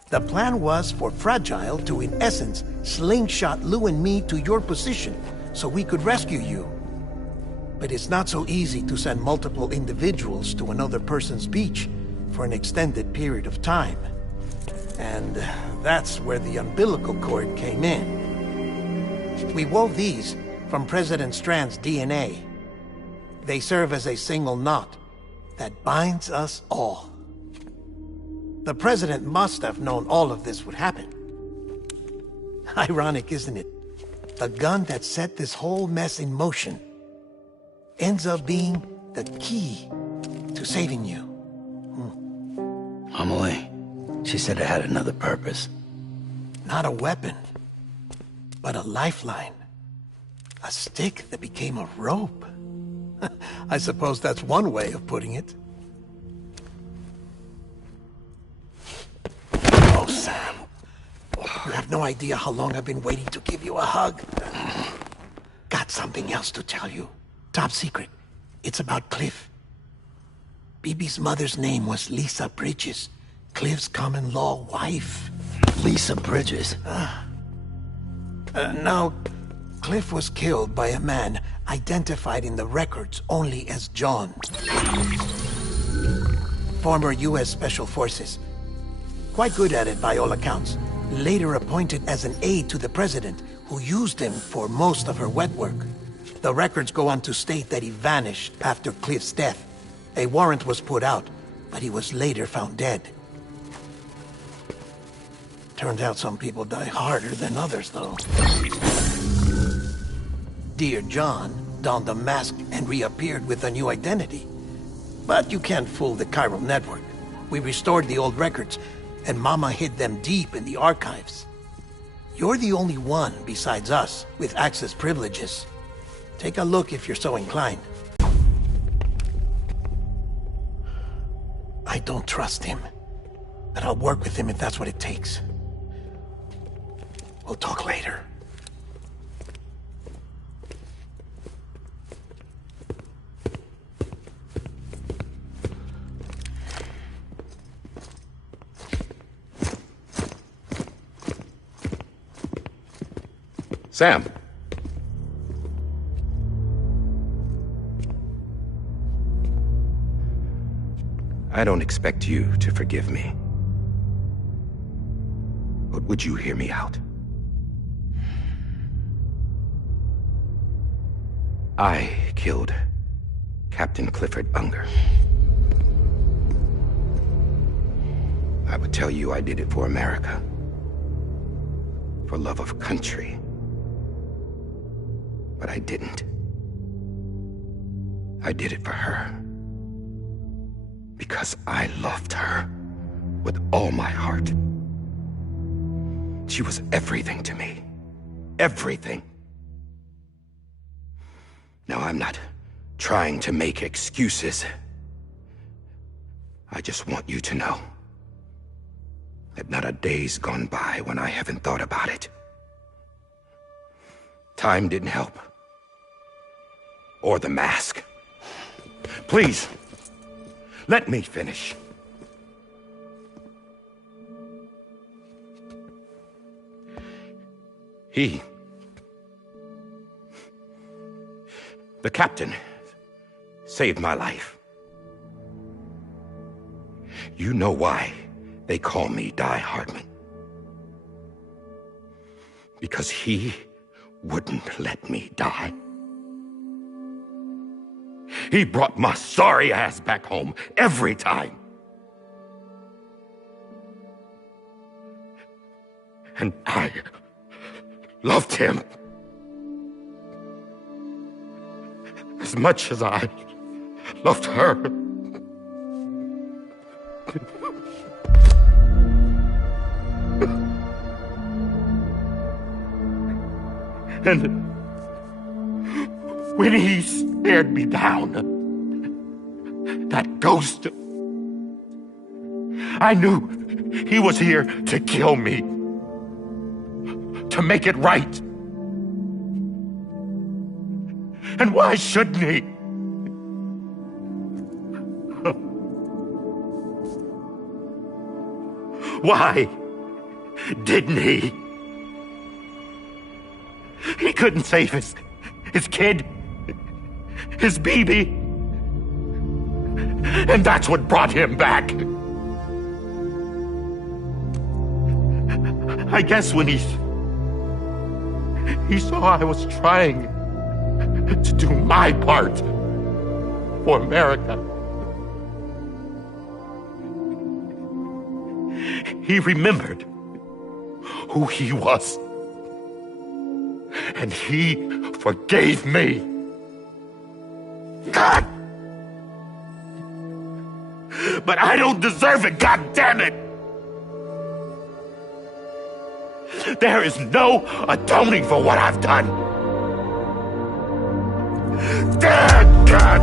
The plan was for Fragile to, in essence, slingshot Lou and me to your position so we could rescue you. But it's not so easy to send multiple individuals to another person's beach for an extended period of time. And that's where the umbilical cord came in. We wove these from President Strand's DNA. They serve as a single knot that binds us all. The President must have known all of this would happen. Ironic, isn't it? The gun that set this whole mess in motion ends up being the key to saving you. Amelie. She said it had another purpose. Not a weapon, but a lifeline. A stick that became a rope. I suppose that's one way of putting it. Oh, Sam. You have no idea how long I've been waiting to give you a hug. Got something else to tell you. Top secret. It's about Cliff. Bibi's mother's name was Lisa Bridges. Cliff's common-law wife. Lisa Bridges? Now, Cliff was killed by a man identified in the records only as John. Former U.S. Special Forces. Quite good at it by all accounts. Later appointed as an aide to the president, who used him for most of her wet work. The records go on to state that he vanished after Cliff's death. A warrant was put out, but he was later found dead. Turned out some people die harder than others, though. Dear John donned a mask and reappeared with a new identity. But you can't fool the chiral network. We restored the old records, and Mama hid them deep in the archives. You're the only one besides us with access privileges. Take a look if you're so inclined. don't trust him. But I'll work with him if that's what it takes. We'll talk later. Sam. I don't expect you to forgive me. But would you hear me out? I killed Captain Clifford Unger. I would tell you I did it for America. For love of country. But I didn't. I did it for her. Because I loved her with all my heart. She was everything to me. Everything. Now, I'm not trying to make excuses. I just want you to know that not a day's gone by when I haven't thought about it. Time didn't help. Or the mask. Please, let me finish. The captain, saved my life. You know why they call me Die Hardman. Because he wouldn't let me die. He brought my sorry ass back home every time. And I loved him as much as I loved her. And when he stared me down, that ghost, I knew he was here to kill me, to make it right. And why shouldn't he? Why didn't he? He couldn't save his kid, his baby. And that's what brought him back. I guess when he saw I was trying to do my part for America, he remembered who he was. And he forgave me. God! But I don't deserve it, God damn it! There is no atoning for what I've done. Damn, God!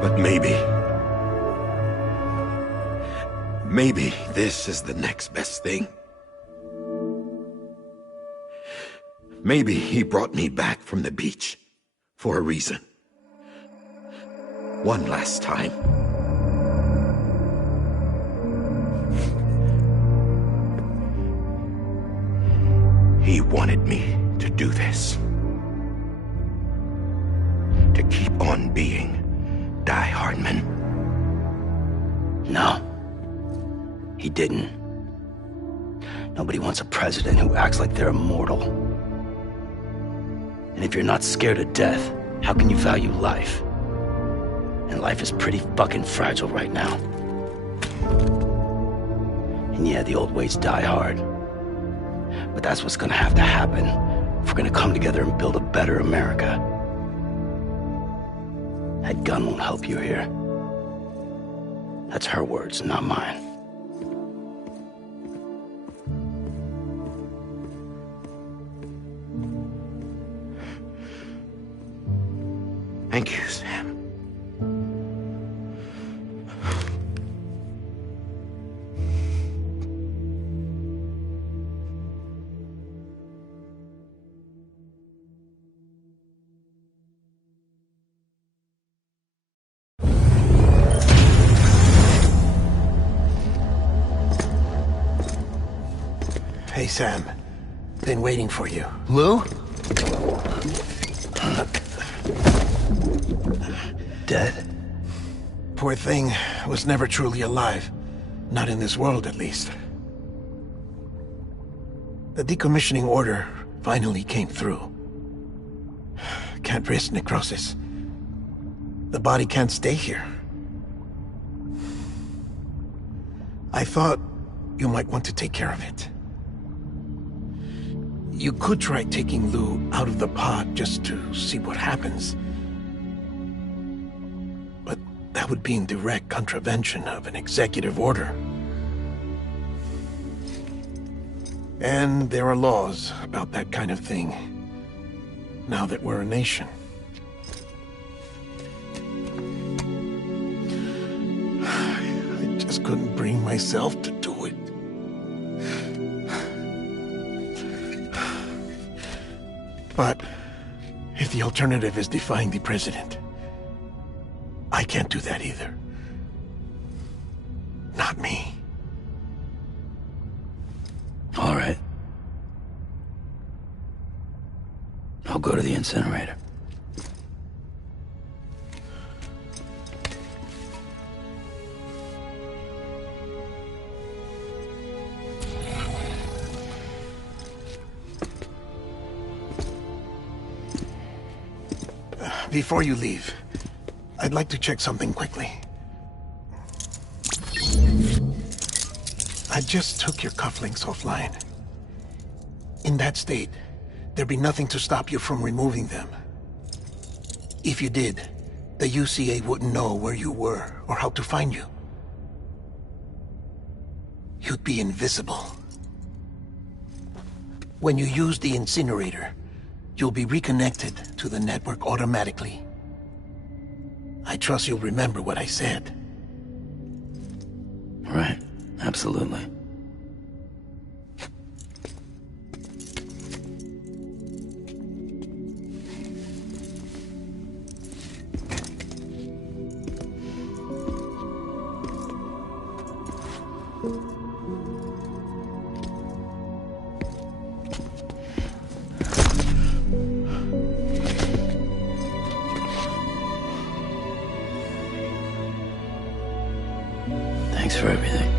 But maybe this is the next best thing. Maybe he brought me back from the beach for a reason. One last time. He wanted me to do this. To keep on being Die Hardman. No. He didn't. Nobody wants a president who acts like they're immortal. And if you're not scared of death, how can you value life? And life is pretty fucking fragile right now. And yeah, the old ways die hard. But that's what's gonna have to happen if we're gonna come together and build a better America. That gun won't help you here. That's her words, not mine. Thank you, Sam. Hey, Sam. Been waiting for you. Lou? Dead? Poor thing was never truly alive. Not in this world, at least. The decommissioning order finally came through. Can't risk necrosis. The body can't stay here. I thought you might want to take care of it. You could try taking Lou out of the pod just to see what happens. But that would be in direct contravention of an executive order. And there are laws about that kind of thing, now that we're a nation. I just couldn't bring myself to do it. But if the alternative is defying the president, I can't do that either. Not me. All right. I'll go to the incinerator. Before you leave, I'd like to check something quickly. I just took your cufflinks offline. In that state, there'd be nothing to stop you from removing them. If you did, the UCA wouldn't know where you were or how to find you. You'd be invisible. When you use the incinerator, you'll be reconnected to the network automatically. I trust you'll remember what I said. Right, absolutely. Thanks for everything.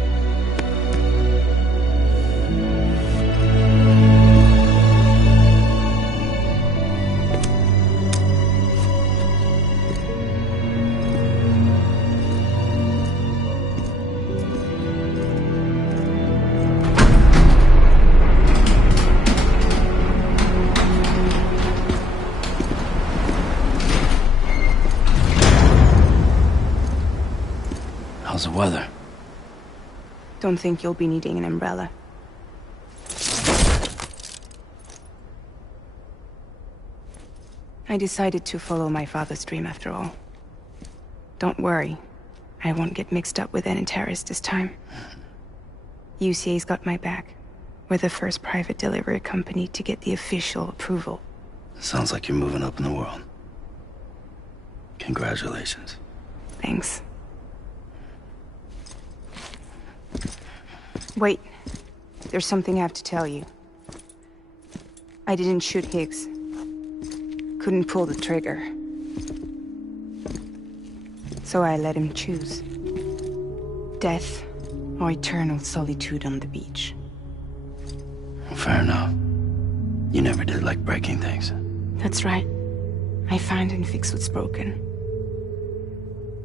How's the weather? Don't think you'll be needing an umbrella. I decided to follow my father's dream after all. Don't worry, I won't get mixed up with any terrorists this time. UCA's got my back. We're the first private delivery company to get the official approval. Sounds like you're moving up in the world. Congratulations. Thanks. Wait. There's something I have to tell you. I didn't shoot Higgs. Couldn't pull the trigger. So I let him choose. Death or eternal solitude on the beach. Well, fair enough. You never did like breaking things. That's right. I find and fix what's broken.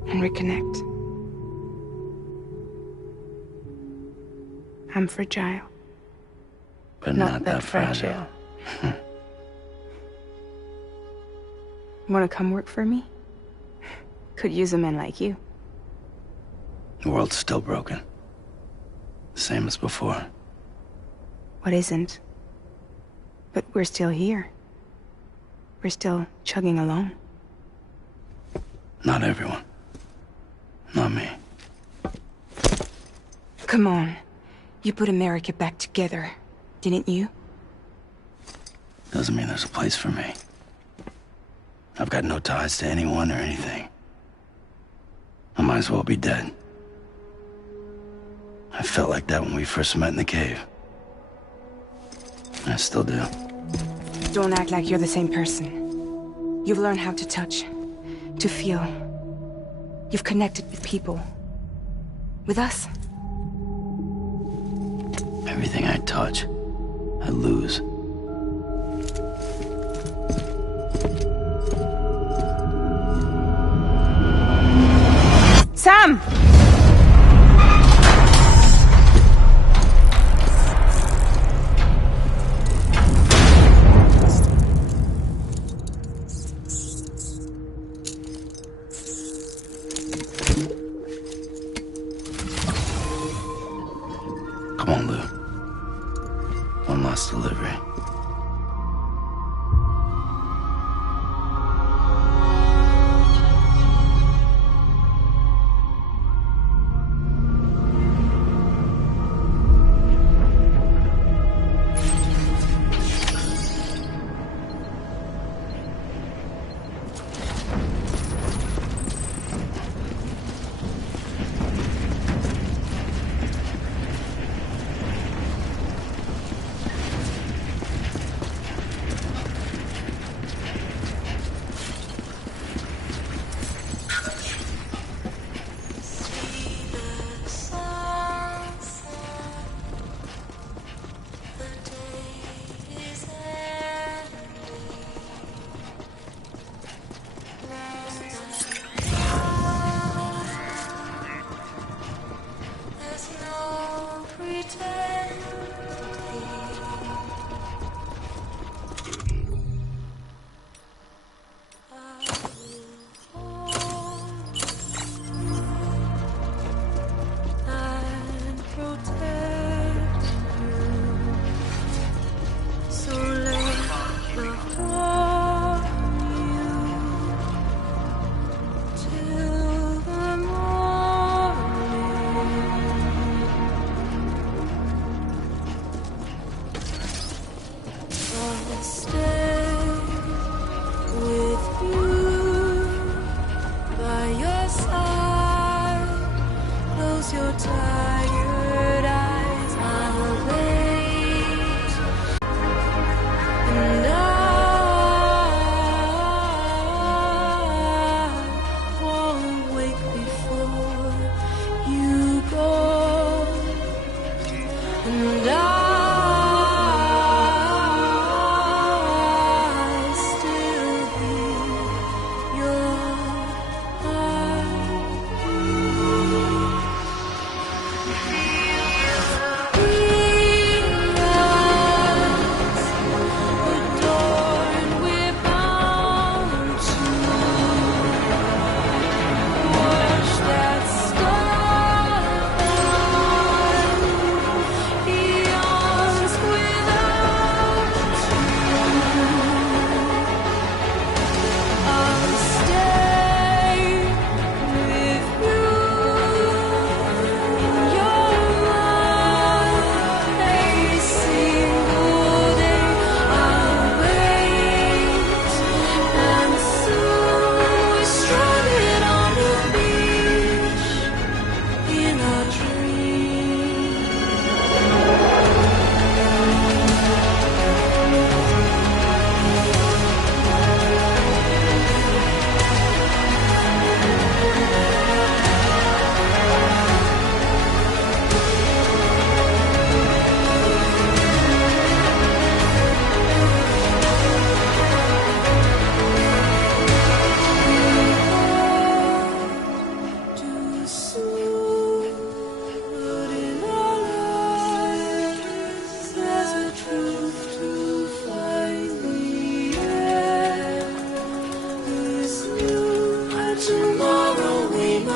and reconnect. I'm fragile. But not that fragile. Wanna come work for me? Could use a man like you. The world's still broken. Same as before. What isn't? But we're still here. We're still chugging along. Not everyone. Not me. Come on. You put America back together, didn't you? Doesn't mean there's a place for me. I've got no ties to anyone or anything. I might as well be dead. I felt like that when we first met in the cave. I still do. Don't act like you're the same person. You've learned how to touch, to feel. You've connected with people. With us. Everything I touch, I lose. Sam! Come on, Lou. One last delivery.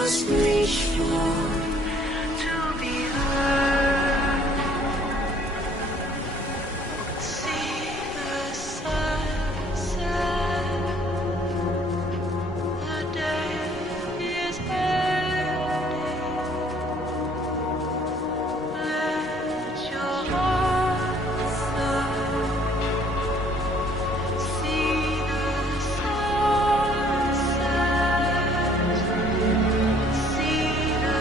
must reach for to be heard. See the sunset. The day is ending. Let your heart soar. See the sunset. See the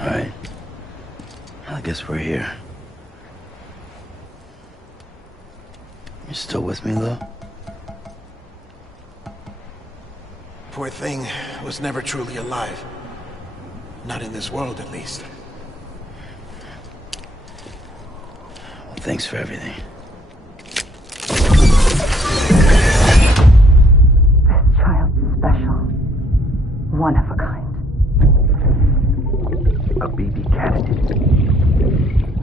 Alright. I guess we're here. You still with me, though? Poor thing was never truly alive. Not in this world, at least. Well, thanks for everything. This child's special. One of a kind. A BB candidate.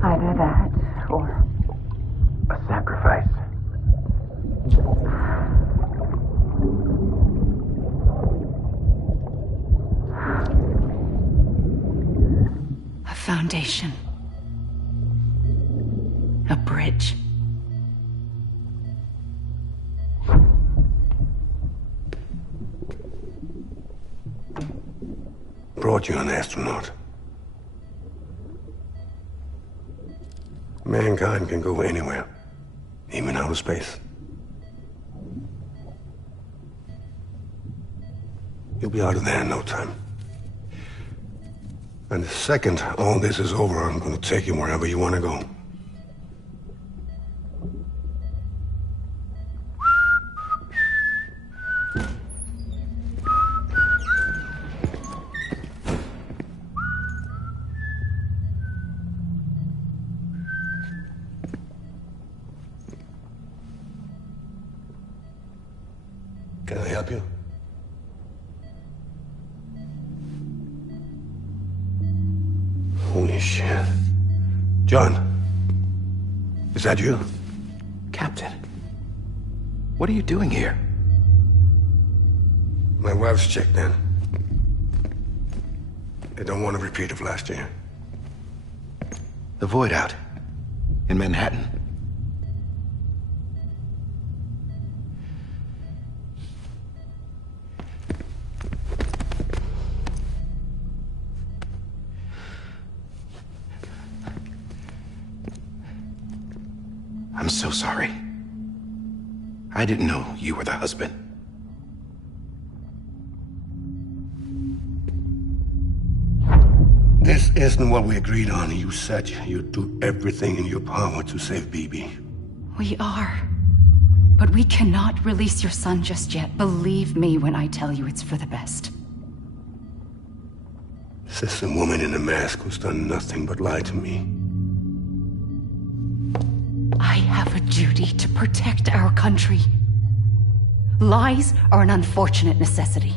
Either that, or a sacrifice. A foundation. A bridge. Brought you an astronaut. Mankind can go anywhere, even outer space. You'll be out of there in no time. And the second all this is over, I'm gonna take you wherever you want to go. Can I help you? Holy shit. John, is that you? Captain, what are you doing here? My wife's checked in. They don't want a repeat of last year. The Void out in Manhattan. I'm so sorry. I didn't know you were the husband. This isn't what we agreed on. You said you'd do everything in your power to save BB. We are. But we cannot release your son just yet. Believe me when I tell you it's for the best. Assistant woman in a mask who's done nothing but lie to me. I have a duty to protect our country. Lies are an unfortunate necessity.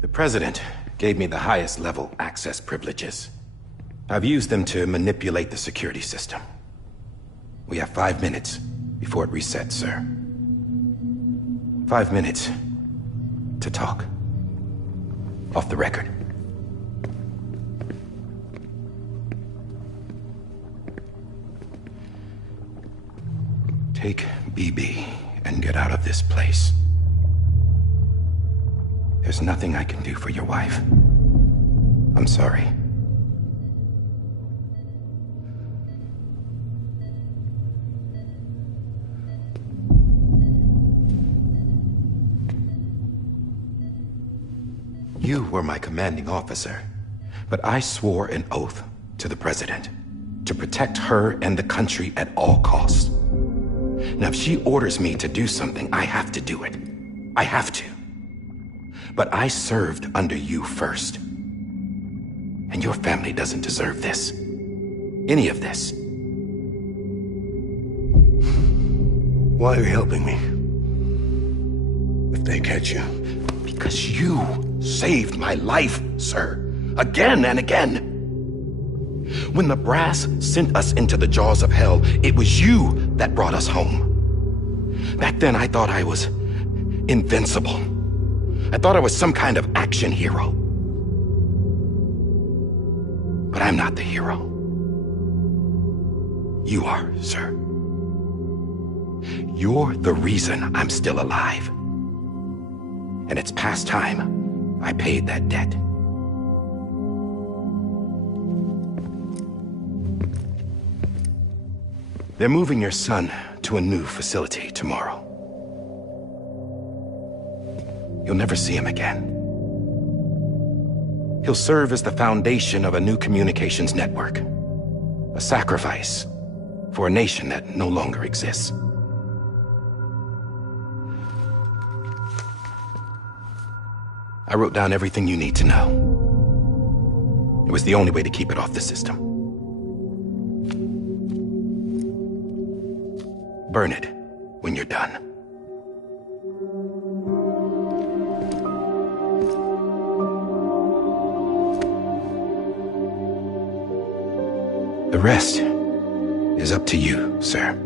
The President gave me the highest level access privileges. I've used them to manipulate the security system. We have 5 minutes before it resets, sir. 5 minutes to talk. Off the record. Take BB and get out of this place. There's nothing I can do for your wife. I'm sorry. You were my commanding officer, but I swore an oath to the President to protect her and the country at all costs. Now, if she orders me to do something, I have to do it. I have to. But I served under you first. And your family doesn't deserve this. Any of this. Why are you helping me? If they catch you. Because you saved my life, sir. Again and again. When the brass sent us into the jaws of hell, it was you that brought us home. Back then, I thought I was invincible. I thought I was some kind of action hero. But I'm not the hero. You are, sir. You're the reason I'm still alive. And it's past time I paid that debt. They're moving your son to a new facility tomorrow. You'll never see him again. He'll serve as the foundation of a new communications network. A sacrifice for a nation that no longer exists. I wrote down everything you need to know. It was the only way to keep it off the system. Burn it when you're done. The rest is up to you, sir.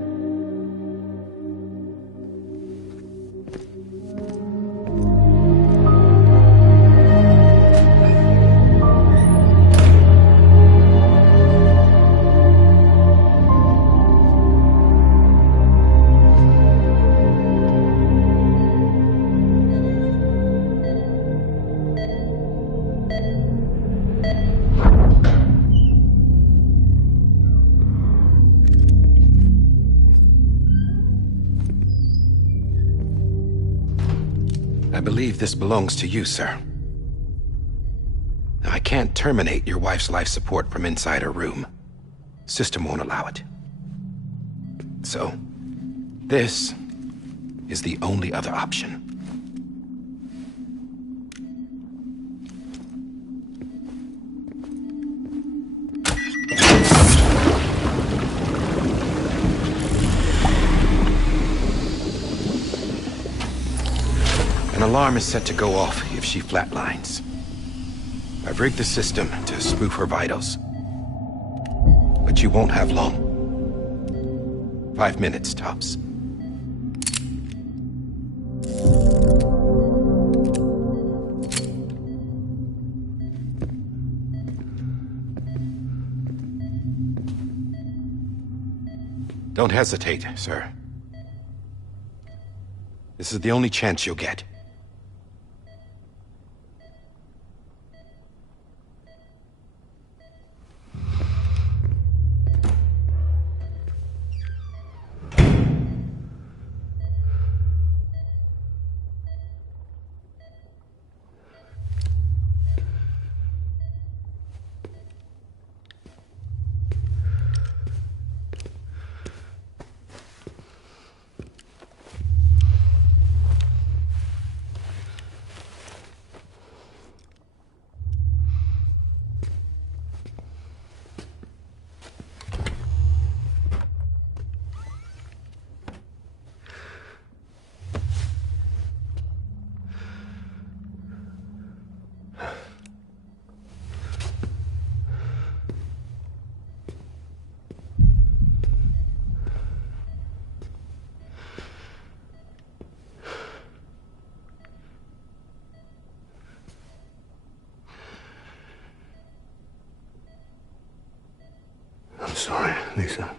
I believe this belongs to you, sir. Now, I can't terminate your wife's life support from inside her room. System won't allow it. So, this is the only other option. An alarm is set to go off if she flatlines. I've rigged the system to spoof her vitals. But you won't have long. 5 minutes, tops. Don't hesitate, sir. This is the only chance you'll get. Lisa.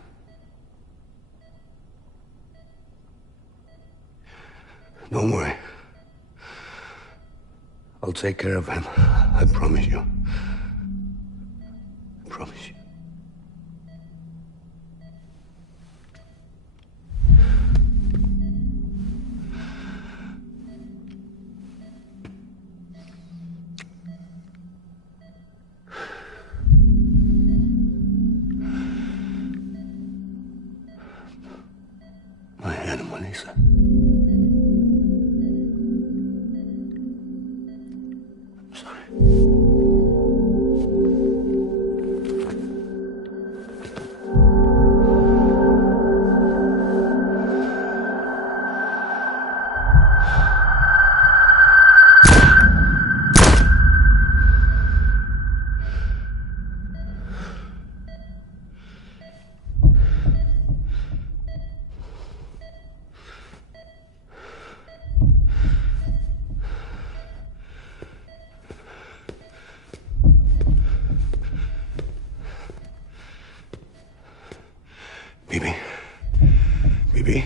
Don't worry. I'll take care of him. I promise you. I promise you. My animal, Lisa. Bibi. Bibi.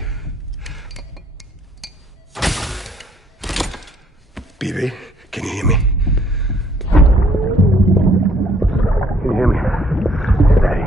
Bibi, can you hear me? Can you hear me? Steady.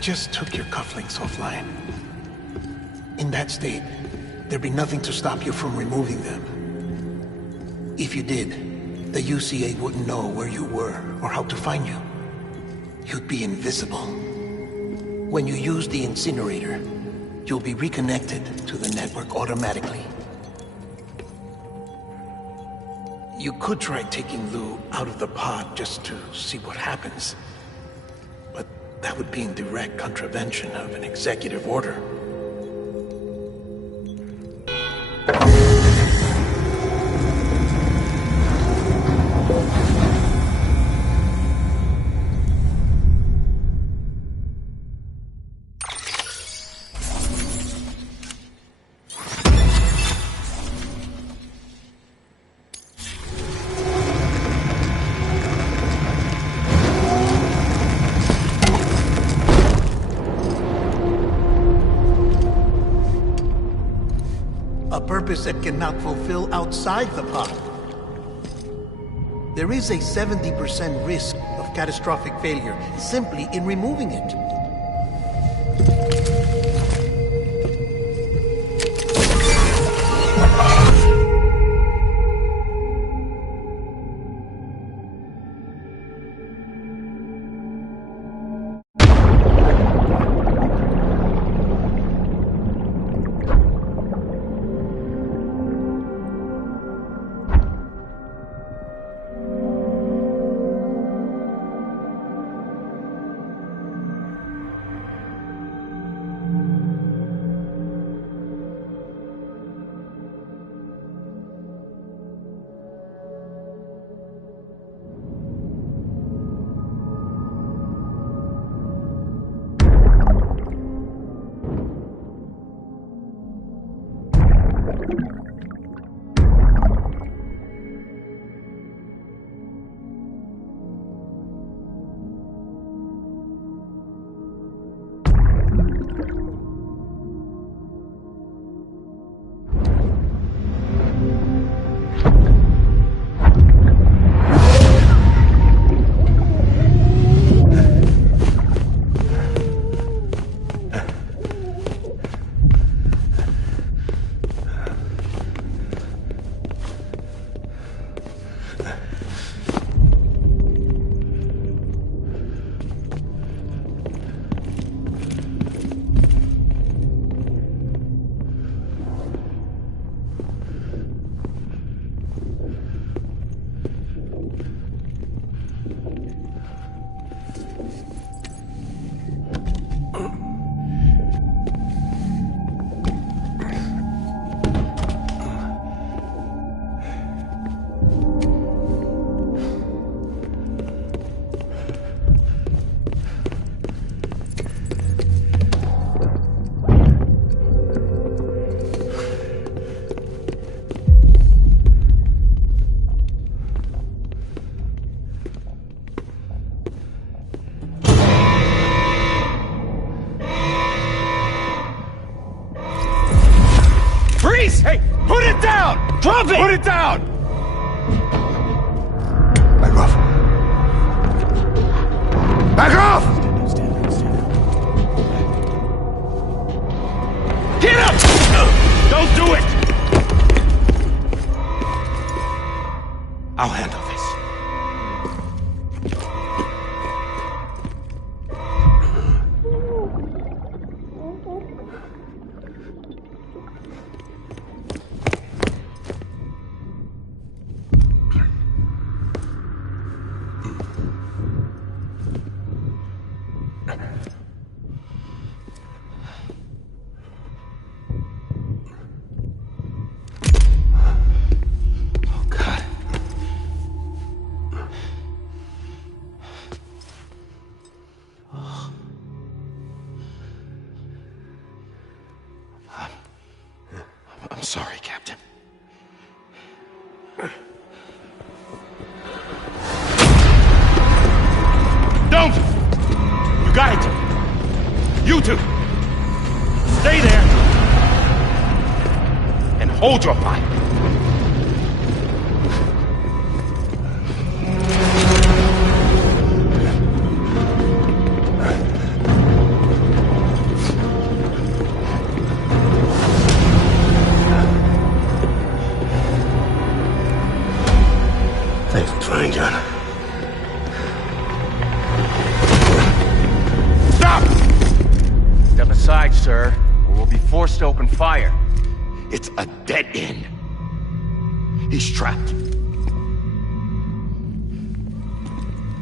Just took your cufflinks offline. In that state, there'd be nothing to stop you from removing them. If you did, the UCA wouldn't know where you were or how to find you. You'd be invisible. When you use the incinerator, you'll be reconnected to the network automatically. You could try taking Lou out of the pod just to see what happens. That would be in direct contravention of an executive order. Purpose that cannot fulfill outside the pod. There is a 70% risk of catastrophic failure simply in removing it. Freeze! Hey, put it down! Drop it! Put it down! Back off. Back off! Get up! Don't do it! I'll handle this. I'm sorry, Captain. Don't! You got it! You two! Stay there! And hold your fire! Thanks for trying, John. Stop! Step aside, sir, or we'll be forced to open fire. It's a dead end. He's trapped.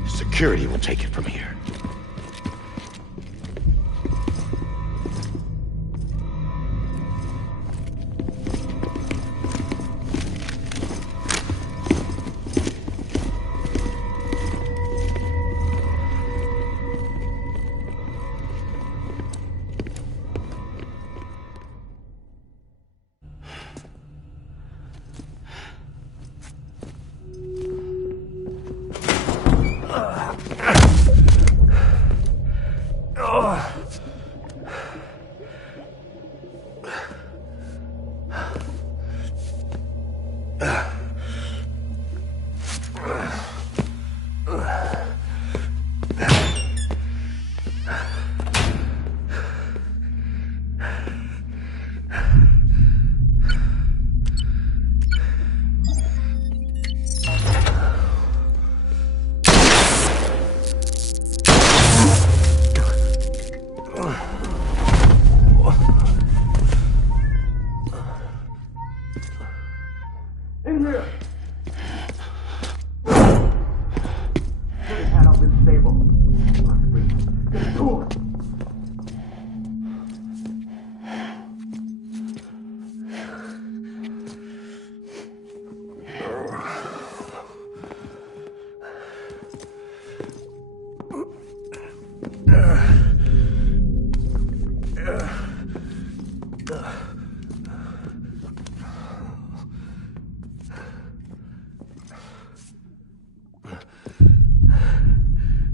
Security will take it from here.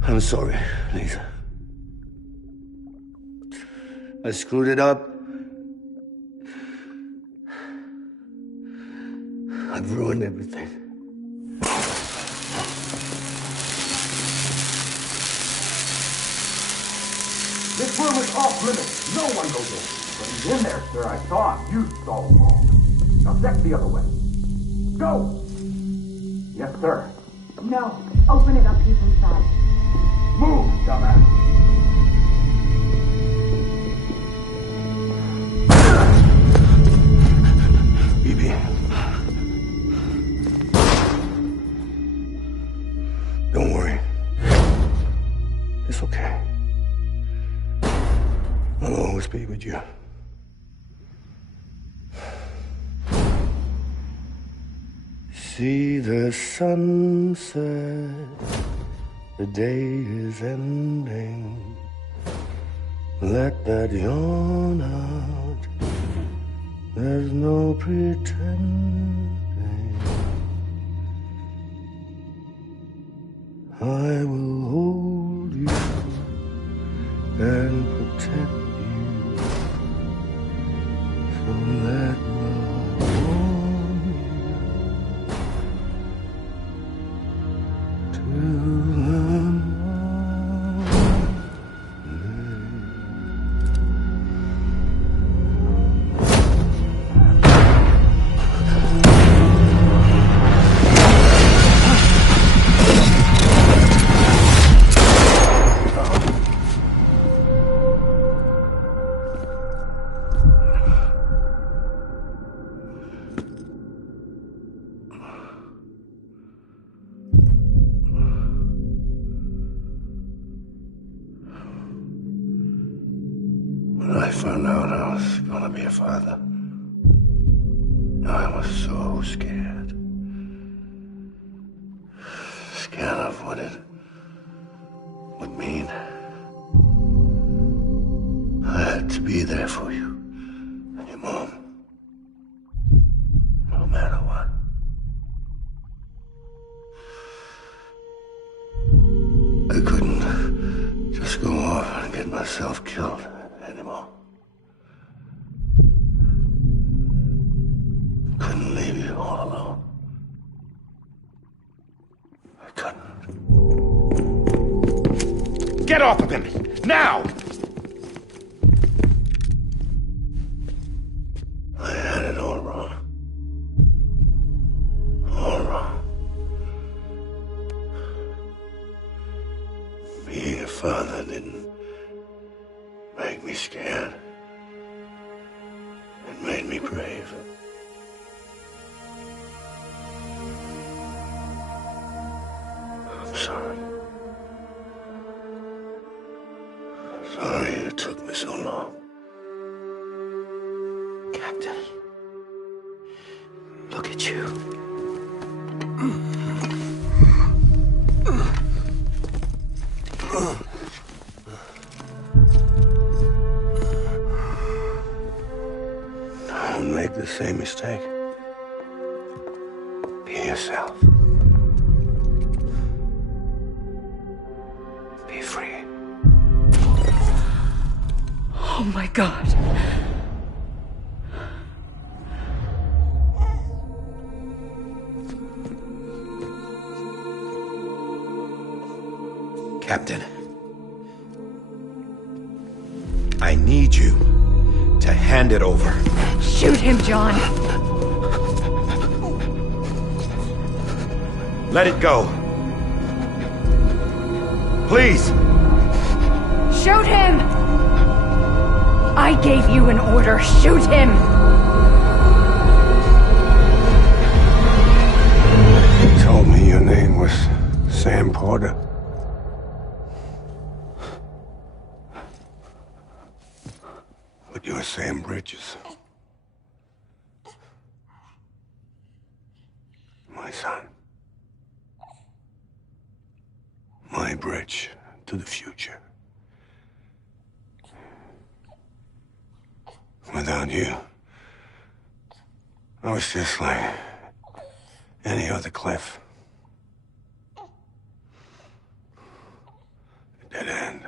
I'm sorry, Lisa. I screwed it up. I've ruined everything. This room is off limits. No one goes in. But he's in there, sir. I saw him. You saw him all. Now check the other way. Go! Yes, sir. No. Open it up. He's inside. Move, dumbass. BB. Don't worry. It's okay. I'll always be with you. See the sunset, the day is ending. Let that yawn out, there's no pretending. I will hold you and protect you. So let love warm you to the When I found out I was gonna be a father, I was so scared. Scared of what it would mean. I had to be there for you and your mom, no matter what. I couldn't just go off and get myself killed anymore. Couldn't leave you all alone. I couldn't. Get off of him! Now! I had it all wrong. All wrong. Being a father didn't make me scared. It made me brave. I'm sorry. Sorry it took me so long. Captain, look at you. Don't make the same mistake. Be yourself. Be free. Oh my God. Captain, I need you to hand it over. Shoot him, John. Let it go. Please. Shoot him! I gave you an order. Shoot him! You told me your name was Sam Porter. But you're Sam Bridges. My son. My bridge to the future. Without you, I was just like any other Cliff. A dead end.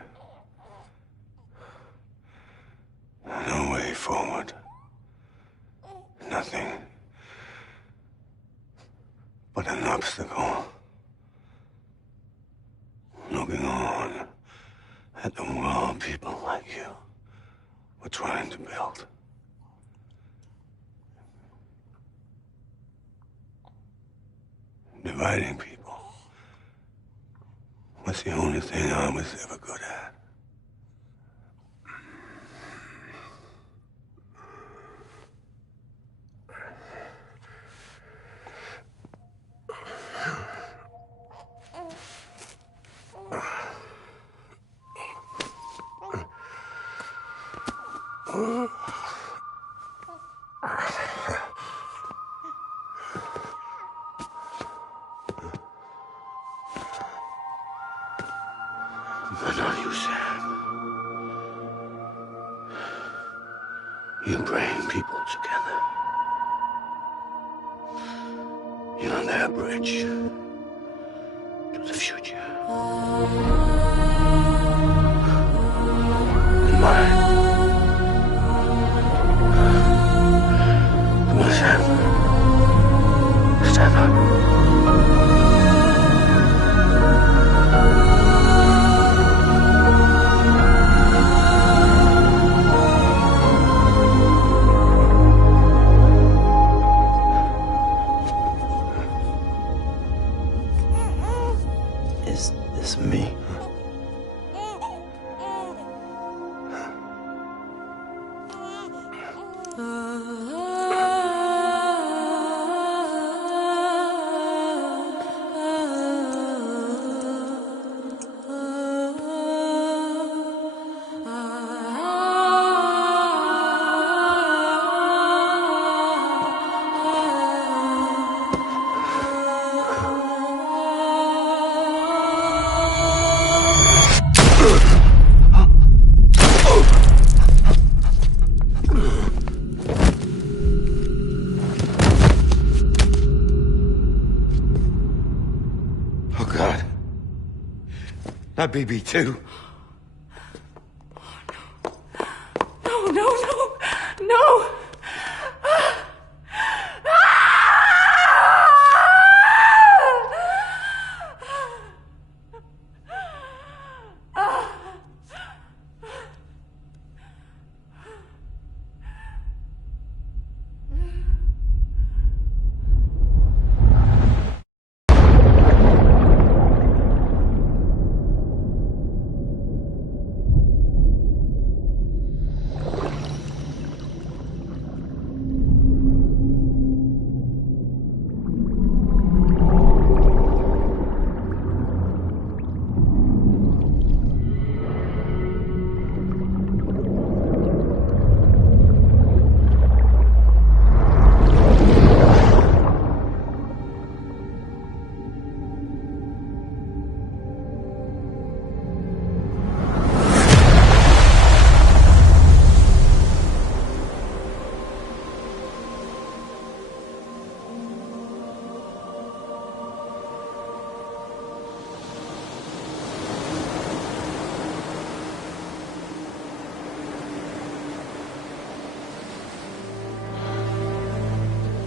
No way forward. Nothing but an obstacle. Looking on at the world people like you were trying to build. Dividing people was the only thing I was ever good at. But not you, Sam. You bring people together. You're on their bridge to the future. And mine. Come on, Sam. Stand up. Is this me? Oh, God. Not BB2. No, no, no, no!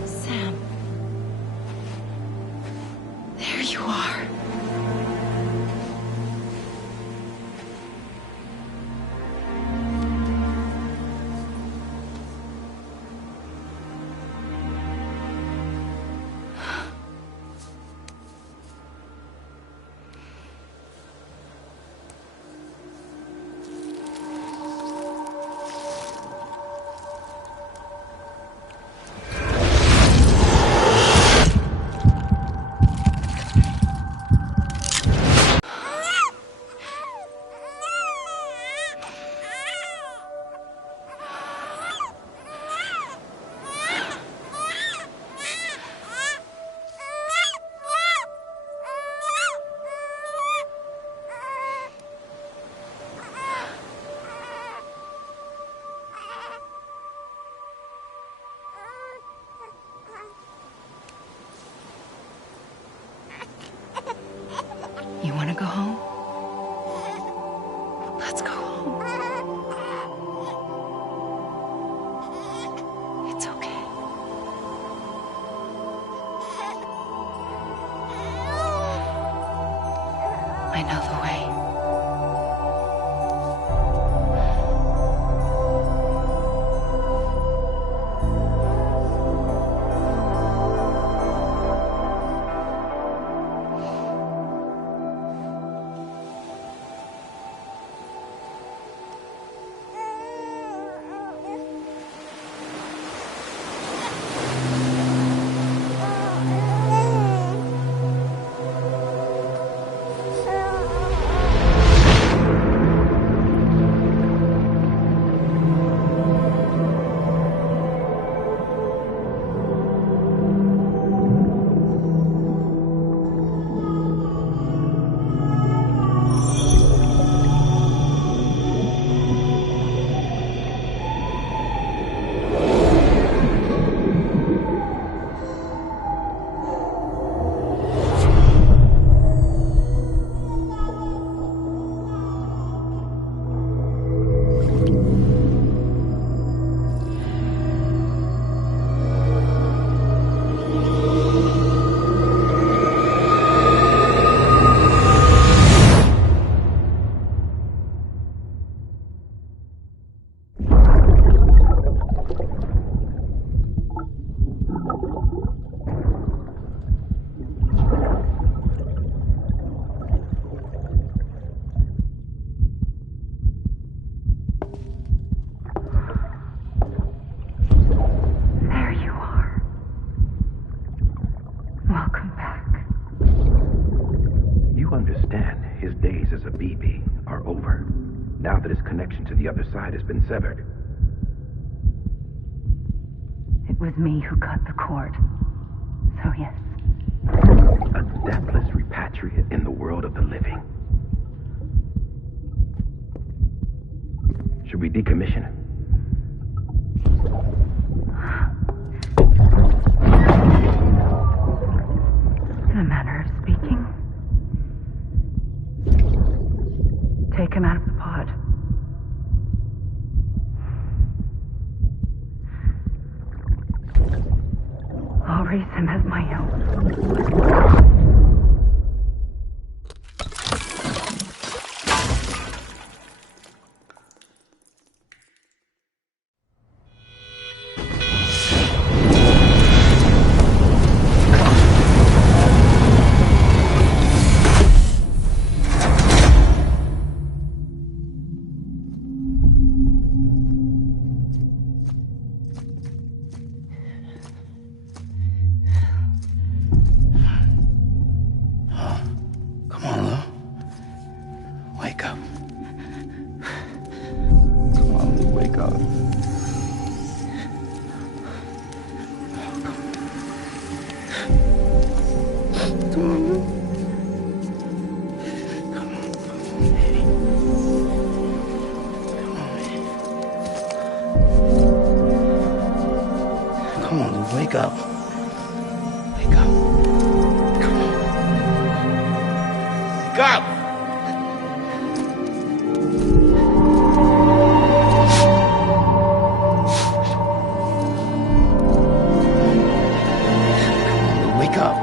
Sam. There you are. days as a BB are over, now that his connection to the other side has been severed. It was me who cut the cord. So yes. A deathless repatriate in the world of the living. Should we decommission him? In a manner of speaking. Take him out of the pod. I'll raise him as my own. Wake up. Wake up. Come on. Wake up! Come on, wake up.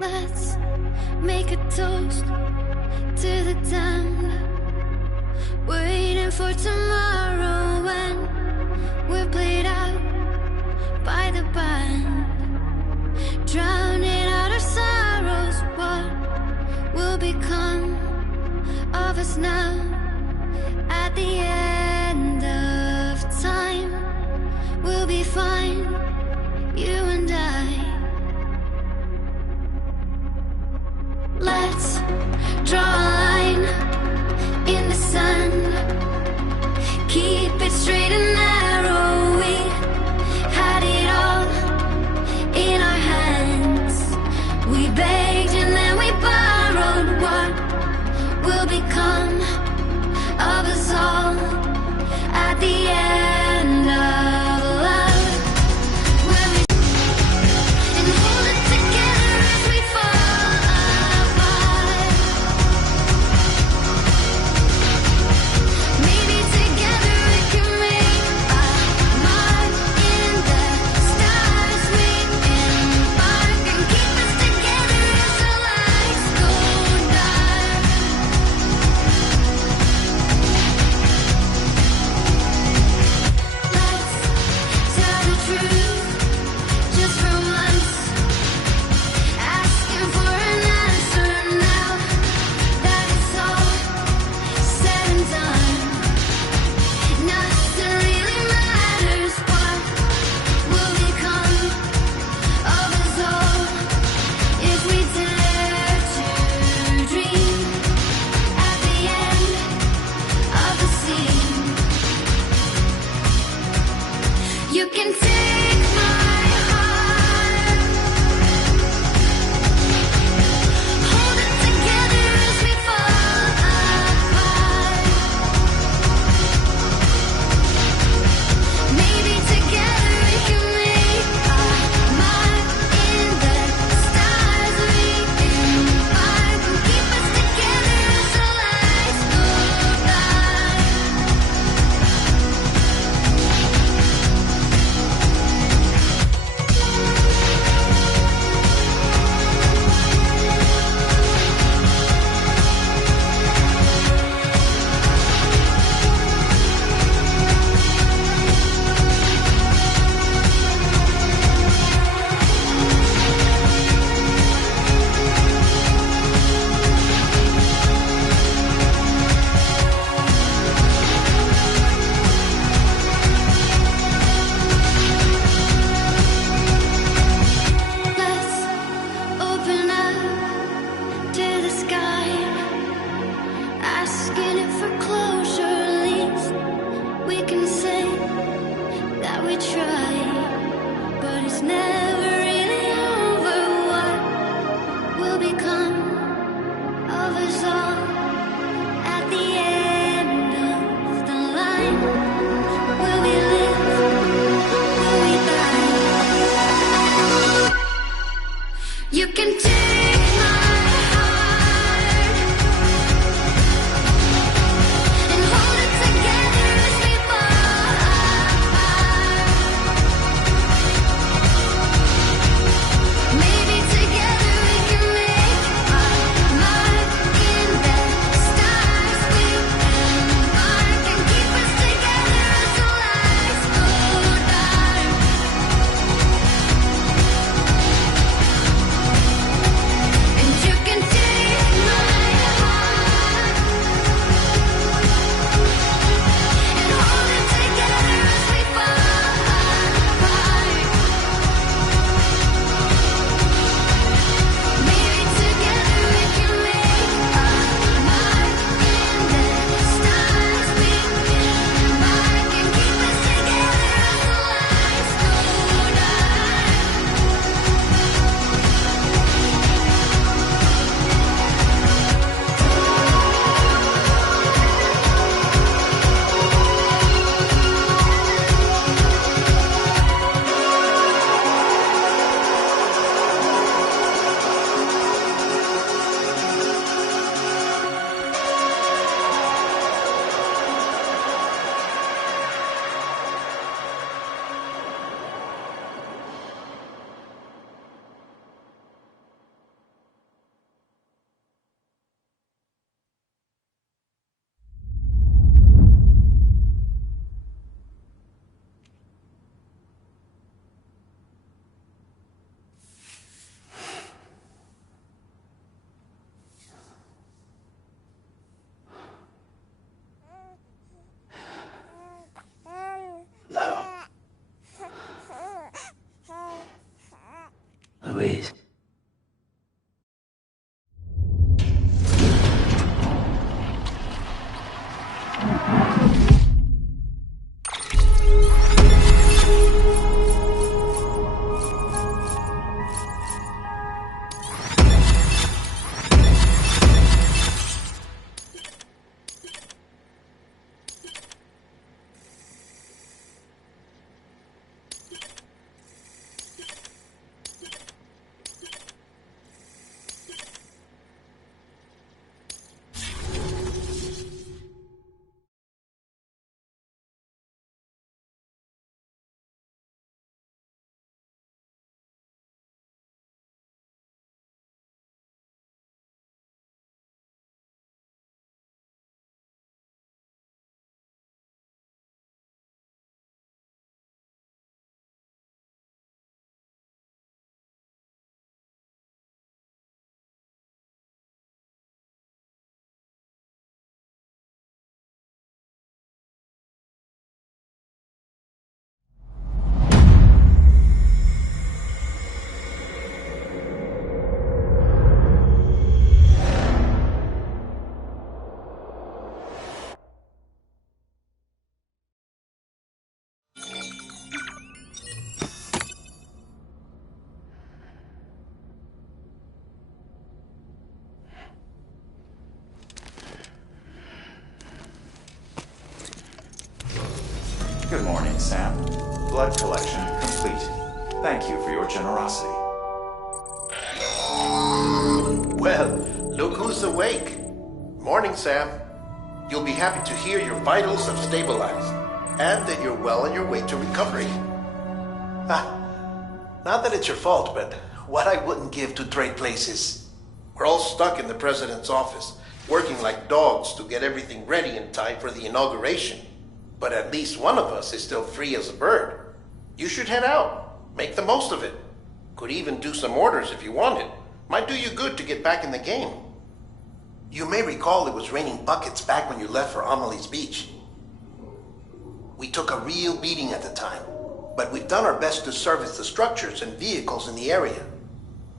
Let's make a toast to the damned, waiting for tomorrow when we're played out by the band, drowning out our sorrows. What will become of us now at the end of time? We'll be fine, you and I. Let's draw a line in the sand, keep it straight and narrow. We had it all in our hands. We begged and then we borrowed. What will become of us all at the end of love? When we and hold it together as we fall apart. Maybe together we can make a mark in the stars. We embark and keep us together as the lights go dark. Let's tell the truth just for once, asking for an answer now that it's all said and done. Nothing really matters. What will become of us all if we dare to dream at the end of the scene? You can take my heart, hold it together as we fall apart. Maybe together we can make a mark in the stars. We embark and keep us together as the lights go dark. Let's open up to the sky, asking it for closure. At least we can say that we tried, but it's never really over. What will become of us all at the end of the line? Will we live? Will we die? You can take my heart and hold it together as we fall apart. Maybe together we can make a mark in the stars. We embark and keep us together as the lights go dark. morning, Sam. Blood collection complete. Thank you for your generosity. Well, look who's awake. Morning, Sam. You'll be happy to hear your vitals have stabilized, and that you're well on your way to recovery. Not that it's your fault, but what I wouldn't give to trade places. We're all stuck in the president's office, working like dogs to get everything ready in time for the inauguration. But at least one of us is still free as a bird. You should head out. Make the most of it. Could even do some orders if you wanted. Might do you good to get back in the game. You may recall it was raining buckets back when you left for Amelie's Beach. We took a real beating at the time, but we've done our best to service the structures and vehicles in the area.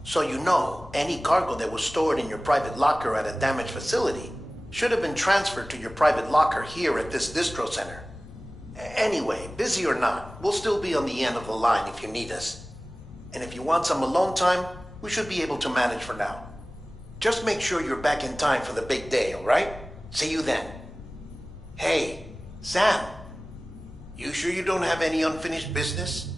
So you know, any cargo that was stored in your private locker at a damaged facility should have been transferred to your private locker here at this distro center. Anyway, busy or not, we'll still be on the end of the line if you need us. And if you want some alone time, we should be able to manage for now. Just make sure you're back in time for the big day, all right? See you then. Hey, Sam, you sure you don't have any unfinished business?